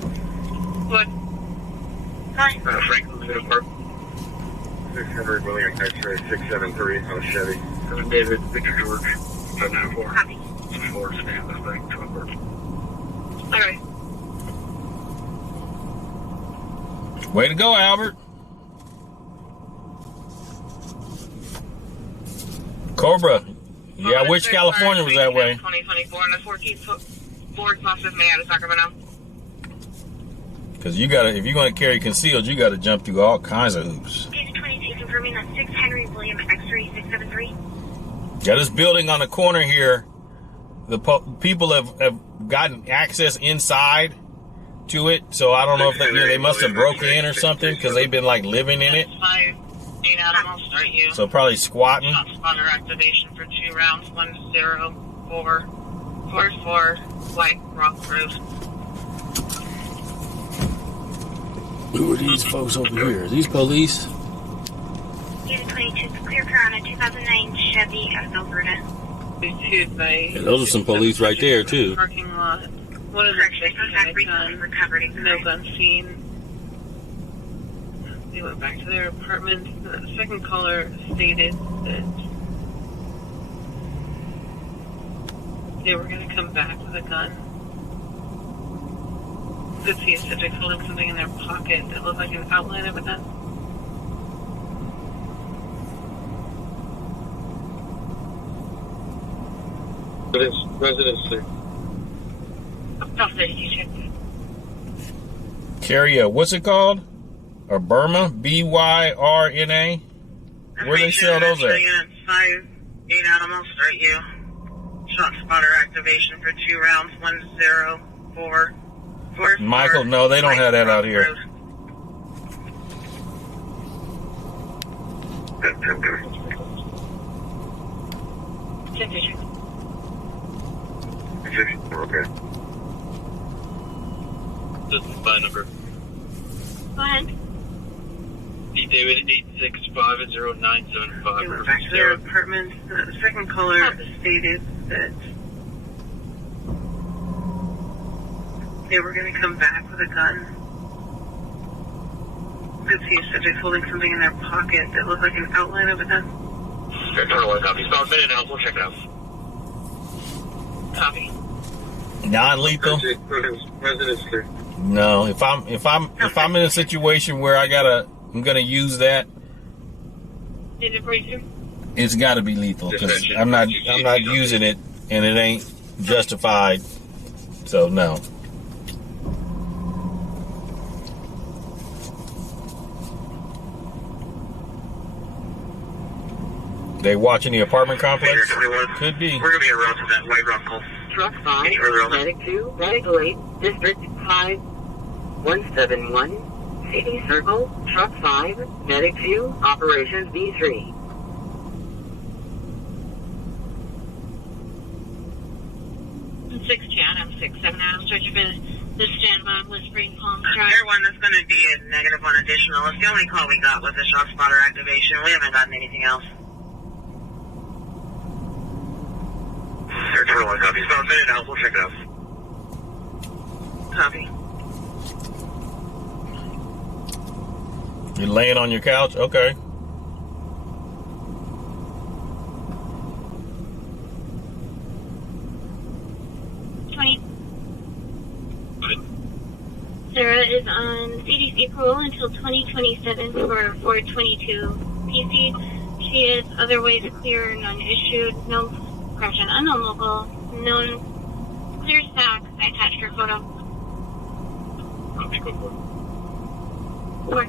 What? Hi. Franklin Middle Park. 600 William X-ray 673 on a Chevy. David, Victor George, 594. Copy. 4, stand this thing, 12 birds. Alright. Way to go, Albert. Cobra. Yeah, which California was that way? 2024 and the 14th Ford Focus made out of Sacramento. Because you gotta, if you're gonna carry concealed, you gotta jump through all kinds of hoops. Page 22, confirming that 6 Henry William X-ray 673. Yeah, this building on the corner here, the people have gotten access inside to it, so I don't know if they must have broke in or something because they've been like living in it. 5-8 Adam, I'll start you. So probably squatting. Shot spotter activation for 2 rounds, 10444 White Rock Road. Who are these folks over here? Are these police? Unit 22, clear car on a 2009 Chevy out of Alberta. Yeah, those are some police right there too. Parking lot. What is Correction, it? contact recently recovered. No gun seen. They went back to their apartment. The second caller stated that they were going to come back with a gun. Could see a subject holding something in their pocket that looked like an outline of a gun. Residence 3. Carry a, what's it called? A Burma? B-Y-R-N-A? Where they sell those at? Unit 5-8 Adam, I'll start you. Shot spotter activation for 2 rounds, 10444. Michael, no, they don't have that out here. Okay. This is my number. Go ahead. D. David 8650975. They went back to their apartment. The second caller stated that they were going to come back with a gun. Could see a subject holding something in their pocket that looked like an outline of a gun. Copy. About a minute now. We'll check it out. Copy. Non-lethal? Residence 3. No. If I'm in a situation where I'm gonna use that, Did it break through? it's got to be lethal because I'm not using it and it ain't justified. So no. They watching the apartment complex? Could be. We're going to be around to that White Rock call. Truck 5, Any further on that? Medic 2, Medical 8, District 5171, City Circle, Truck 5, Medic 2, Operations B3. I'm 610, I'm 6-7 Adam, start your business. This standby on Whispering Palms Drive. There one that's going to be a negative one additional. It's the only call we got was a shot spotter activation. We haven't gotten anything else. Copy. About a minute now. We'll check it out. Copy. You're laying on your couch? Okay. Sarah is on CDC parole until 2027 for 422 PC. She is otherwise clear, non-issued, no correction, unknowable, known clear stacks. I attached her photo. Copy, go for it. 4.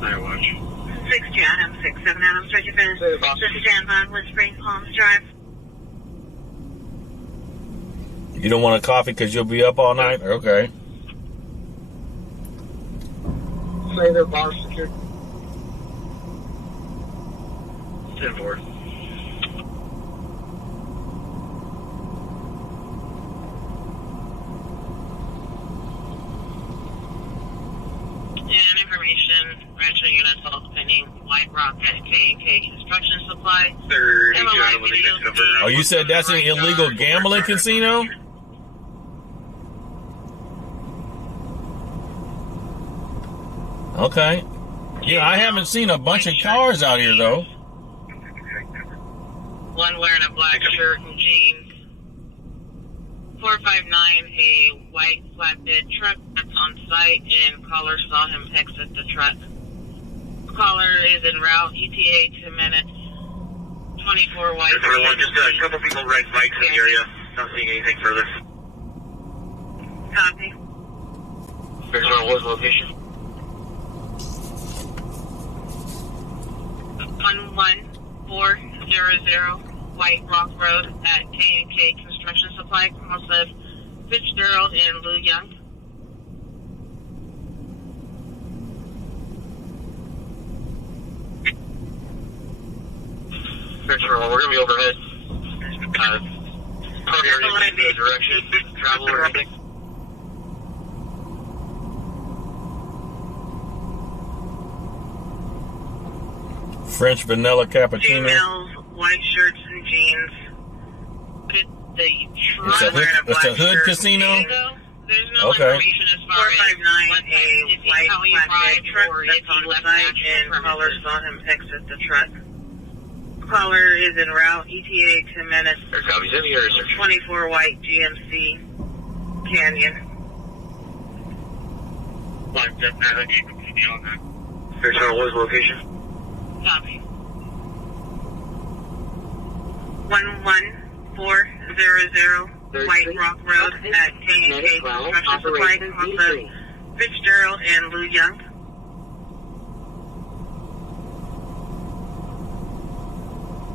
Fire watch. 6 Adam, 6-7 Adam, stretch your finish. Just stand by with Spring Palms Drive. You don't want a coffee because you'll be up all night? Okay. Say their bar secured. 10-4. And information, rental units all pending, White Rock at K&K Construction Supply. 32 MLI Adam with video unit number. Oh, you said that's an illegal gambling casino? Okay. Yeah, I haven't seen a bunch of cars out here, though. One wearing a black shirt and jeans. 459, a white flatbed truck that's on site, and caller saw him exit the truck. Caller is en route, ETA 2 minutes. 24 white. Just a couple people riding bikes in the area. Not seeing anything further. Copy. Here's our was location. 11400 White Rock Road at K&K Construction Supply. Call says Fitzgerald and Lou Young. Fitzgerald, we're going to be overhead. Target already in the direction. Travel or anything. French vanilla cappuccino. Females, white shirts and jeans. The It's a hood, it's a hood casino? There's no Okay. information as far as 459, what a time, if he, white how he flatbed arrived truck or if that's he on left site, actual and caller premises. saw him exit the truck. Caller is en route, ETA 2 minutes. Here, copies. Any area search. 24 white GMC Canyon. Here's our was location. Copy. 11400 White Rock Road at K&K Construction Supply. Call says Fitzgerald and Lou Young.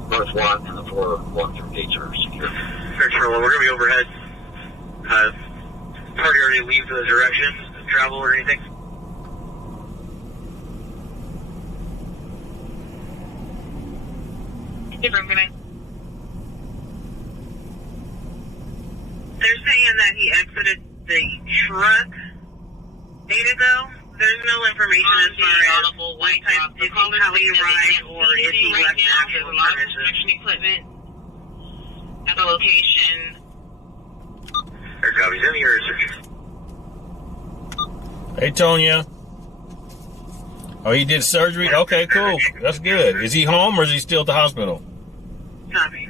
North 1 and the 4 walk through gates are secure. Fitzgerald, we're going to be overhead. Party already leaves in the direction. Travel or anything. Different, good night. They're saying that he exited the truck days ago. There's no information On as far the as audible what White type, Rock, the if he, caller how he saying that they arrived can't or see if he anything left right now. actual There's a lot of premises. construction equipment at the location. Here, copies. Any area search. Hey, Tonya. Oh, he did surgery? Okay, cool. That's good. Is he home or is he still at the hospital? Copy.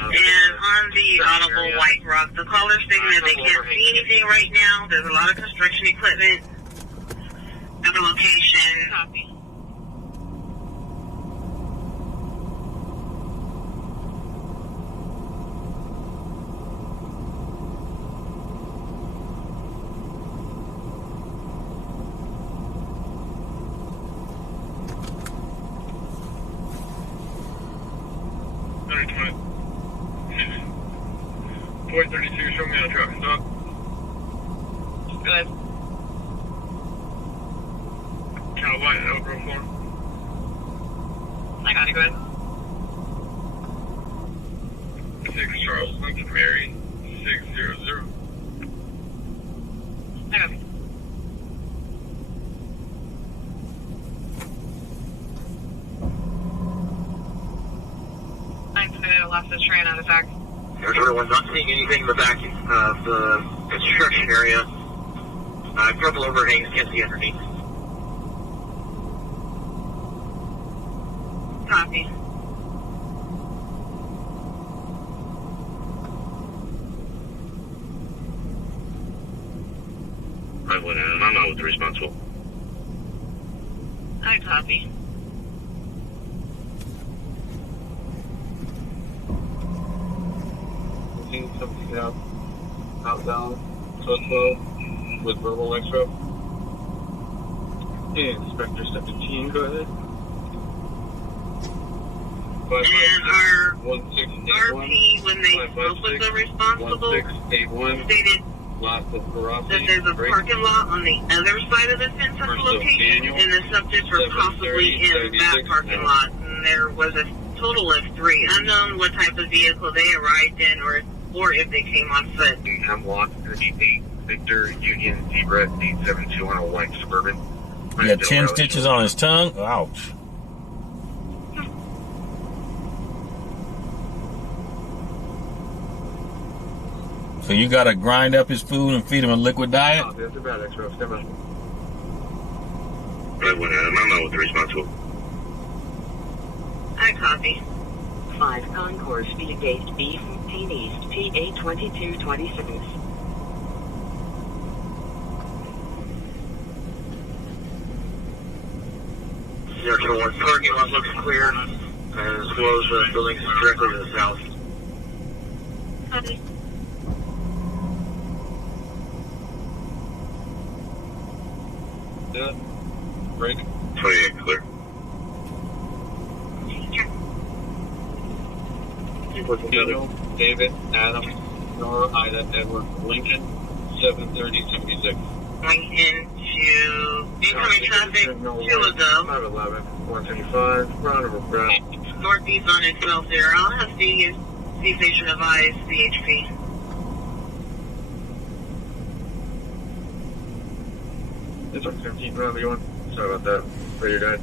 And on the audible White Rock, the caller's saying that they can't see anything right now. There's a lot of construction equipment at the location. Copy. 432, show me on a truck stop. Good. Cowboy, over 4. I got it, go ahead. 6 Charles Lincoln Mary, 600. I got it. I left this train on attack. Everyone's not seeing anything in the back of the construction area. A couple overhangs, can't see underneath. Copy. I went in and I'm not with the responsible. I copy. Seeing something outbound, so with verbal extra. Inspector 17, go ahead. And our 1681, RP, when they spoke with the responsible, 1681, stated lots of that there's a parking lot on the other side of the central location, and the subjects were possibly in that parking lot. And there was a total of 3. Unknown what type of vehicle they arrived in, or if they came on foot. Hemlock, 38, Victor, Union, Zebra, 872 on a white Suburban. He had 10 stitches on his tongue. Ouch. So you got to grind up his food and feed him a liquid diet? Oh, that's a bad extra. Stand by. I went in, I'm not with the responsible. I copy. 5 Concourse Speed Gate B15 East PA 2226. Zero 1 parking lot looks clear, as well as the buildings directly to the south. Copy. Yeah. Break. 28 clear. Daniel, David, Adam, Nora, Ida, Edward, Lincoln, 73076. Going into incoming traffic, 2 ago. 511, 125, round over ground. Northeast on at 12-0. I'll have C station advise CHP. It's on 17, whenever you want. Sorry about that. Radio died.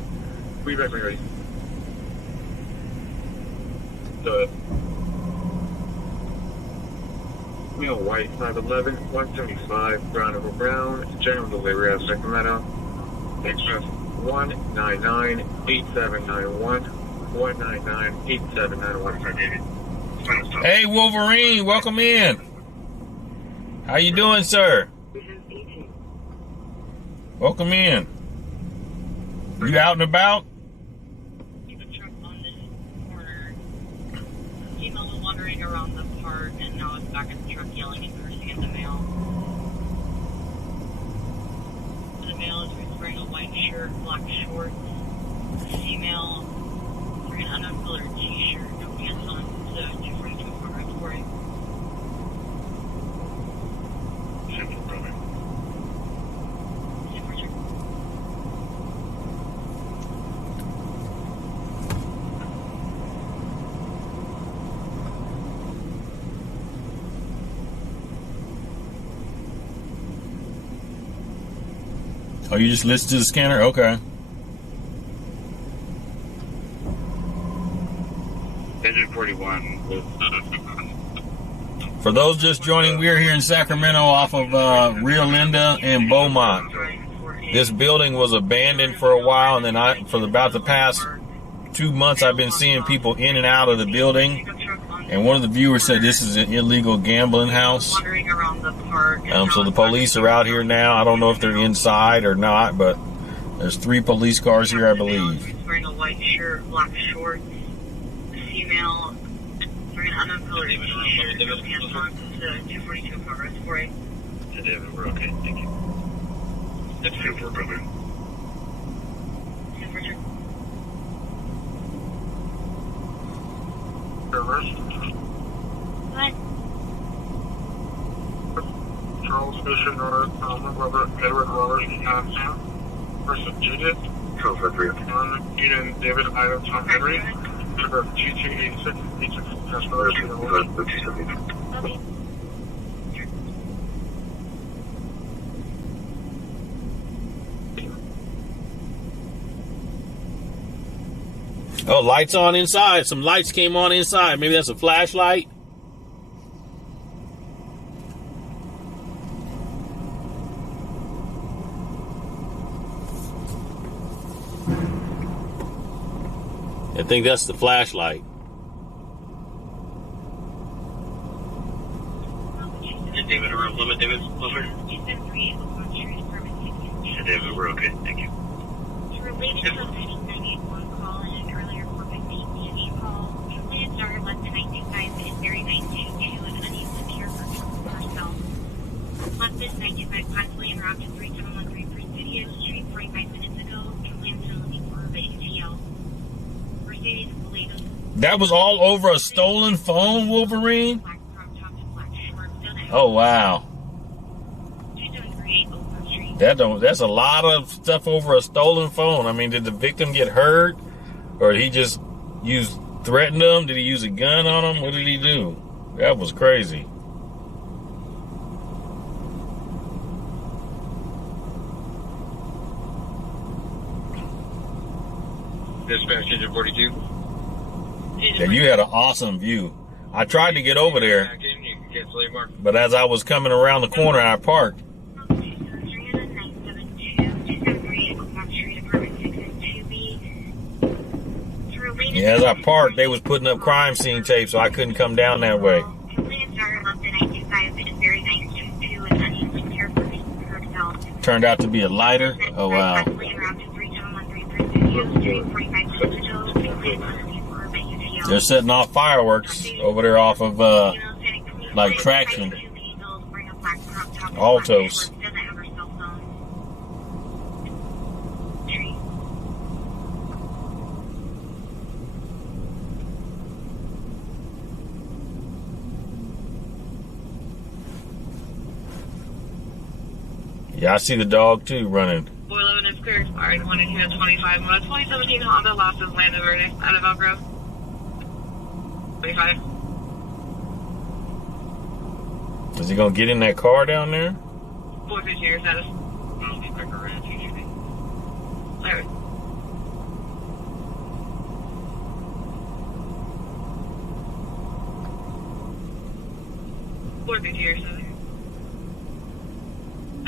Be back when you're ready. Go ahead. Meal White, 511, 175, brown over brown, general delivery out of Sacramento. Express 199-8791, 199-8791. Hey, Wolverine, welcome in. How you doing, sir? Welcome in. You out and about? The truck on this corner. Female was wandering around the park, and now it's back at the truck yelling and cursing at the male. The male is wearing a white shirt, black shorts. The female wearing an uncolored t-shirt, no pants on. So 242 progress for it. Simple, brother. Oh, you just listened to the scanner? Okay. Engine 41 with For those just joining, we're here in Sacramento off of Rio Linda and Beaumont. This building was abandoned for a while, and then for about the past 2 months, I've been seeing people in and out of the building. And one of the viewers said this is an illegal gambling house. So the police are out here now. I don't know if they're inside or not, but there's 3 police cars here, I believe. Wearing a white shirt, black shorts. Female wearing an uncolored t-shirt, no pants on. 242 progress for it. today, but we're okay. Thank you. That's super, brother. Reverse. What? Charles Station North, Edward Roberts, Sam. Versus Judith. Charles Rodriguez. Eden David Item Tom Henry. Number 2286. 86. Customer. Okay. Oh, lights on inside. Some lights came on inside. Maybe that's a flashlight. I think that's the flashlight. David, we're limit David over. David, we're okay. Thank you. Related to a pending 981 call and an earlier 415 TNA call, completed started less than 925 and very 922 and unable to care for herself. Left this 925 possibly en route to 3713 First Studio Street 45 minutes ago. Completed still looking for the ATL. Mercedes Toledo. That was all over a stolen phone, Wolverine? Black crop top and black shorts. Oh, wow. 2738 Oakland Street. That's a lot of stuff over a stolen phone. I mean, did the victim get hurt? Or did he just threaten them? Did he use a gun on them? What did he do? That was crazy. Dispatch engine 42. Yeah, you had an awesome view. I tried to get over there, Back in, you can cancel your mark. but as I was coming around the corner, I parked. Yeah, as I parked, they was putting up crime scene tape, so I couldn't come down that way. Turned out to be a lighter. Oh, wow. They're setting off fireworks over there off of, like, Traction. Altos. Yeah, I see the dog, too, running. 411 is clear. Alright, 118 25. 2017 Honda lost his land verdict out of Elk Grove. 25. Is he going to get in that car down there? 452 your status. Alright.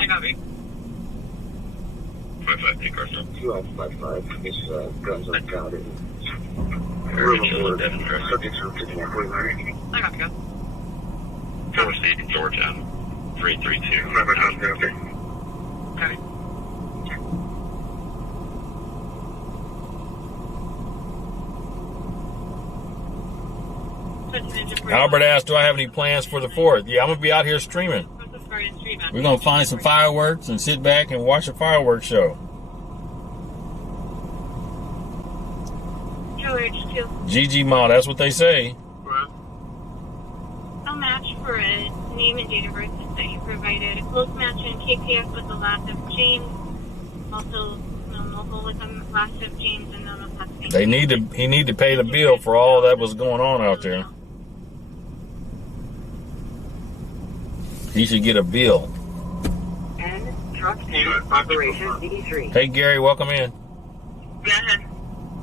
I got me. 55, take car stop. 2555. It's guns on county. Subjects are taking out 49. I got to go. Cover State, Georgia, 332. Okay. Got it. Albert asked, do I have any plans for the 4th? Yeah, I'm going to be out here streaming. We're going to find some fireworks and sit back and watch a fireworks show. GG Ma, that's what they say. I'll match for a name and date of birth that you provided. A close match in KPF with the last of James. Also, local with the last of James and then the last name. He need to pay the bill for all that was going on out there. He should get a bill. And truck and operation D3. Hey Gary, welcome in. Go ahead.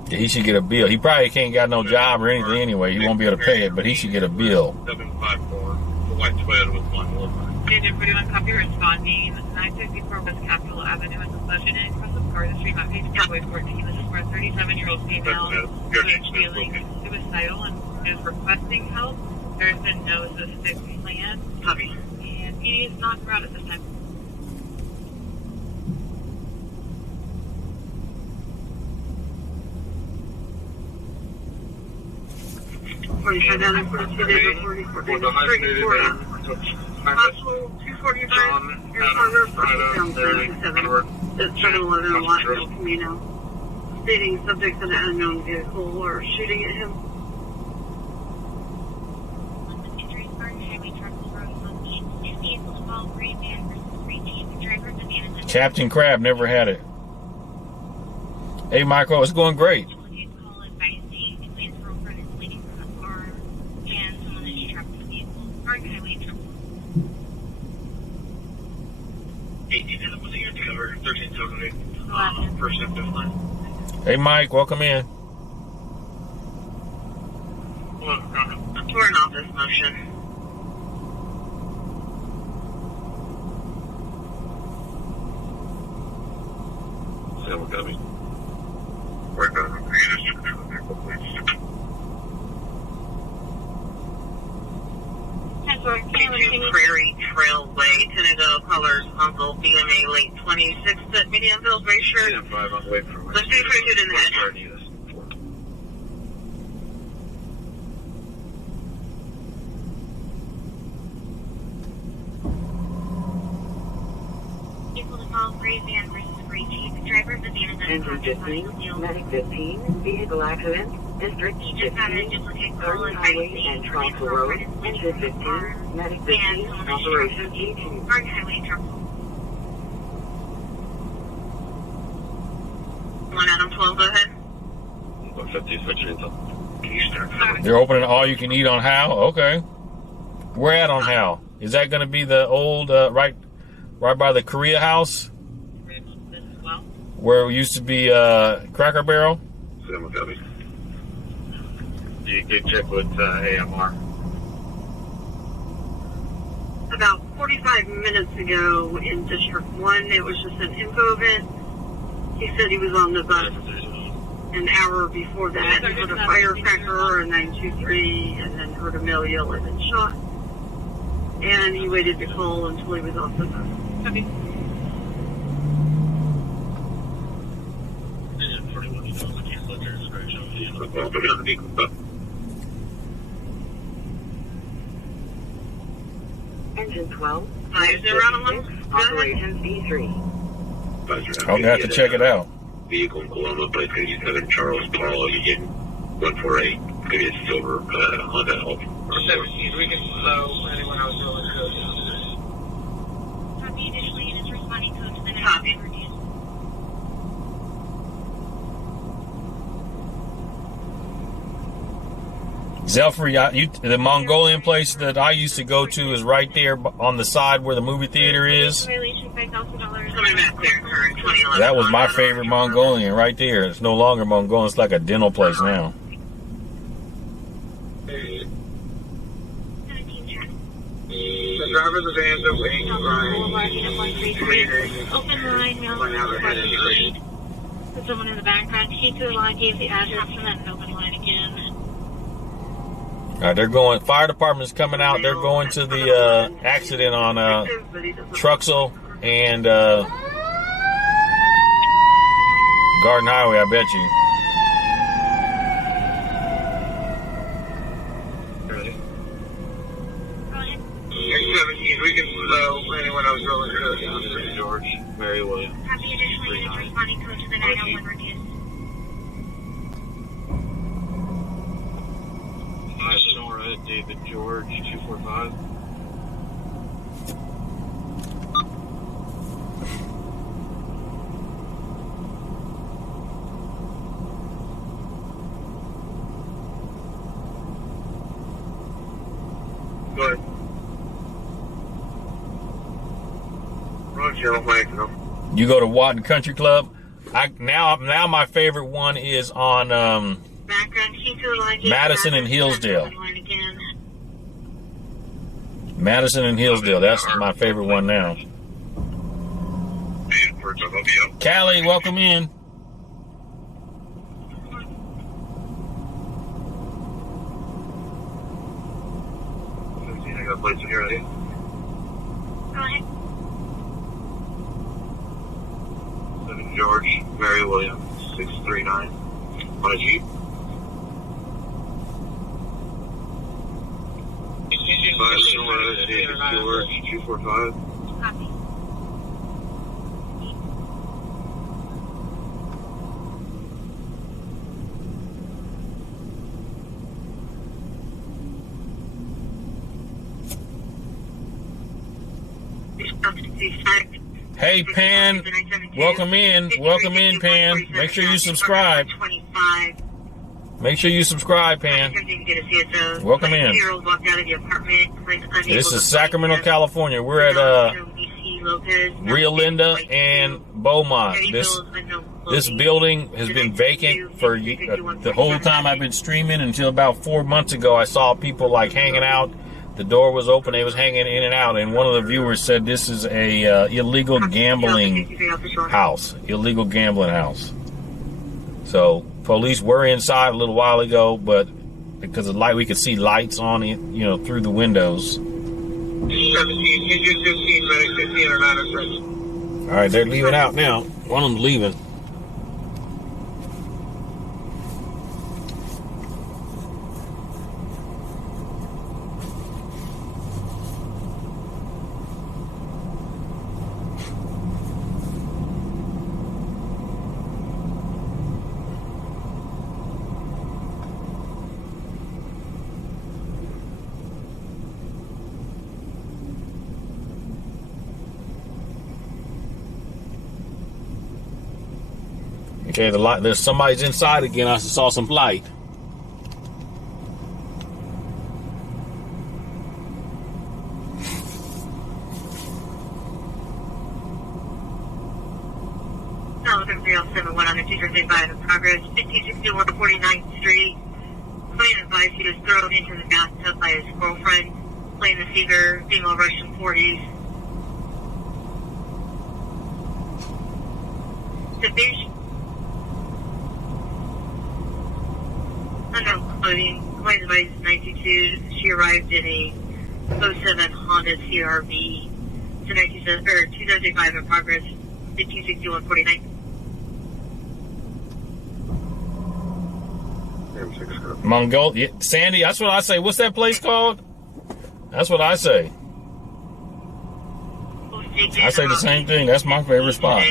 Yeah, he should get a bill. He probably can't got no job or anything anyway. He won't be able to pay it, but he should get a bill. 754. The white Toyota with one Wolverine. Agent 41 copy responding. 954 West Capitol Avenue is a session in across the car. The street map page Cowboy 14. This is for a 37-year-old female who is feeling suicidal and is requesting help. There's been no assistance plan. Copy. And he is not around at this time. For the high speed Hospital 245. It's 711 Los Camino, stating subjects in an unknown vehicle or shooting at him. Captain Crab never had it. Hey, Michael, it's going great. Hey, Mike, welcome in. We're in office motion. We're coming. We're going to be Prairie Trail Way, Tennessee Colors, Uncle BMA late 26 at Mediumville, Braysher. Yeah, 5 on the way from Let's do 3 in the head. Engine 15, Medic 15, vehicle accident, District 15, Garden Highway and Troxel Road, Engine 15, Medic 15, Operation 18. Garden Highway and Troxel. 1 Adam 12, go ahead. 150, They're opening all you can eat on Howe? Okay. Where at on Howe? Is that going to be the old, right by the Korea house? Where it used to be Cracker Barrel? You could check with AMR. About 45 minutes ago in District 1, it was just an info event. He said he was on the bus an hour before that. He heard a firecracker, a 923, and then heard a male yell and then shot. And he waited to call until he was off the bus. Okay. Engine 12, 5-0 Operation C3. I'm going to have to check it out. Vehicle in Coloma, place 87, Charles Paul, you get 148, maybe it's silver, Honda Help. 17, we can slow anyone else rolling code. Copy, initially units responding code to the next Copy. Zelfrey, the Mongolian place that I used to go to is right there on the side where the movie theater is. Violation $5,000. That was my favorite Mongolian right there. It's no longer Mongolian. It's like a dental place now. 17 check. The driver's advance of waiting Open line, mail requested. There's someone in the background. Key to the line, gave the address, and then an open line again. They're going. Fire department is coming out. They're going to the accident on Truxell and Garden Highway. I bet you. Ready? Go ahead. 17, we can slow anyone else rolling code. George, Mary William. Copy, additional units responding code to the 901 radius. Sonora, David George, 245. Go ahead. Roger, Mike, no. You go to Watton Country Club. Now my favorite one is on Background, key to the line, Madison and Hillsdale. line again. Madison and Hillsdale. That's my favorite one now. Callie, welcome in. I got a place in here, ready? Go ahead. 7 George, Mary William, 639. On a Jeep. 5 Sonora, David George, 245. Copy. Suspect. Hey, Pan. Welcome in. Welcome in, Pan. Make sure you subscribe. 25. Make sure you subscribe, Pan. Welcome in. This is Sacramento, California. We're at Rio Linda and Beaumont. This building has been vacant for the whole time I've been streaming until about 4 months ago. I saw people like hanging out. The door was open. They was hanging in and out. And one of the viewers said this is a illegal gambling house. Illegal gambling house. So police were inside a little while ago, but because of light, we could see lights on it, through the windows. 17, engine 15, medic 15 are not addressed. All right, they're leaving out now. One of them's leaving. Okay, the light. There's somebody's inside again. I saw some light. No, 307 on the 235 in progress. 1561 49th Street. Client advised he was thrown into the bathtub by his girlfriend. Playing the figure, female Russian 40s. Division. Unknown clothing. Client advised 92. She arrived in a 07 Honda CRV. 235 in progress. 1561 49th. Mongolia, Sandy, that's what I say. What's that place called? That's what I say. I say the same thing. That's my favorite spot.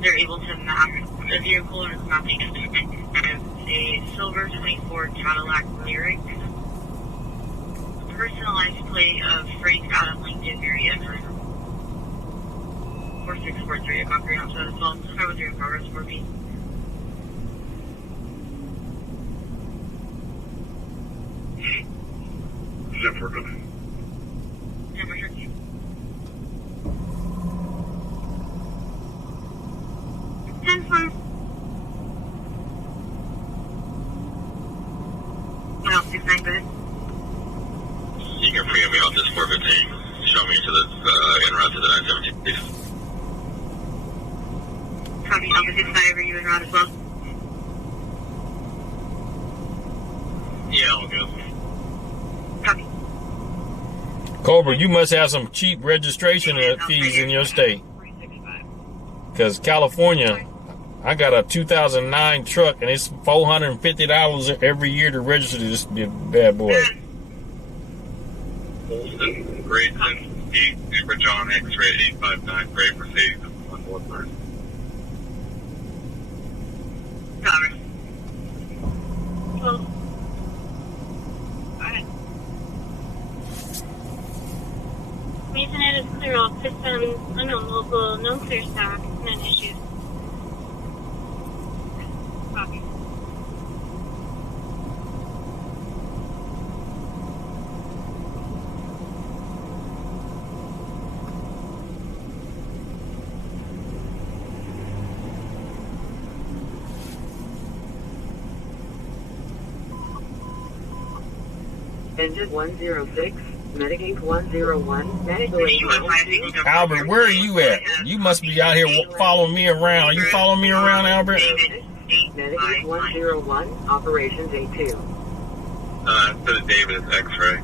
They're able to map the vehicle and it's mapping as a silver 24 Cadillac Lyric. Personalized plate of Frank Adam LinkedIn area. 4643 at Concrete outside as well. I was in progress 4B. Zip for good. What else is that good? You can free me off this 415. Show me to the en route to the 917, please. Copy, opposite side, are you en route as well? Yeah, I'll go. Copy. Cobra, you must have some cheap registration fees in your state. Because California, I got a 2009 truck and it's $450 every year to register this bad boy. Holston, Grayson, Steve, Amber John, X-ray 859, Gray Mercedes, 143. Got it. Well, Alright. Masonette is clear. All systems, unknown local, no clear stock, none issues. Copy. Engine 106, Mitigate 101, Medical Albert, where are you at? You must be out here following me around. Are you following me around, Albert? Mitigate 101, Operations A2. Instead of David, it's X-ray.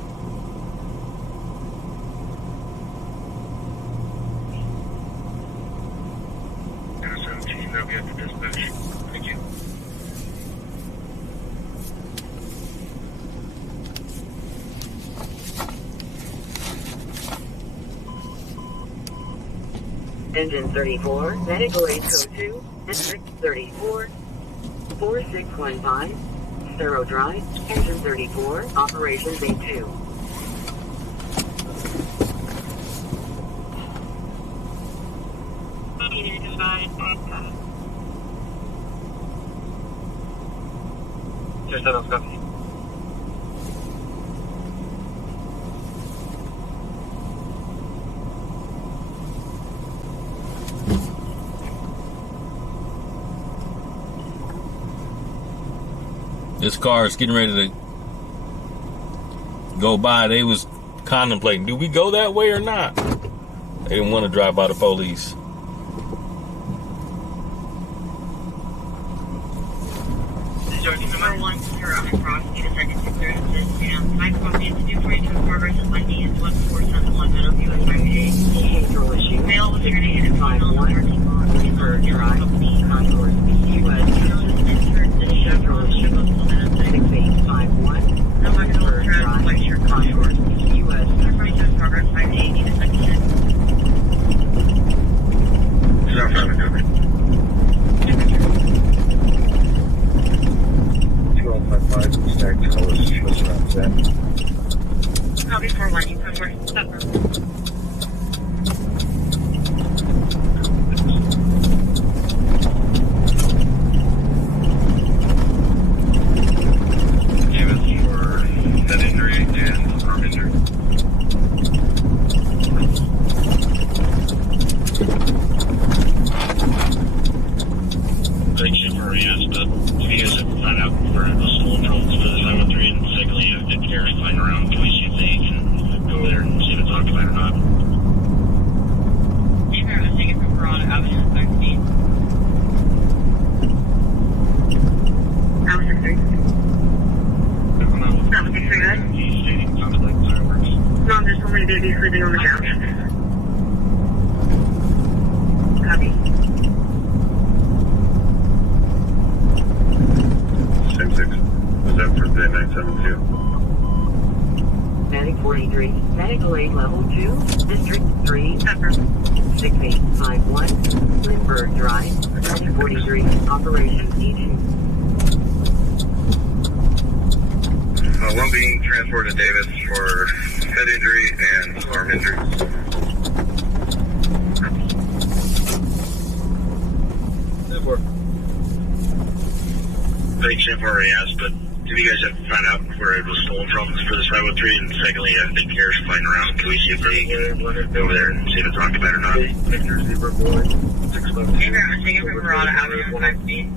That'll be at the dispatch. Thank you. Engine 34, Medical Aid Code 2, District 34, 4615, Thorough Drive, Engine 34, Operations A2. Just enough copy. This car is getting ready to go by. They was contemplating, do we go that way or not? They didn't want to drive by the police. Number 1, you're on across, need a second to clearances, and my copy is to do for you to progress of Monday is 14711 of US Highway 8. Behavioral issue. Mail was here to hit a final parking lot. Bird Drive, Concourse, US. Behavioral issue. 6851. No, I'm going Bird to Drive, place your Concourse, US. Everybody to progress 580, need a second hit. South Avenue. 2155, stack colors, what's around that? Copy 41, you come north, supper. Davis for head injury and arm injury. Thank you for yes, but if you guys ever find out where the stolen drones for the 513, and secondly, if the carriers flying around, can we see if they can go there and see if it's occupied or not? Either I was taken from Verona Avenue, 13. House 6 good? He's stating sounds like fireworks. No, there's so many babies sleeping on the couch. Copy. Same 6. Was that for day 972? Medic 43, medical aid level 2, District 3, Pepper. 6851, Lindbergh Drive, Medic 43, Operation E2. One being transported to Davis for head injury and arm injury. Thanks, I've already asked, but if you guys have found out where it was stolen from for this 503, and secondly, I think carriers flying around, can we see if they can go over there and see if it's occupied or not? Either I was taken from Verona Avenue, 13.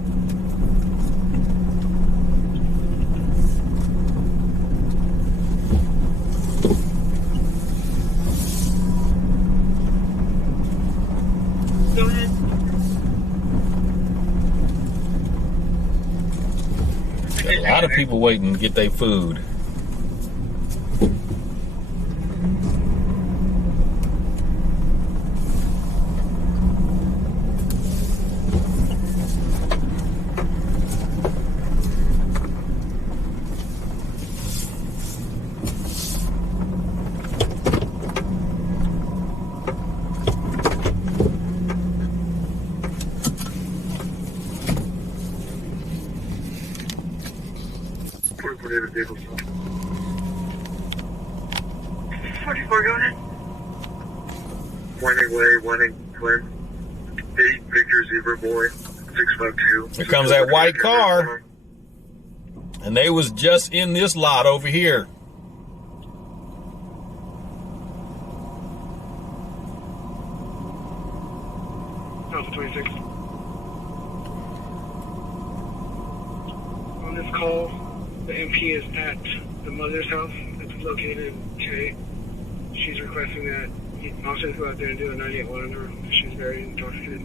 Go ahead. A lot of people waiting to get their food. David Davis. 44, go ahead. Winding way, winding Flynn. 8 Victor Zebra Boy, 652. Here comes that white car. And they was just in this lot over here. Alpha 26. On this call, the MP is at the mother's house that's located in K. She's requesting that officers go out there and do a 981 on her. She's very intoxicated.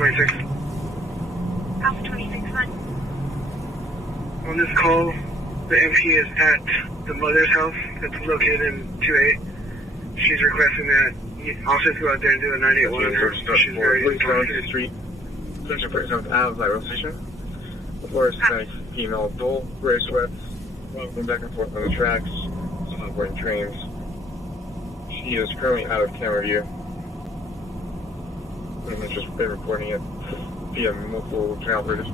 26. Alpha 26, fine. On this call, the MP is at the mother's house that's located in 28. She's requesting that officers go out there and do a 98 on her. She's very intoxicated. Street. Section 47th Ave, Light Station. Before it's nice female dull, gray sweats, walking back and forth on the tracks, boarding trains. She is currently out of camera view. And it's just been recording it via multiple channel operators.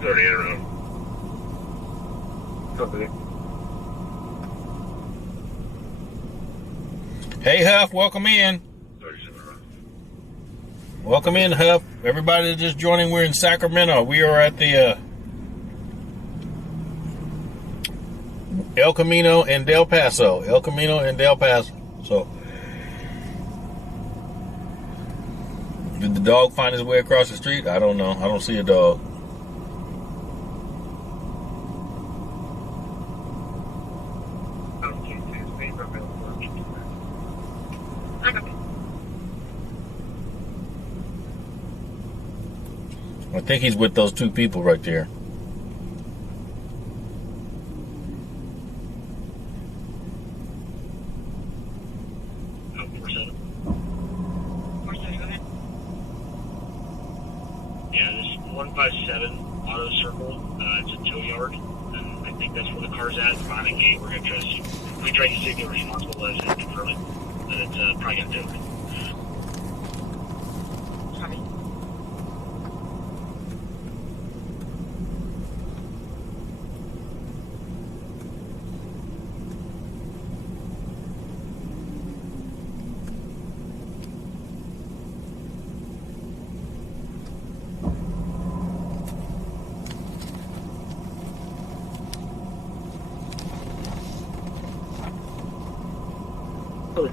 38 around. Company. Hey, Huff, welcome in. 37 around. Welcome in, Huff. Everybody that's just joining, we're in Sacramento. We are at the El Camino and Del Paso. El Camino and Del Paso. So, did the dog find his way across the street? I don't know. I don't see a dog. I think he's with those two people right there. Yeah, this 157 Auto Circle, it's a tow yard, and I think that's where the car's at. It's behind a gate. We're going to try to see. We try to see if they're responsible as and confirm it, that it's probably going to do it. Copy.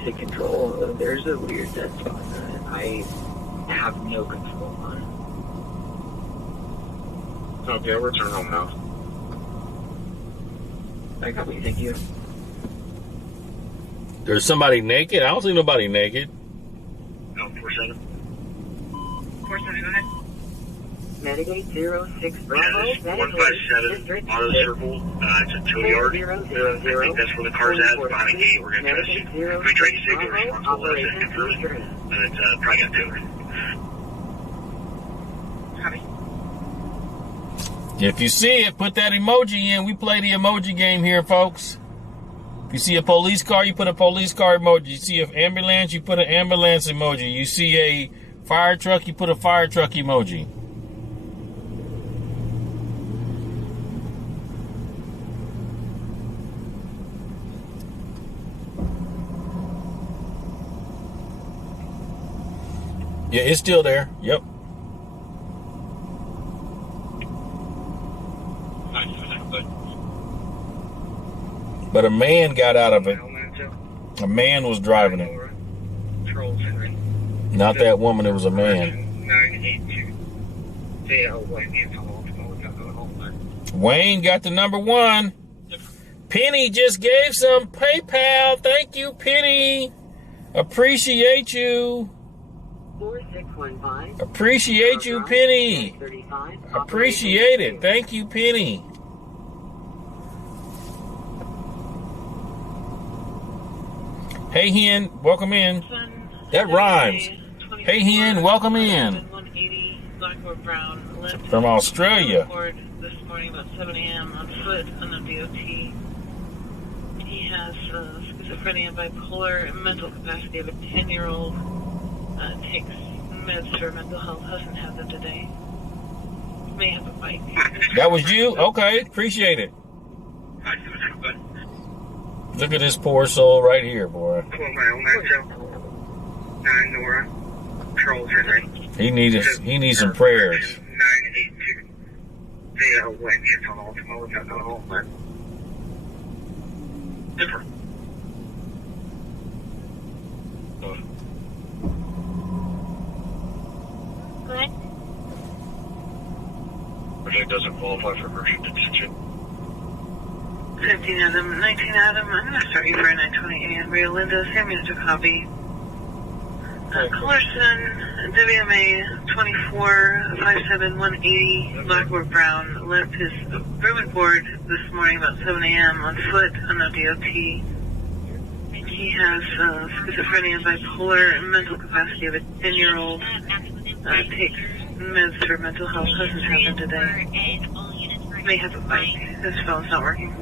Take control. There's a weird dead spot that I have no control on. Okay, I'll return home now. I copy, thank you. There's somebody naked? I don't see nobody naked. No, 47. 47, go ahead. Mitigate 06 Bravo. Yeah, this 157 Auto Circle, it's a tow yard. I think that's where the car's at. It's behind a gate. We're going to try to see. We try to see if they're responsible as and confirm it, that it's probably going to do it. Copy. If you see it, put that emoji in. We play the emoji game here, folks. If you see a police car, you put a police car emoji. You see an ambulance, you put an ambulance emoji. You see a fire truck, you put a fire truck emoji. Yeah, it's still there. Yep. But a man got out of it. A man was driving it. Not that woman, it was a man. Wayne got the number one. Penny just gave some PayPal. Thank you, Penny. Appreciate you. 4615. Appreciate you, Penny. Appreciate it. Thank you, Penny. Hey, Hen, welcome in. That rhymes. Hey, Hen, welcome in. 180 Blackboard Brown. From Australia. This morning about 7 a.m. on foot on the DOT. He has schizophrenia, bipolar, and mental capacity of a 10-year-old. Takes meds for mental health. Hasn't had them today. May have a bike. That was you? Okay, appreciate it. Look at this poor soul right here, boy. He needs some prayers. It doesn't qualify for merchant detention. 15 Adam, 19 Adam. I'm going to start you for a 9:20 a.m. Rio Linda. San Benito copy. Clarkson, WMA 24-57180, Blackboard Brown, left his room and board this morning about 7 a.m. on foot on no DOT. He has schizophrenia and bipolar and mental capacity of a 10-year-old. Takes meds for mental health. Hasn't happened today. May have a bike. His phone's not working.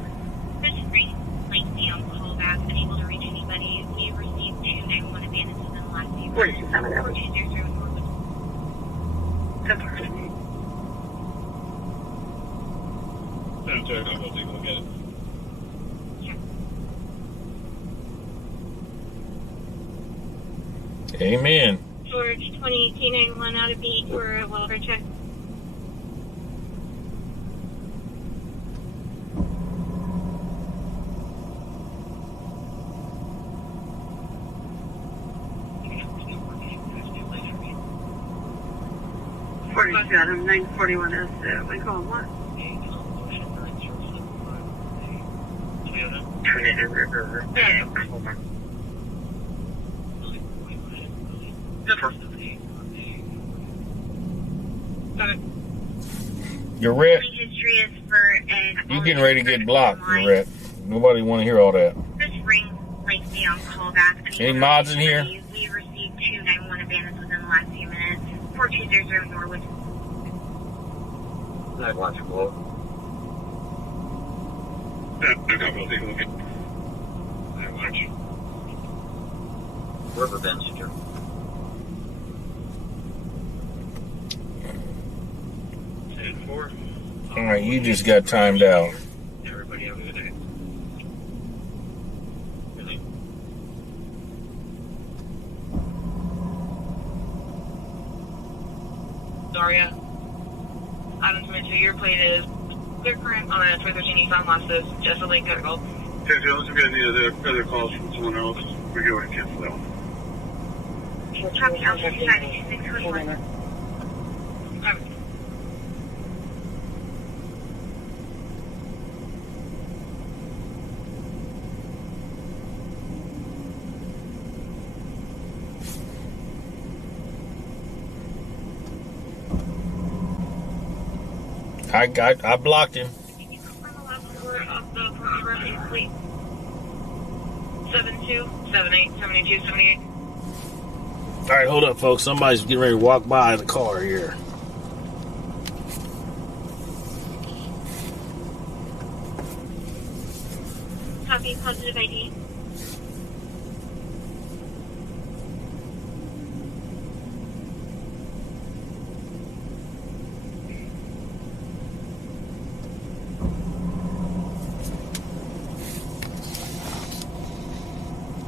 This ring length me on callback, unable to reach anybody. We received 2 911 abandonments in the last few Where did you find that? 4203 Norwood. 10-4. I'm sorry, I'll go take a look at it. Amen. George 201891 out of beat for a welfare check. Got him 941 S. We call him what? Trinity River. You're red. History is for an. You getting ready to get blocked, you're red. Nobody want to hear all that. This ring length me on callback. Any mods in here? We received 2 911 abandonments within the last few minutes. 4203 Norwood. I'd watch it blow. Yeah, I'll go take a look at it. I'd watch. River Bend secure. All right, you just got timed out. Everybody have a good day. Really? Daria. Item 22, your plate is clear current on a 2013 Nissan Lexus, just a late critical. Okay, Jones, if we got any other calls from someone else, we go and cancel that one. Copy, I'll just decide to 611. I blocked him. 72, 78, 72, 78. All right, hold up, folks. Somebody's getting ready to walk by the car here. Copy, positive ID.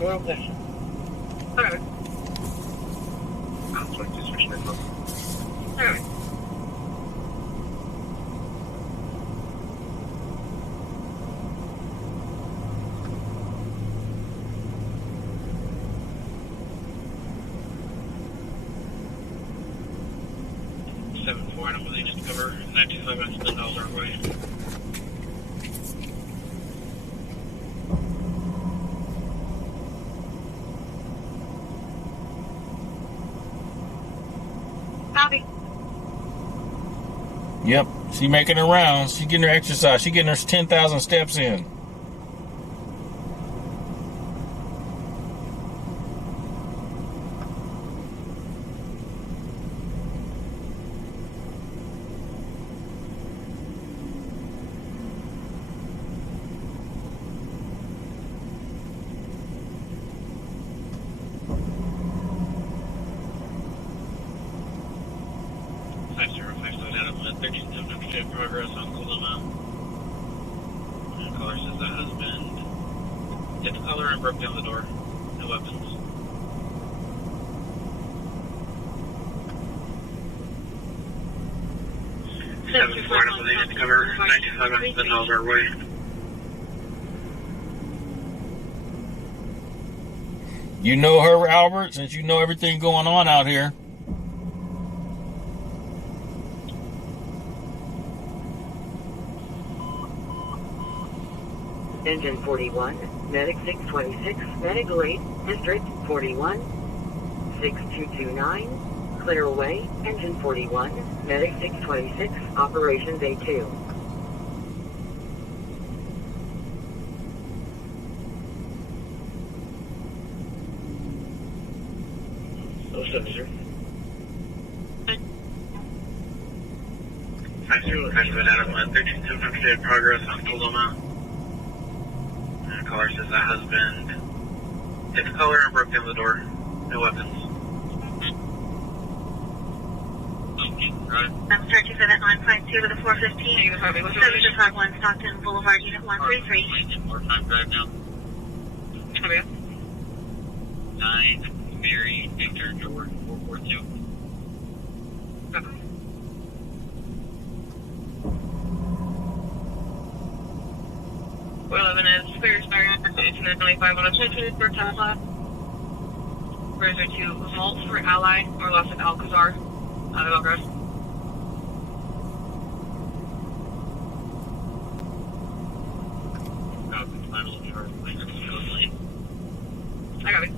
Okay. Okay. Okay. 7-4, I don't believe it's cover 925 on spin dollars our way. Copy. Yep, she making her rounds. She getting her exercise. She getting her 10,000 steps in. Progress on Coloma. And caller says that husband hit the color and broke down the door. No weapons. I don't believe it's cover 925 on spin dollars our way. You know her, Albert, since you know everything going on out here. Engine 41, Medic 626, Medic 8, District 41, 6229, clear away, engine 41, medic 626, operations A2. Oh, 7, sir. Has been out of 13200 in progress on Paloma. Caller says the husband hit the caller and broke down the door. No weapons. I'm searching for that 952 with a 415. 751 Stockton Boulevard, Unit 133. More time drive now. 9, Mary, Victor, George, 442. Okay. Four 11 is clear, expiring 1895 on attention for Tesla. Cruiser to Vault for Ally or loss of Alcazar. Out of Alcazar. I got it.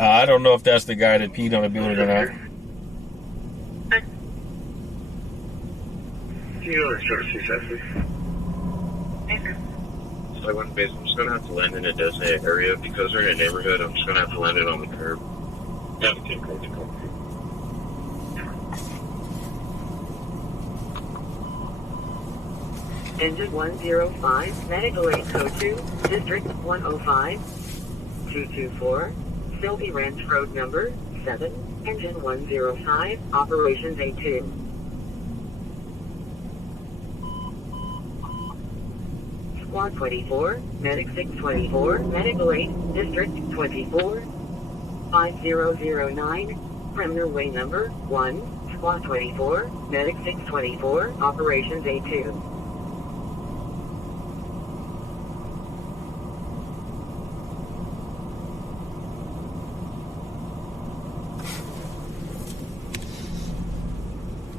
I don't know if that's the guy that peed on the building or not. Do you know the short successes? So I went base. I'm just gonna have to land in a designated area because we're in a neighborhood. I'm just gonna have to land it on the curb. Yeah, okay, cool. Engine 105, medical aid code 2, district 105, 224, Sylvie Ranch Road number 7, engine 105, operations A2. Squad 24, medic 624, medical aid, district 24, 5009, Kremner Way number 1, squad 24, medic 624, operations A2.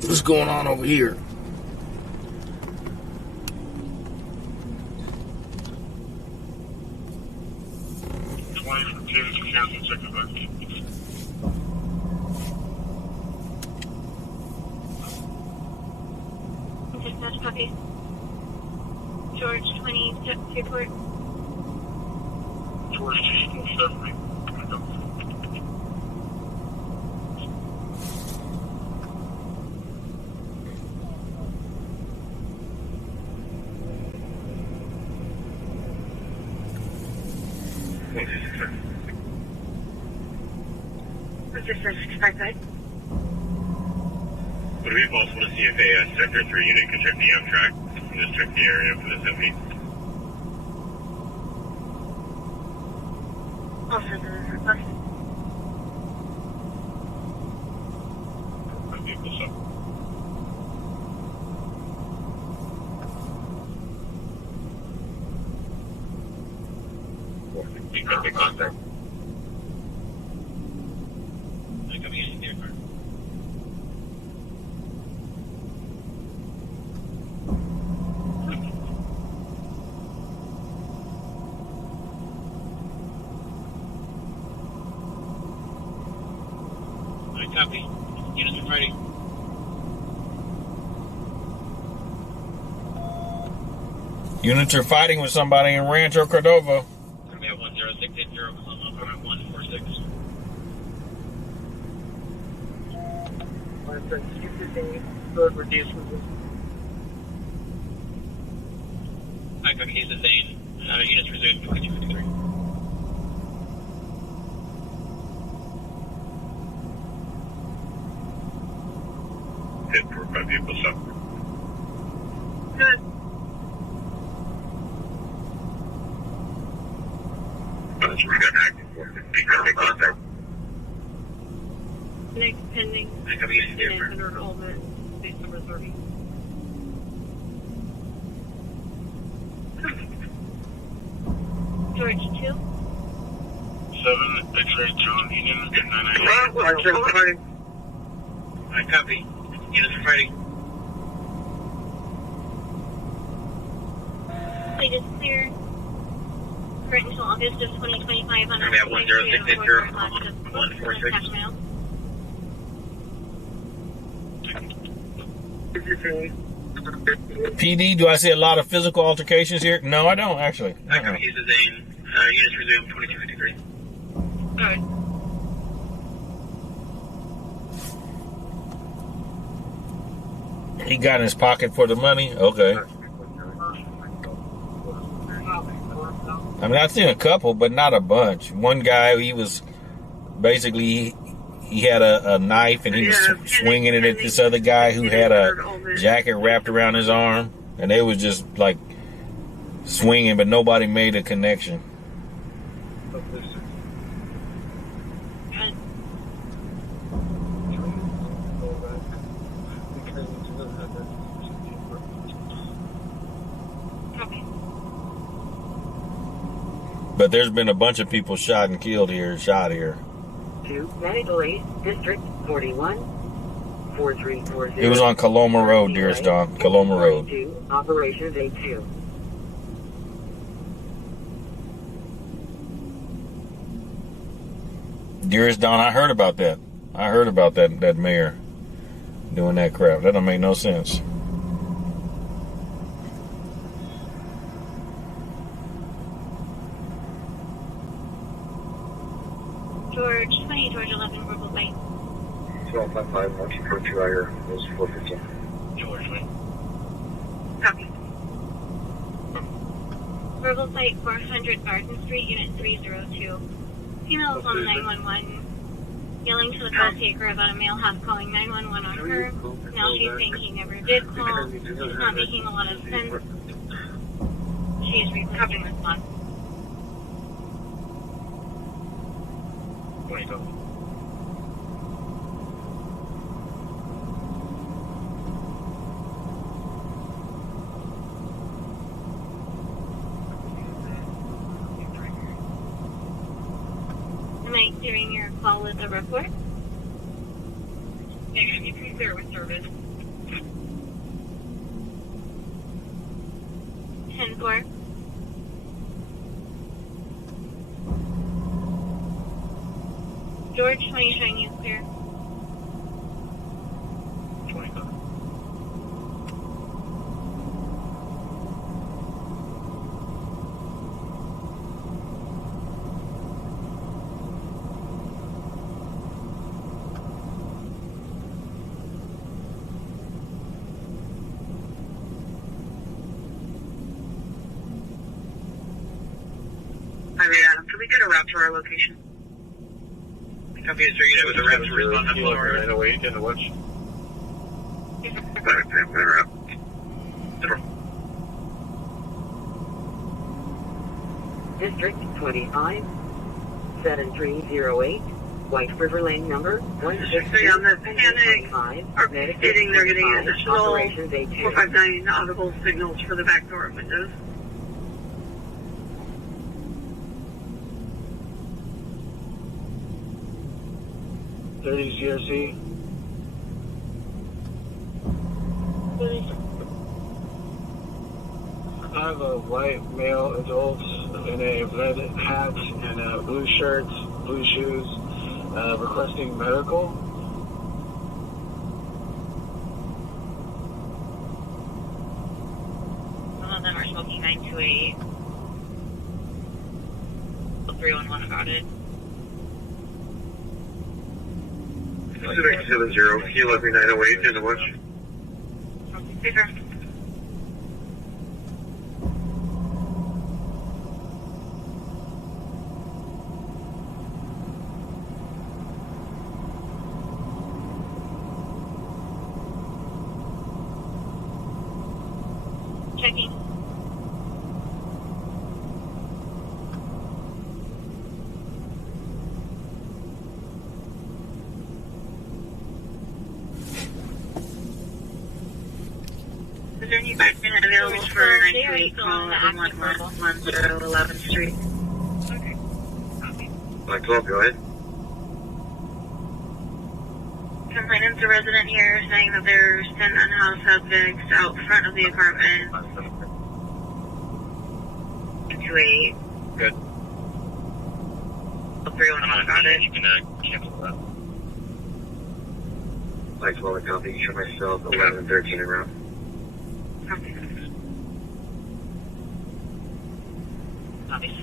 What's going on over here? Dispatch copy. George 20, Airport. George 270. What's this 655? Would it be possible to see if a Sector 3 unit could check the Amtrak and just check the area for this MV? I'll send the request. Vehicle stop. Big contact. Coming in here, car. Copy. Units are fighting. Units are fighting with somebody in Rancho Cordova. We have 10680, apartment 146. Road reduced. Hi, copy. He's the Zane. Units resumed 2253. Hit for 5 vehicle stop. Good. We got active for big contact. Next pending. Coming in here. Under enrollment. Base number 30. George 2. 7 X-ray John Union 998. I copy. Units are fighting. Plate is clear. Current until August of 2025 on We have 106 here. 146. Sacramento. PD, do I see a lot of physical altercations here? No, I don't, actually. He's a Zane. Units resume 2253. Alright. He got in his pocket for the money? Okay. I mean, I've seen a couple, but not a bunch. One guy, he was basically, he had a knife and he was swinging it at this other guy who had a jacket wrapped around his arm. And they was just like swinging, but nobody made a connection. But there's been a bunch of people shot and killed here, shot here. To Medical Aid, District 41, 4340. It was on Coloma Road, dearest Dawn. Coloma Road. Operation Day 2. Dearest Dawn, I heard about that. I heard about that mayor doing that crap. That don't make no sense. George 20, George 11, verbal bite. 1255, monkey for 2 hour, is 415. George, wait. Copy. Verbal site 400 Garden Street, Unit 302. Female is on 911, yelling to the call taker about a male half calling 911 on her. Now she's saying he never did call. It's not making a lot of sense. She is requesting response. Wait, go. Am I clearing your call with a report? Negative, you can clear with service. 10-4. George 20 showing you clear. 20, go. Hi, Adam. Can we get a route to our location? Copy, sir. You know, with the rep to respond to floor. 908 in the watch. District 25, 7308, White River Lane number 160. Stay on the panic. Are getting, they're getting additional 459 audible signals for the back door windows. CRC. I have a white male adult in a red hat and blue shirts, blue shoes, requesting medical. Some of them are smoking 928. 311 about it. Pacific 70, can you let me 908 in the watch? Paper. Checking. Is there any back minute available for 928 call on 1111 Street? Okay. Copy. 912, go ahead. Complainant's a resident here saying that there's 10 unhoused subjects out front of the apartment. 928. Good. 311 got it. You can cancel that. Like, well, copy, show myself 11 and 13 around. Copy. Copy.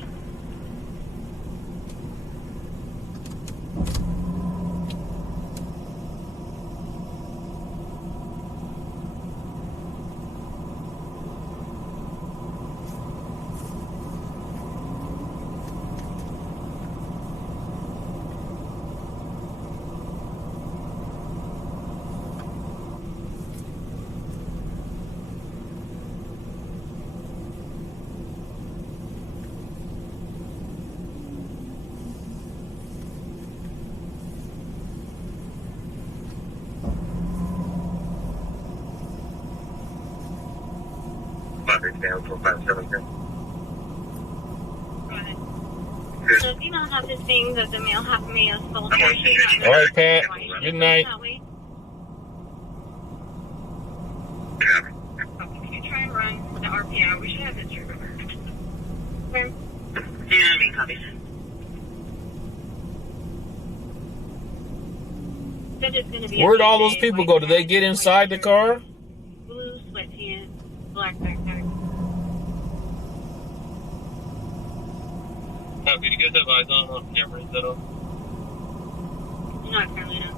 Down 457. Go ahead. So if you don't have this thing that the mail have me a soul All right, Pat. Good night. If you try and run the RPI, we should have this trigger. Okay. And copy. Said it's gonna be Where'd all those people go? Did they get inside the car? Blue sweatpants, black backpack. Did you get that eyes on camera? Is that all? Not currently, no.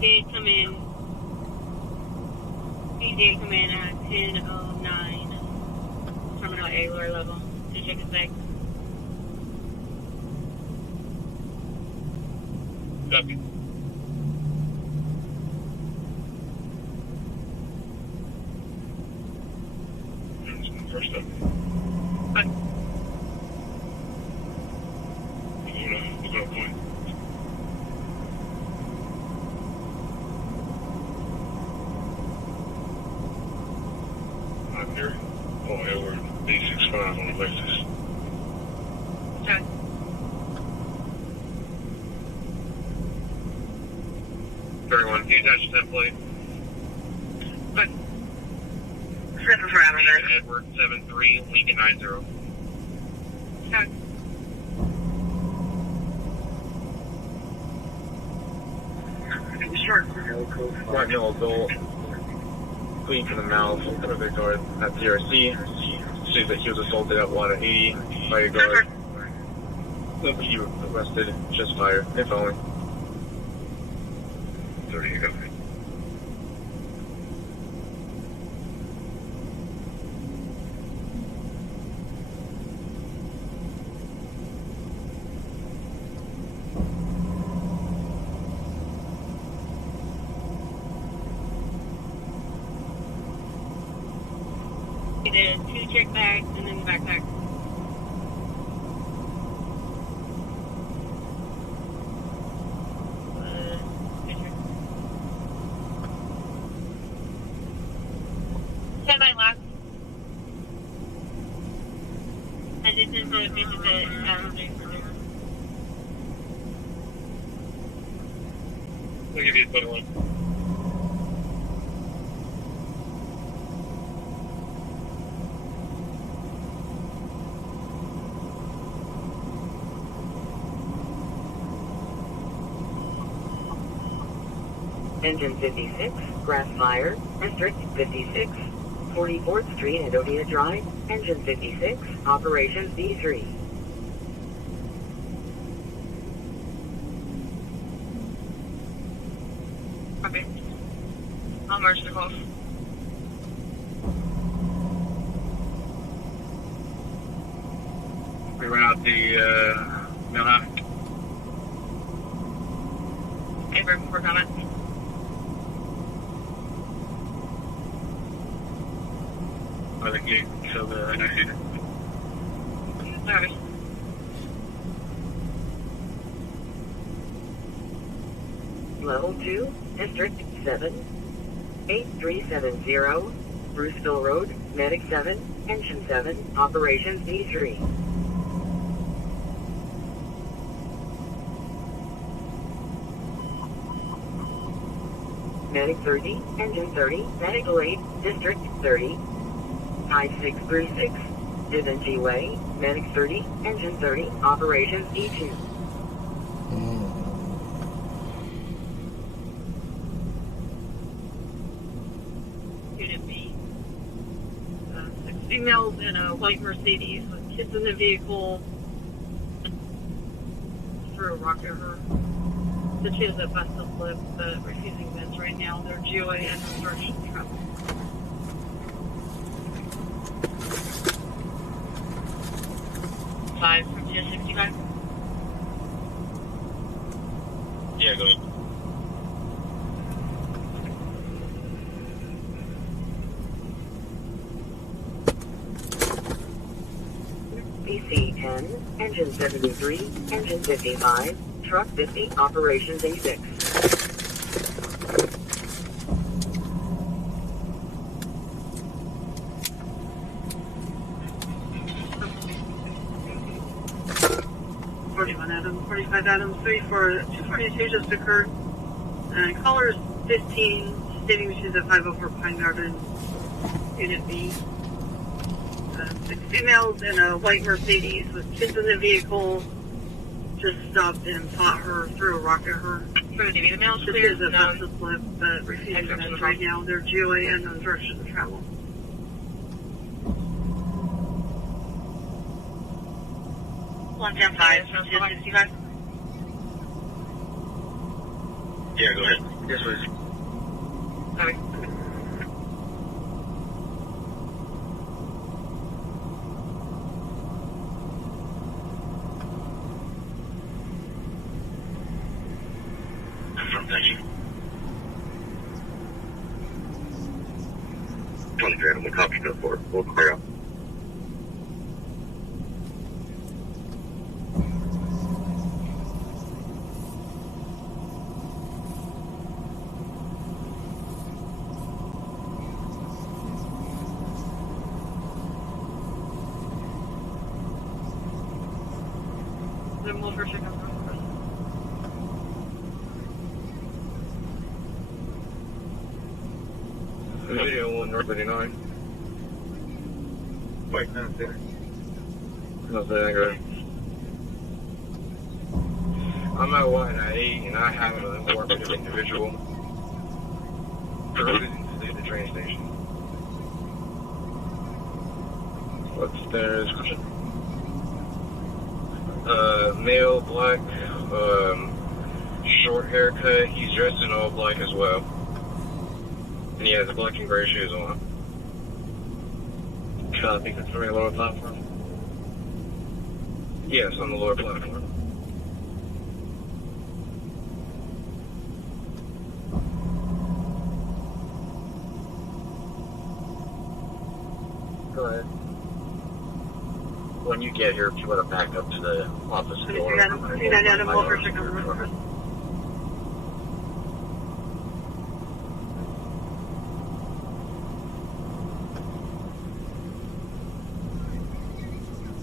Did come in. He did come in at 10:09. Terminal A, lower level. To check his bag. Copy. First up. But We're gonna point. I'm here. Oh, yeah, we're D65 on the Lexus. okay. 31, can you attach that plate? But 7 for Amazon. Edward 73, Lincoln 90. okay. Sure. Smart male adult, bleeding from the mouth, under the guard at CRC. Sees that he was assaulted at 180 by a guard. Then he arrested, just fire, and following. 30, you got me. He did 2 check bags and then the backpack. Picture. Stand by last. I just sent the picture that I'll give you 21. Engine 56, grass fire, District 56, 44th Street and Odia Drive, Engine 56, Operations D3. Okay. I'll merge the calls. We ran out the Manhattan. Okay, we're coming. By the gate, so the next unit. Sorry. Level 2, District 7, 8370, Bruceville Road, Medic 7, Engine 7, Operations D3. Medic 30, Engine 30, Medical 8, District 30, 5636, Divinity Way, Medic 30, Engine 30, Operations E2. Unit B. 6 females in a white Mercedes with kids in the vehicle. Threw a rock at her. Said she has a busted lip, but refusing meds right now. They're GOA and obstruction of travel. Five from 265. Yeah, go ahead. PC 10, Engine 73, Engine 55, Truck 50, Operations A6. Adams, 45 Adams, 242 just occurred. Caller is 15, stating she's at 504 Pine Garden, Unit B. 6 females in a white Mercedes with kids in the vehicle just stopped and fought her, threw a rock at her. For the females, She has a busted lip, but refusing meds right now. They're GOA and obstruction of travel. One 10-5 from 265. Yeah, go ahead. Yes, please. Sorry. Affirmative. 23 on the copy no 4. We'll clear up. Then we'll for check out Video 1 North 39. Wait, no, there. No, there. I'm at 1 at 8, and I have an uncooperative individual refusing to leave the train station. What's their description? Male, black, short haircut. He's dressed in all black as well. And he has the black and gray shoes on. Copy, concerning the lower platform? Yes, on the lower platform. Go ahead. When you get here, if you want to back up to the office door. 39 Adam, we'll for check out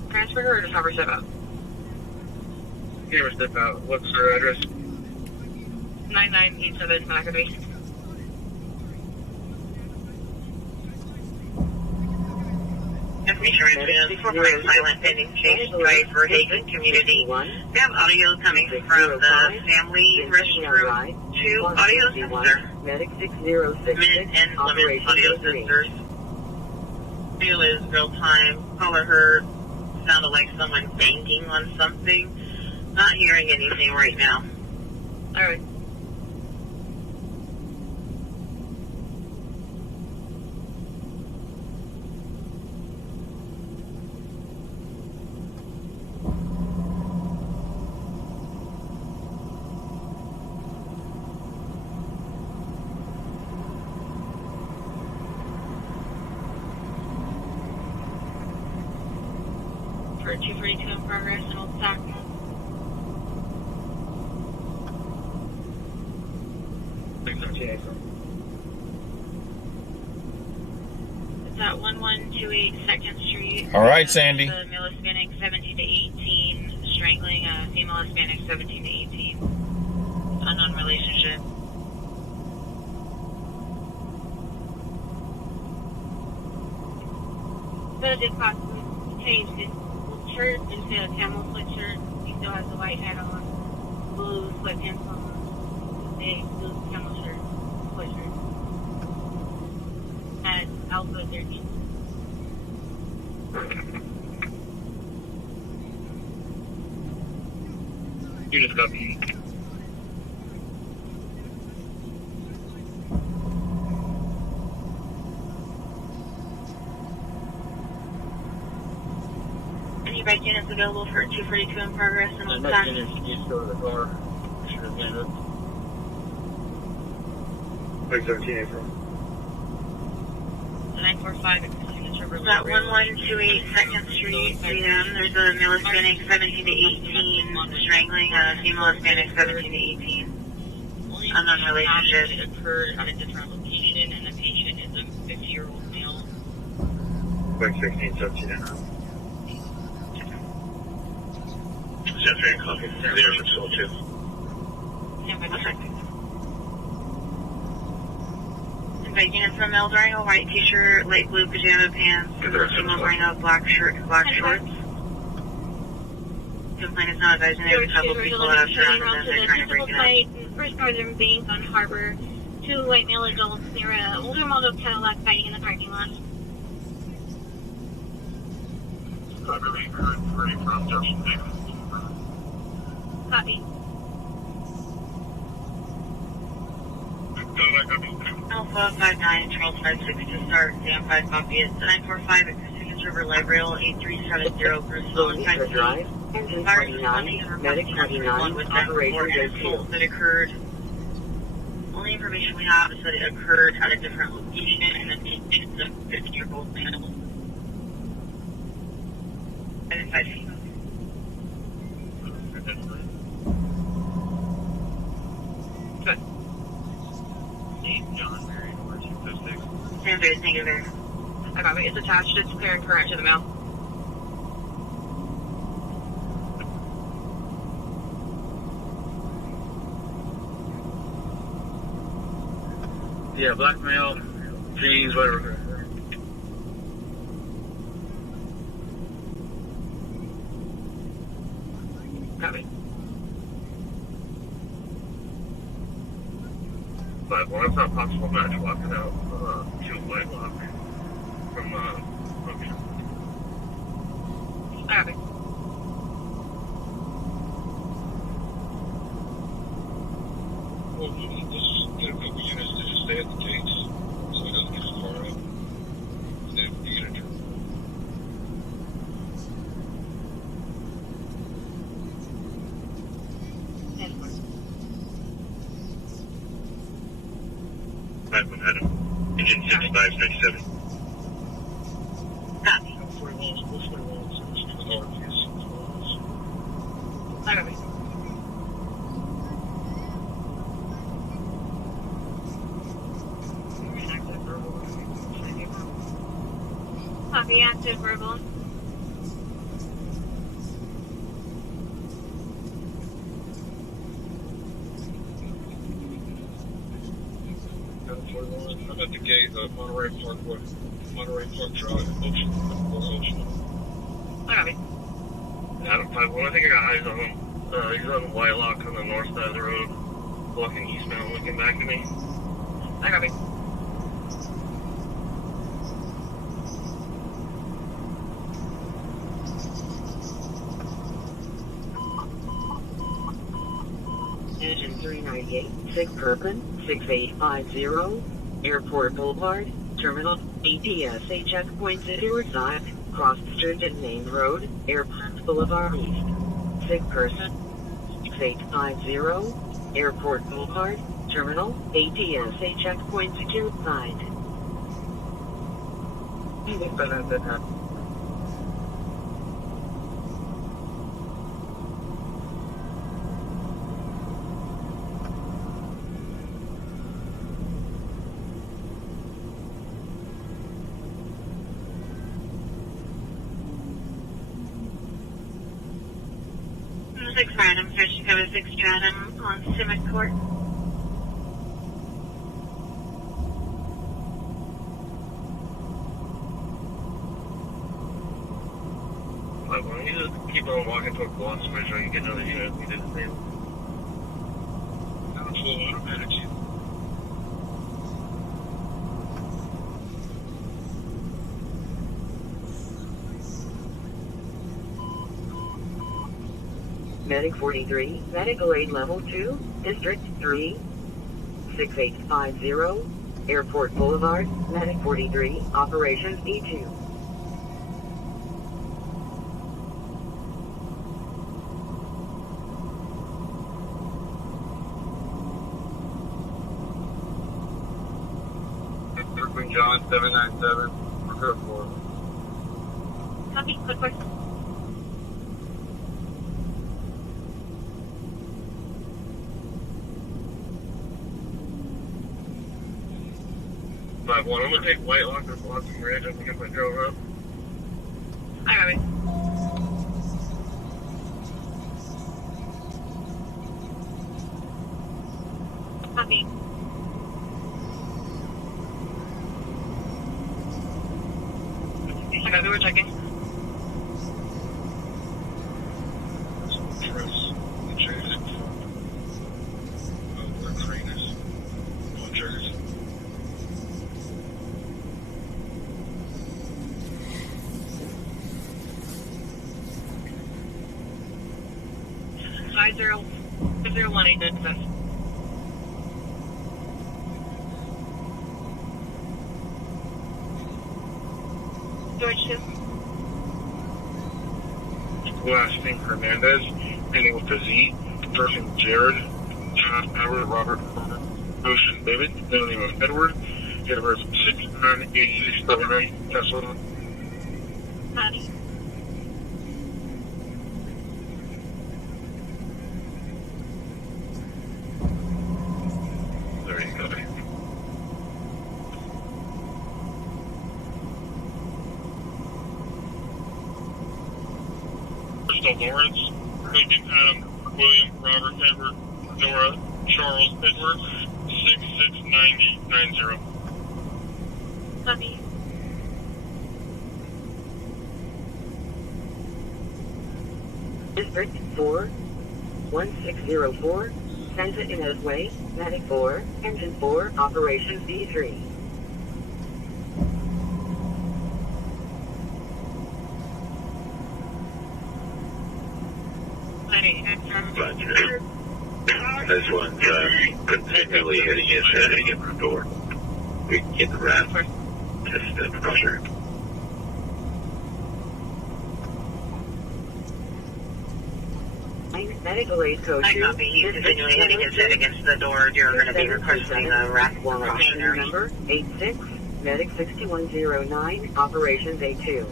Transfer her or just have her step out? Give her step out. What's her address? 9987 McAfee. Information residents for silent pending change drive for Hagen Community. We have audio coming from the family restroom to audio sensor. Medic 6066, Minute and limit audio sensors. Video is real time. Caller heard sounded like someone banging on something. Not hearing anything right now. Alright. For 242 in progress in Old Stockton. It's at 1128 2nd Street. All right, Sandy. The male Hispanic 17 to 18, strangling a female Hispanic 17 to 18. Unknown relationship. But it did possibly changed his shirt into a camel sweatshirt. He still has the white hat on, blue sweatpants on, big blue camel shirt, sweatshirt. At Alpha 13. You just got me. Any bike units available for 242 in progress and The what's next that? unit needs to go to the car. Should have named it. Like 17 April. 945 at That 1128 2nd Street, there's a male Hispanic 17 to 18 strangling a female Hispanic 17 to 18. Unknown relationship. It occurred at a different location, and the patient is a 50-year-old male. Like 16, 17 and up. Jeff Van Copy. There for Soul 2. Invite units from male wearing a white t-shirt, light blue pajama pants, female wearing a black shirt, black shorts. Complaint is not advising there's a couple people that have surrounded them, they're trying to break it up. First Northern Bank on Harbor. 2 white male adults near an older model Cadillac fighting in the parking lot. Copy. Alpha 59, Charles 56 to start, Sam 5 copy. It's 945 at Christmas River Light Rail 8370 Bristol and 5 Drive, engine 29, medic 29, operator assault that occurred. Only information we have is that it occurred at a different location and that it's a 50-year-old male. And 5 feet. Good. John Mary, number 256. Stand by, thank you there. I got it. It's attached. It's clear and current to the mouth. Yeah, black male, jeans, whatever. Copy. But when it's not possible match, walking out to a white lock from function. Copy. Well, you can just get a couple units to just stay at the gates so it doesn't get too far out. And then you get a turn. Engine 6597. Copy. Copy. Copy, active verbal. I'm at the gate of Monterey Park Drive, Ocean. Copy. Adam 51, I think I got eyes on him. He's on Wylock on the north side of the road, walking eastbound, looking back at me. Copy. Engine 398, 6 Kirkland, 6850, Airport Boulevard, Terminal, ATSA checkpoint to side, cross the street at Main Road, Airport Boulevard East. 6 person, 6850, Airport Boulevard, Terminal, ATSA checkpoint secured side. Six random, search cover 6 Stratum on Civic Court. Well, you just keep on walking toward blocks to make sure you get another unit. We did the same. Full automatic. Medic 43, medical aid level 2, District 3, 6850, Airport Boulevard, Medic 43, Operations E2. Queen John 797, we're good for. Copy. Quick question. I'm gonna take White Lock or Blossom Ridge. I think if I drove up. I got it. Copy. I got it. We're checking. Trust. Insurance. Oh, we're trainers. No triggers. Five zero 1 access. George 2. Last name Hernandez, ending with a Z. First name Jared, John Howard, Robert, Ocean David, middle name of Edward, date of birth 6/9/8679, Tesla. Copy. There you go. Crystal Lawrence, Lincoln Adam, William, Robert, Edward, Nora, Charles, Edward, 669090. Copy. District 4, 1604, Santa Ynez Way, Medic 4, Engine 4, Operations B3. Roger. This one's continually hitting his head against the door. We can get the rat. Test the pressure. Medical aid code 2. I copy. He's continually hitting his head against the door. You're going to be requesting a rat precautionary. Number 86, Medic 6109, Operations A2.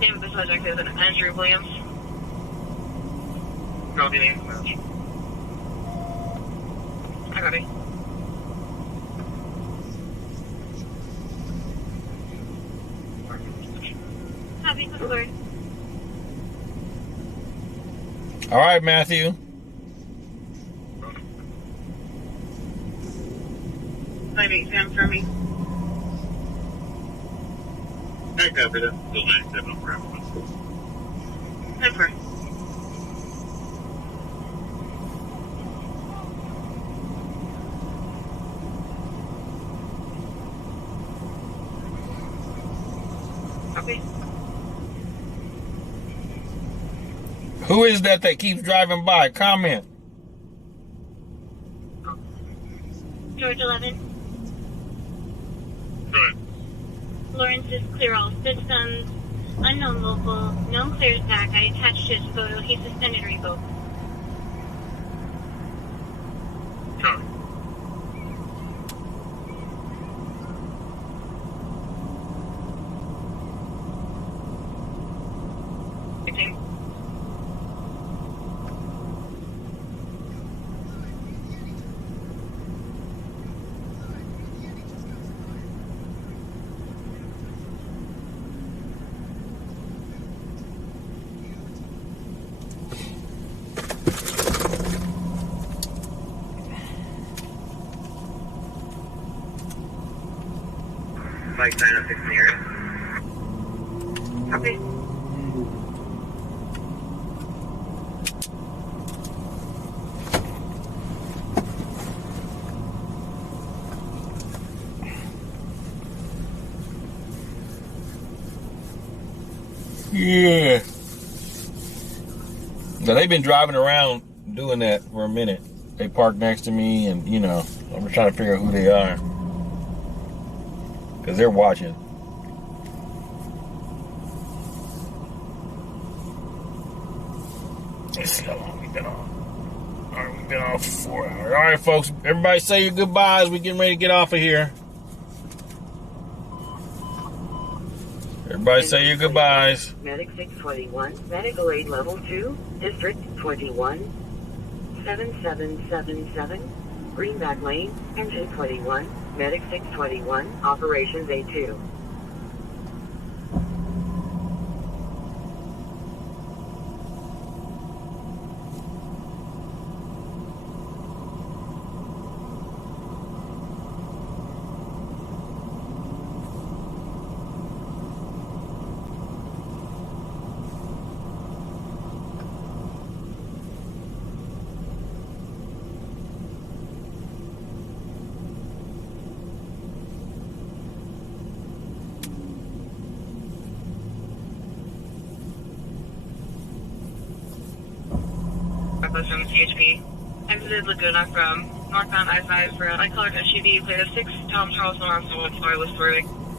Name of the subject is Andrew Williams. Copy name match. I got it. Copy. Lord. All right, Matthew. 5-8 Sam for me. I copy that. Still 97 on ground. 10-4. Copy. Who is that keeps driving by? Comment. George 11. Good. Lawrence is clear all systems. Unknown local. Known clears back. I attached his photo. He's suspended revoke. Copy. Mike 906 in the area. Copy. Yeah. Now, they've been driving around doing that for a minute. They park next to me, and, you know, I'm trying to figure out who they are. Because they're watching. Let's see how long we've been on. All right, we've been on for 4 hours. All right, folks, everybody say your goodbyes. We're getting ready to get off of here. Everybody say your goodbyes. Medic 621, Medical Aid Level 2, District 21, 7777, Greenback Lane, Engine 21, Medic 621, Operations A2. From CHP. Exited Laguna from northbound I-5 for a light colored SUV, plate of 6, Tom Charles North, so what's I was swerving.